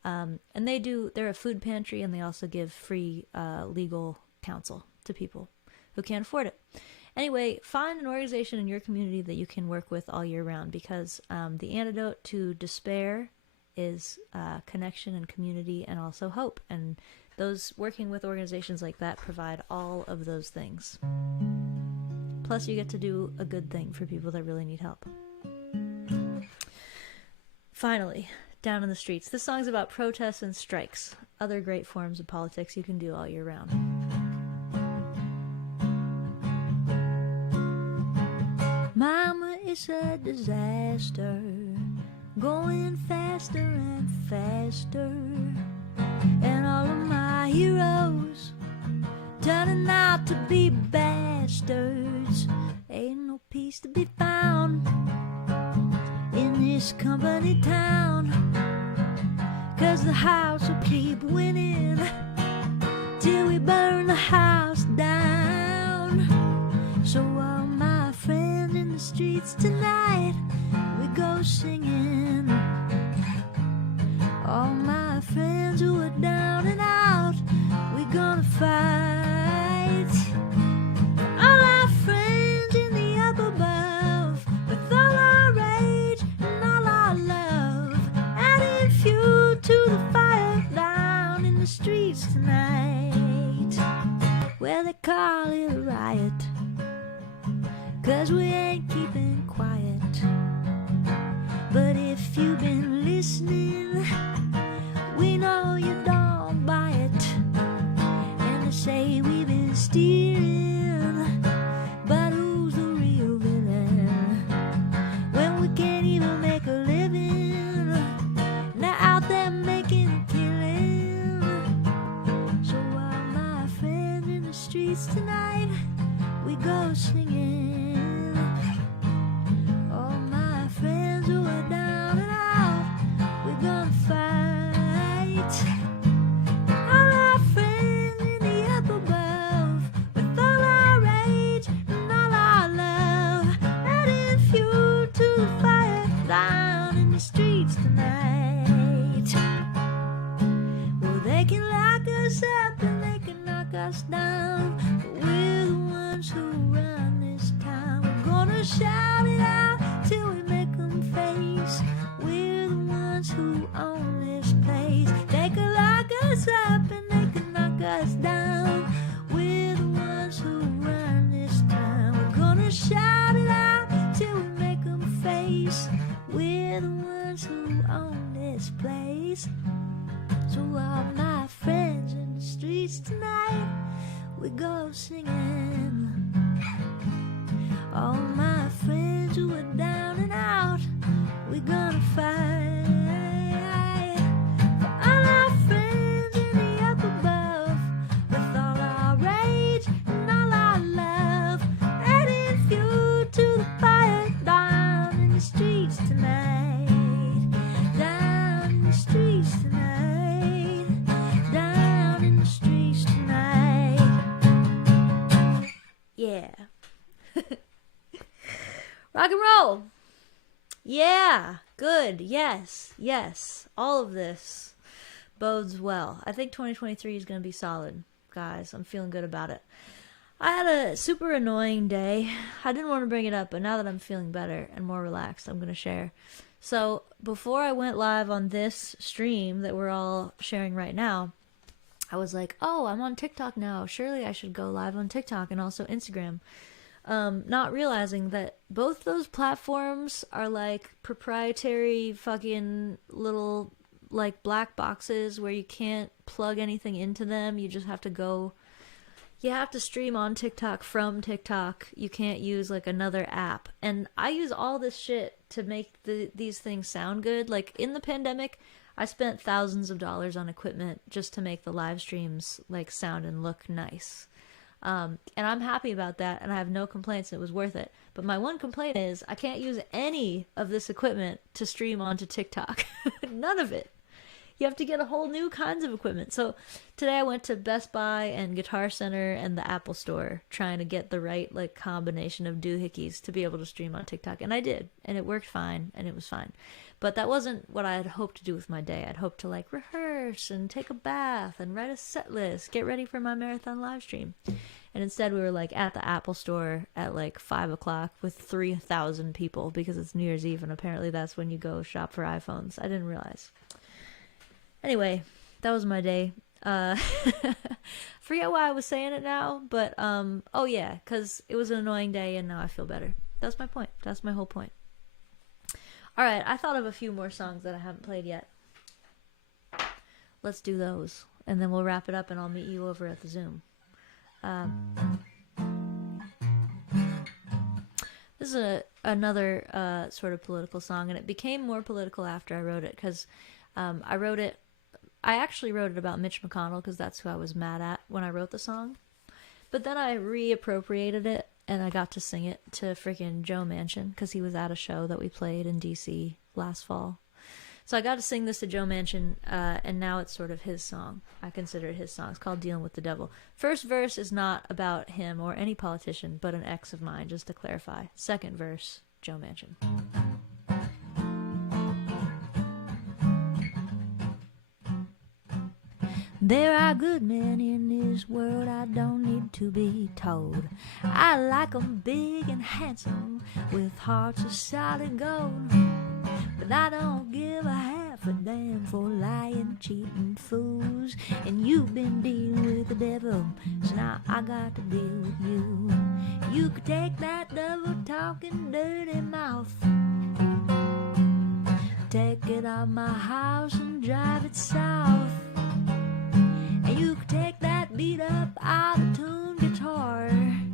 And they're a food pantry, and they also give free legal counsel to people who can't afford it. Anyway, find an organization in your community that you can work with all year round, because the antidote to despair is connection and community and also hope. And those working with organizations like that provide all of those things. Plus, you get to do a good thing for people that really need help. Finally, Down in the Streets. This song's about protests and strikes, other great forms of politics you can do all year round. It's a disaster, going faster and faster. And all of my heroes turning out to be bastards. Ain't no peace to be found in this company town, 'cause the house will keep winning till we burn the house down. So all my friends in the streets tonight, we go singing. All my friends who are down and out, we gonna fight. All our friends in the up above, with all our rage and all our love, adding fuel to the fire down in the streets tonight, where they call it a riot, 'cause we ain't keeping quiet. But if you've been listening, we know you don't buy it. And they say we've been stealing, but who's the real villain when we can't even make a living? Now out there making a killing. So all my friends in the streets tonight, we go singing. All my friends who are down and out, we're gonna fight. All our friends in the up above, with all our rage and all our love, adding fuel to the fire down in the streets tonight. Well, they can lock us up and they can knock us down, but we're the ones who run this town. We're gonna shout it out till we make them face. We're the ones who own this place. They can lock us up and they can knock us down. We're the ones who run this town. We're gonna shout it out till we make them face. We're the ones who own this place. So all my friends in the streets tonight, we go singing. All my friends who are down and out, we gonna fight. For all our friends in the up above, with all our rage and all our love, adding fuel to the fire down in the streets tonight. Down in the streets tonight. Down in the streets tonight. Yeah. Rock and roll. Yeah, good. Yes, yes. All of this bodes well. I think 2023 is going to be solid, guys. I'm feeling good about it. I had a super annoying day. I didn't want to bring it up, but now that I'm feeling better and more relaxed, I'm going to share. So before I went live on this stream that we're all sharing right now, I was like, oh, I'm on TikTok now. Surely I should go live on TikTok and also Instagram. Not realizing that both those platforms are like proprietary fucking little like black boxes where you can't plug anything into them. You just have to you have to stream on TikTok from TikTok. You can't use like another app. And I use all this shit to make these things sound good. Like in the pandemic, I spent thousands of dollars on equipment just to make the live streams like sound and look nice. And I'm happy about that, and I have no complaints. It was worth it. But my one complaint is I can't use any of this equipment to stream onto TikTok. None of it. You have to get a whole new kinds of equipment. So today I went to Best Buy and Guitar Center and the Apple Store trying to get the right like combination of doohickeys to be able to stream on TikTok. And I did, and it worked fine, and it was fine. But that wasn't what I had hoped to do with my day. I'd hoped to like rehearse and take a bath and write a set list, get ready for my marathon live stream. And instead we were like at the Apple Store at like 5 o'clock with 3,000 people because it's New Year's Eve and apparently that's when you go shop for iPhones. I didn't realize. Anyway, that was my day. Forget why I was saying it now, but oh yeah, because it was an annoying day and now I feel better. That's my point. That's my whole point. All right, I thought of a few more songs that I haven't played yet. Let's do those, and then we'll wrap it up and I'll meet you over at the Zoom. This This is another sort of political song, and it became more political after I wrote it, because I actually wrote it about Mitch McConnell, because that's who I was mad at when I wrote the song. But then I reappropriated it, and I got to sing it to freaking Joe Manchin, because he was at a show that we played in D.C. last fall. So I got to sing this to Joe Manchin, and now it's sort of his song. I consider it his song. It's called Dealing with the Devil. First verse is not about him or any politician, but an ex of mine, just to clarify. Second verse, Joe Manchin. There are good men in this world, I don't need to be told. I like 'em big and handsome, with hearts of solid gold. But I don't give a half a damn for lying, cheating fools. And you've been dealing with the devil, so now I got to deal with you. You could take that double-talking, dirty mouth, take it out my house and drive it south. And you could take that beat-up, out-of-tune guitar and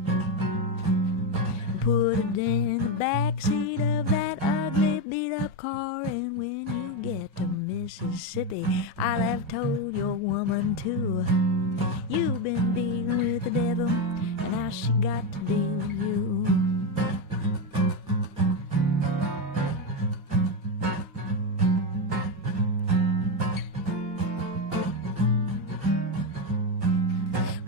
put it in the backseat of that ugly beat-up car. And when you get to Mississippi, I'll have told your woman too. You've been dealing with the devil, and now she got to deal with you.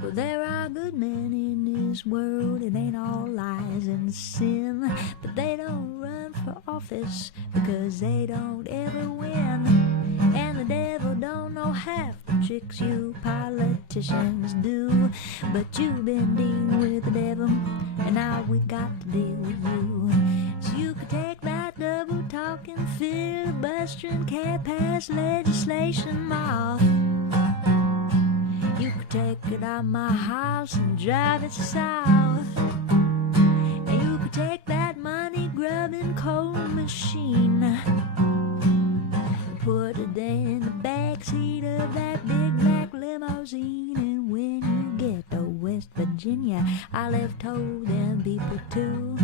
Well, there are good men in this world, it ain't all lies and sin, but they don't run for office because they don't ever win. And the devil don't know half the tricks you politicians do. But you've been dealing with the devil, and now we got to deal with you. So you could take that double-talking, filibustering, can't pass legislation off. You could take it out my house and drive it south. And you could take that money-grubbing coal machine and put it in the backseat of that big black limousine. And when you get to West Virginia, I'll have told them people too.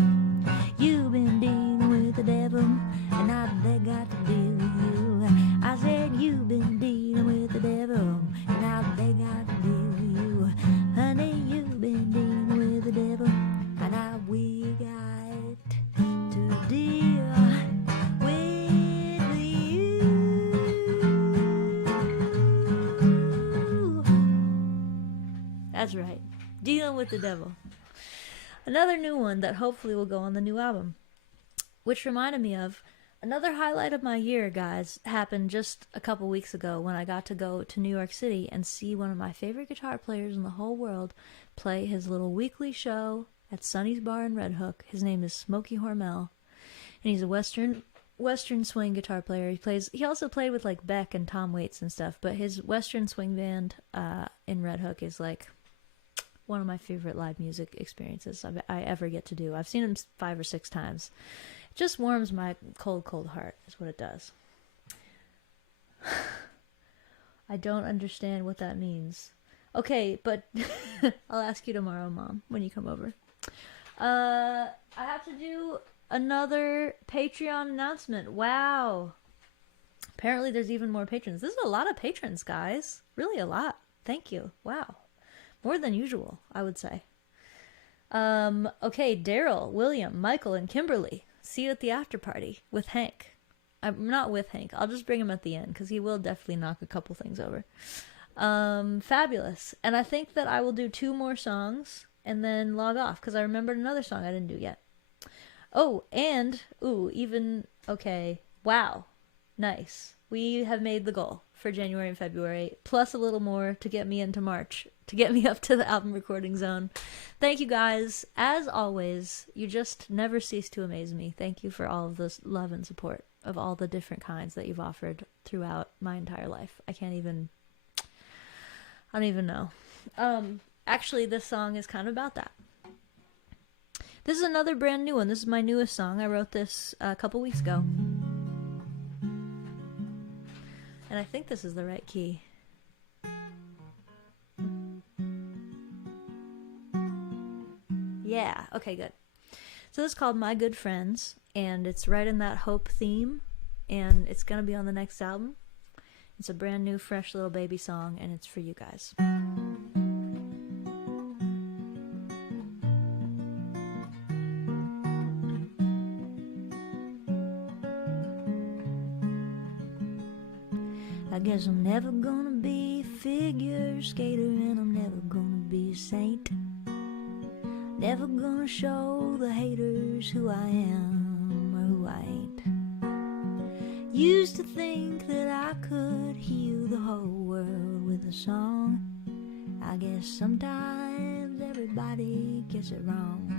You've been dealing with the devil, and now they got to deal with you. I said you've been dealing with the devil, and now they got to deal with you. Honey, you've been dealing with the devil, and now we got to deal with you. That's right, dealing with the devil. Another new one that hopefully will go on the new album. Which reminded me of another highlight of my year, guys, happened just a couple weeks ago when I got to go to New York City and see one of my favorite guitar players in the whole world play his little weekly show at Sonny's Bar in Red Hook. His name is Smokey Hormel, and he's a Western swing guitar player. He also played with like Beck and Tom Waits and stuff, but his Western swing band in Red Hook is like one of my favorite live music experiences I ever get to do. I've seen him 5 or 6 times. It just warms my cold, cold heart, is what it does. I don't understand what that means. Okay, but I'll ask you tomorrow, Mom, when you come over. I have to do another Patreon announcement. Wow. Apparently there's even more patrons. This is a lot of patrons, guys. Really a lot. Thank you. Wow. More than usual, I would say. Okay, Daryl, William, Michael, and Kimberly. See you at the after party with Hank. I'm not with Hank. I'll just bring him at the end because he will definitely knock a couple things over. Fabulous. And I think that I will do 2 more songs and then log off because I remembered another song I didn't do yet. Oh, and, okay. Wow. Nice. We have made the goal for January and February, plus a little more to get me into March, to get me up to the album recording zone. Thank you guys. As always, you just never cease to amaze me. Thank you for all of this love and support of all the different kinds that you've offered throughout my entire life. I don't even know. Actually, this song is kind of about that. This is another brand new one. This is my newest song. I wrote this a couple weeks ago. And I think this is the right key. Yeah, okay, good. So this is called My Good Friends, and it's right in that hope theme, and it's gonna be on the next album. It's a brand new, fresh little baby song, and it's for you guys. I guess I'm never gonna be a figure skater, and I'm never gonna be a saint. Never gonna show the haters who I am or who I ain't. Used to think that I could heal the whole world with a song. I guess sometimes everybody gets it wrong.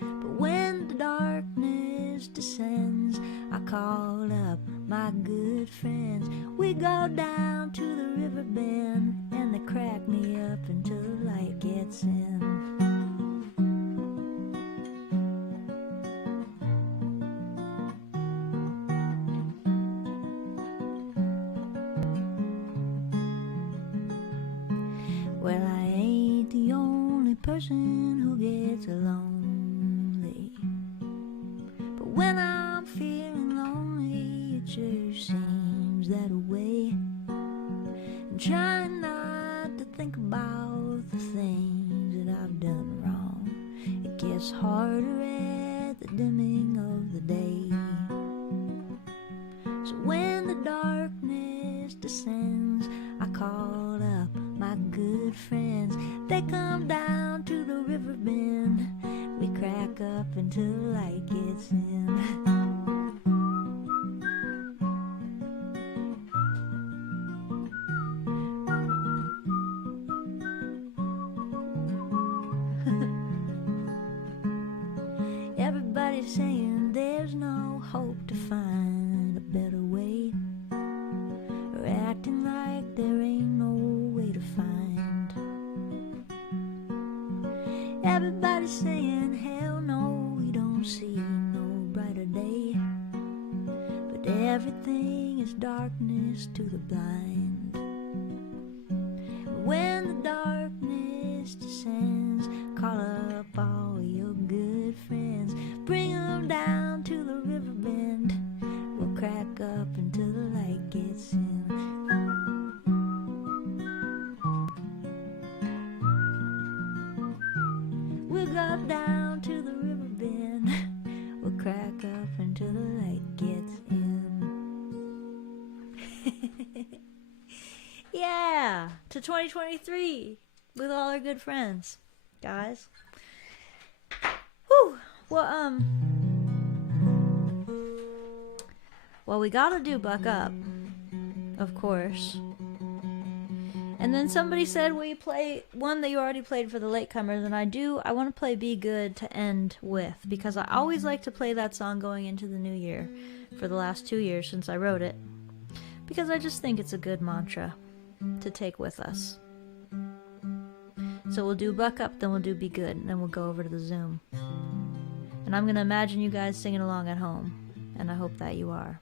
But when the darkness descends, I called up my good friends. We go down to the river bend, and they crack me up until the light gets in. Well, I ain't the only person who gets lonely, but when I'm feeling lonely, it sure seems that way. And trying not to think about the things that I've done wrong, it gets harder at the dimming of the day. So when the darkness descends, I call up my good friends. They come down to the river bend. We crack up until the light gets in. Everybody's saying there's no hope to find a better way, or acting like there ain't no way to find. Everybody's saying hell no, we don't see no brighter day, but everything is darkness to the blind. When the darkness descends, call up all your good friends. Bring them down to the river bend. We'll crack up until the light gets in. We'll go down to the river bend. We'll crack up until the light gets in. Yeah, to 2023 with all our good friends, guys. Whew. Well, we gotta do Buck Up, of course. And then somebody said we play one that you already played for the latecomers, and I want to play Be Good to end with, because I always like to play that song going into the new year for the last 2 years since I wrote it, because I just think it's a good mantra to take with us. So we'll do Buck Up, then we'll do Be Good, and then we'll go over to the Zoom. And I'm going to imagine you guys singing along at home, and I hope that you are.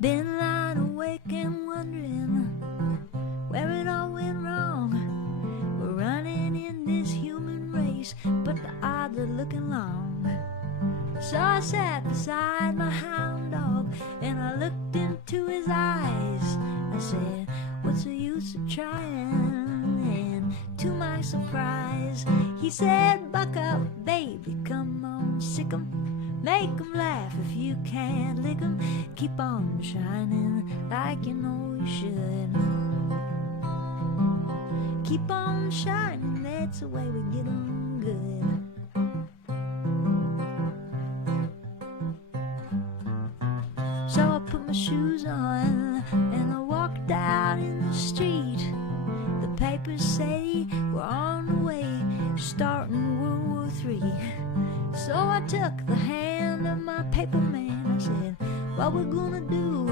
Been lying awake and wondering where it all went wrong. We're running in this human race, but the odds are looking long. So I sat beside my hound dog, and I looked into his eyes. I said, what's the use of trying? And to my surprise, he said, buck up, baby, come on, sick 'em. Make 'em laugh if you can't lick 'em. Keep on shining like you know you should. Keep on shining, that's the way we get 'em good. So I put my shoes on and I walked out in the street. The papers say we're on the way, starting World War III. So I took the hand of my paper man. I said, what we're gonna do?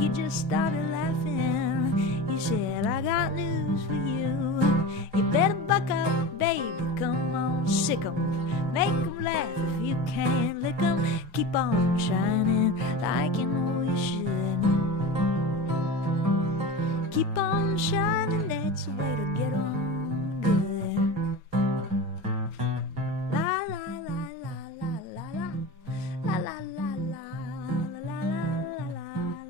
He just started laughing. He said, I got news for you. You better buck up, baby, come on, sick 'em. Make 'em laugh if you can't lick 'em. Keep on shining like you know you should. Keep on shining, that's the way to get on good. La la la la la la la la la la la la la la la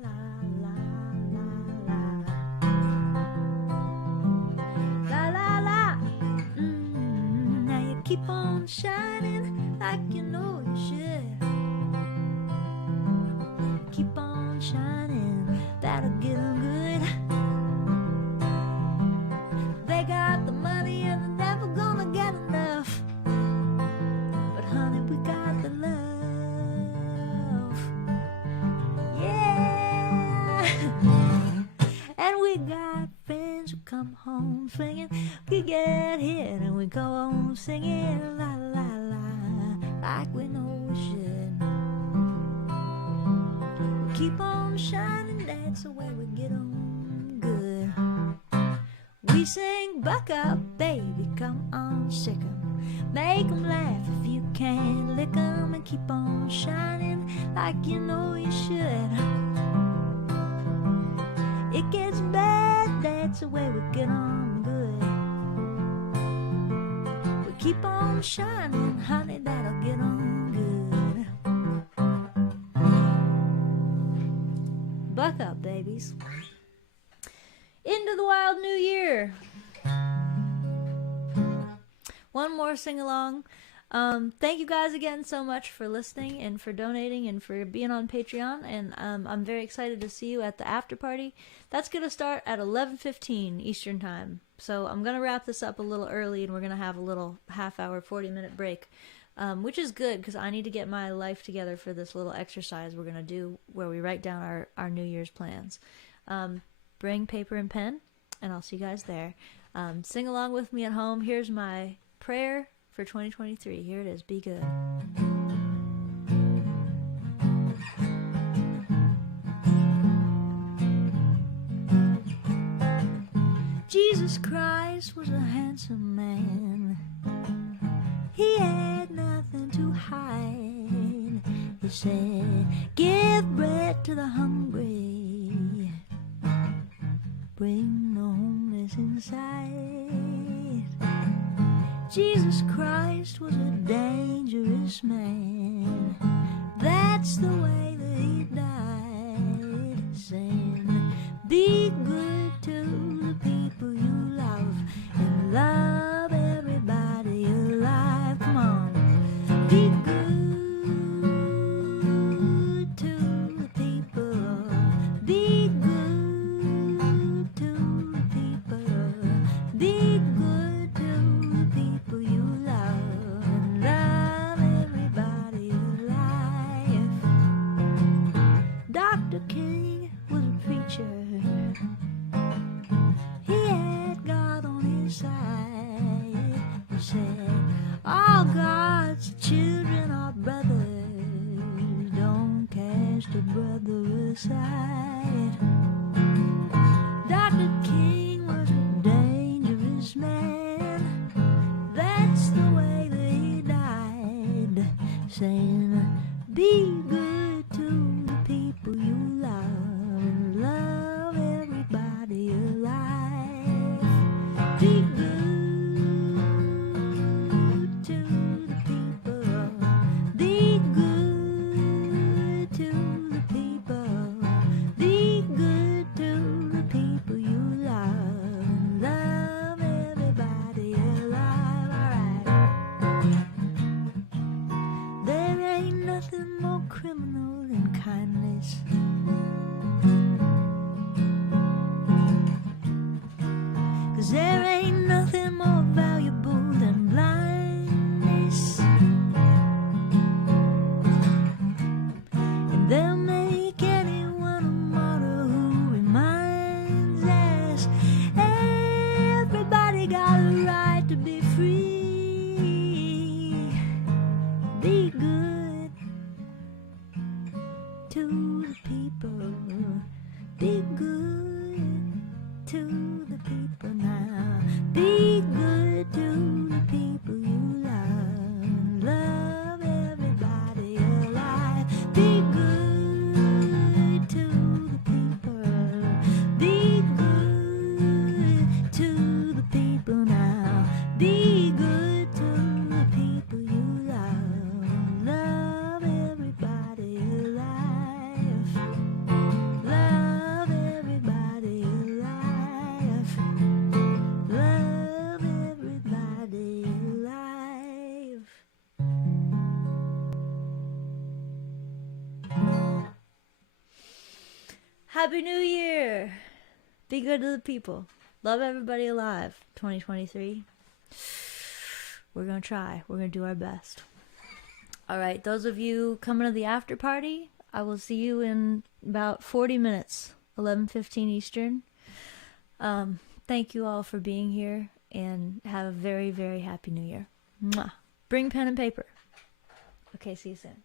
la la la. Now you keep on shining like you know you should. Keep on shining, that'll get 'em good. They got the money and they're never gonna get enough. But honey, we got the love. Yeah. And we got friends who come home singing. We get hit and we go on singing la la la, like we know we should. We keep on shining, that's the way we get on good. We sing, buck up, baby, come on, sick 'em. Make 'em laugh if you can't lick 'em. And keep on shining like you know you should. It gets bad, that's the way we get on good. We keep on shining, honey, that'll get on good. Buck up, babies. Into the wild new year. One more sing-along. Thank you guys again so much for listening and for donating and for being on Patreon. And I'm very excited to see you at the after party. That's going to start at 11:15 Eastern Time. So I'm going to wrap this up a little early and we're going to have a little half-hour, 40-minute break, which is good because I need to get my life together for this little exercise we're going to do where we write down our New Year's plans. Bring paper and pen, and I'll see you guys there. Sing along with me at home. Here's my prayer for 2023. Here it is. Be good. Jesus Christ was a handsome man. He had nothing to hide. He said, give bread to the hungry. Bring the homeless inside. Jesus Christ was a dangerous man. That's the way that he died. Saying, be good to the people you love and love everybody alive. Come on. Be good to the people. Be good to the people. Be good to the people you love and love everybody alive. Dr. King was a preacher. He had God on his side. He said, all God's children are brothers. Don't cast a brother aside. Dr. King was a dangerous man. That's the way that he died. Saying, be good to the people you love and love everybody alive. Be good to the people. Be good to the people. Be good to the people you love and love everybody alive. Alright. There ain't nothing more criminal than kindness. Cause there ain't nothing more valuable than blindness. And they'll make anyone a martyr who reminds us everybody got a right to be free. Be good to the people. Happy New Year! Be good to the people. Love everybody alive. 2023. We're gonna try. We're gonna do our best. Alright, those of you coming to the after party, I will see you in about 40 minutes. 11:15 Eastern. Thank you all for being here, and have a very, very happy New Year. Mwah. Bring pen and paper. Okay, see you soon.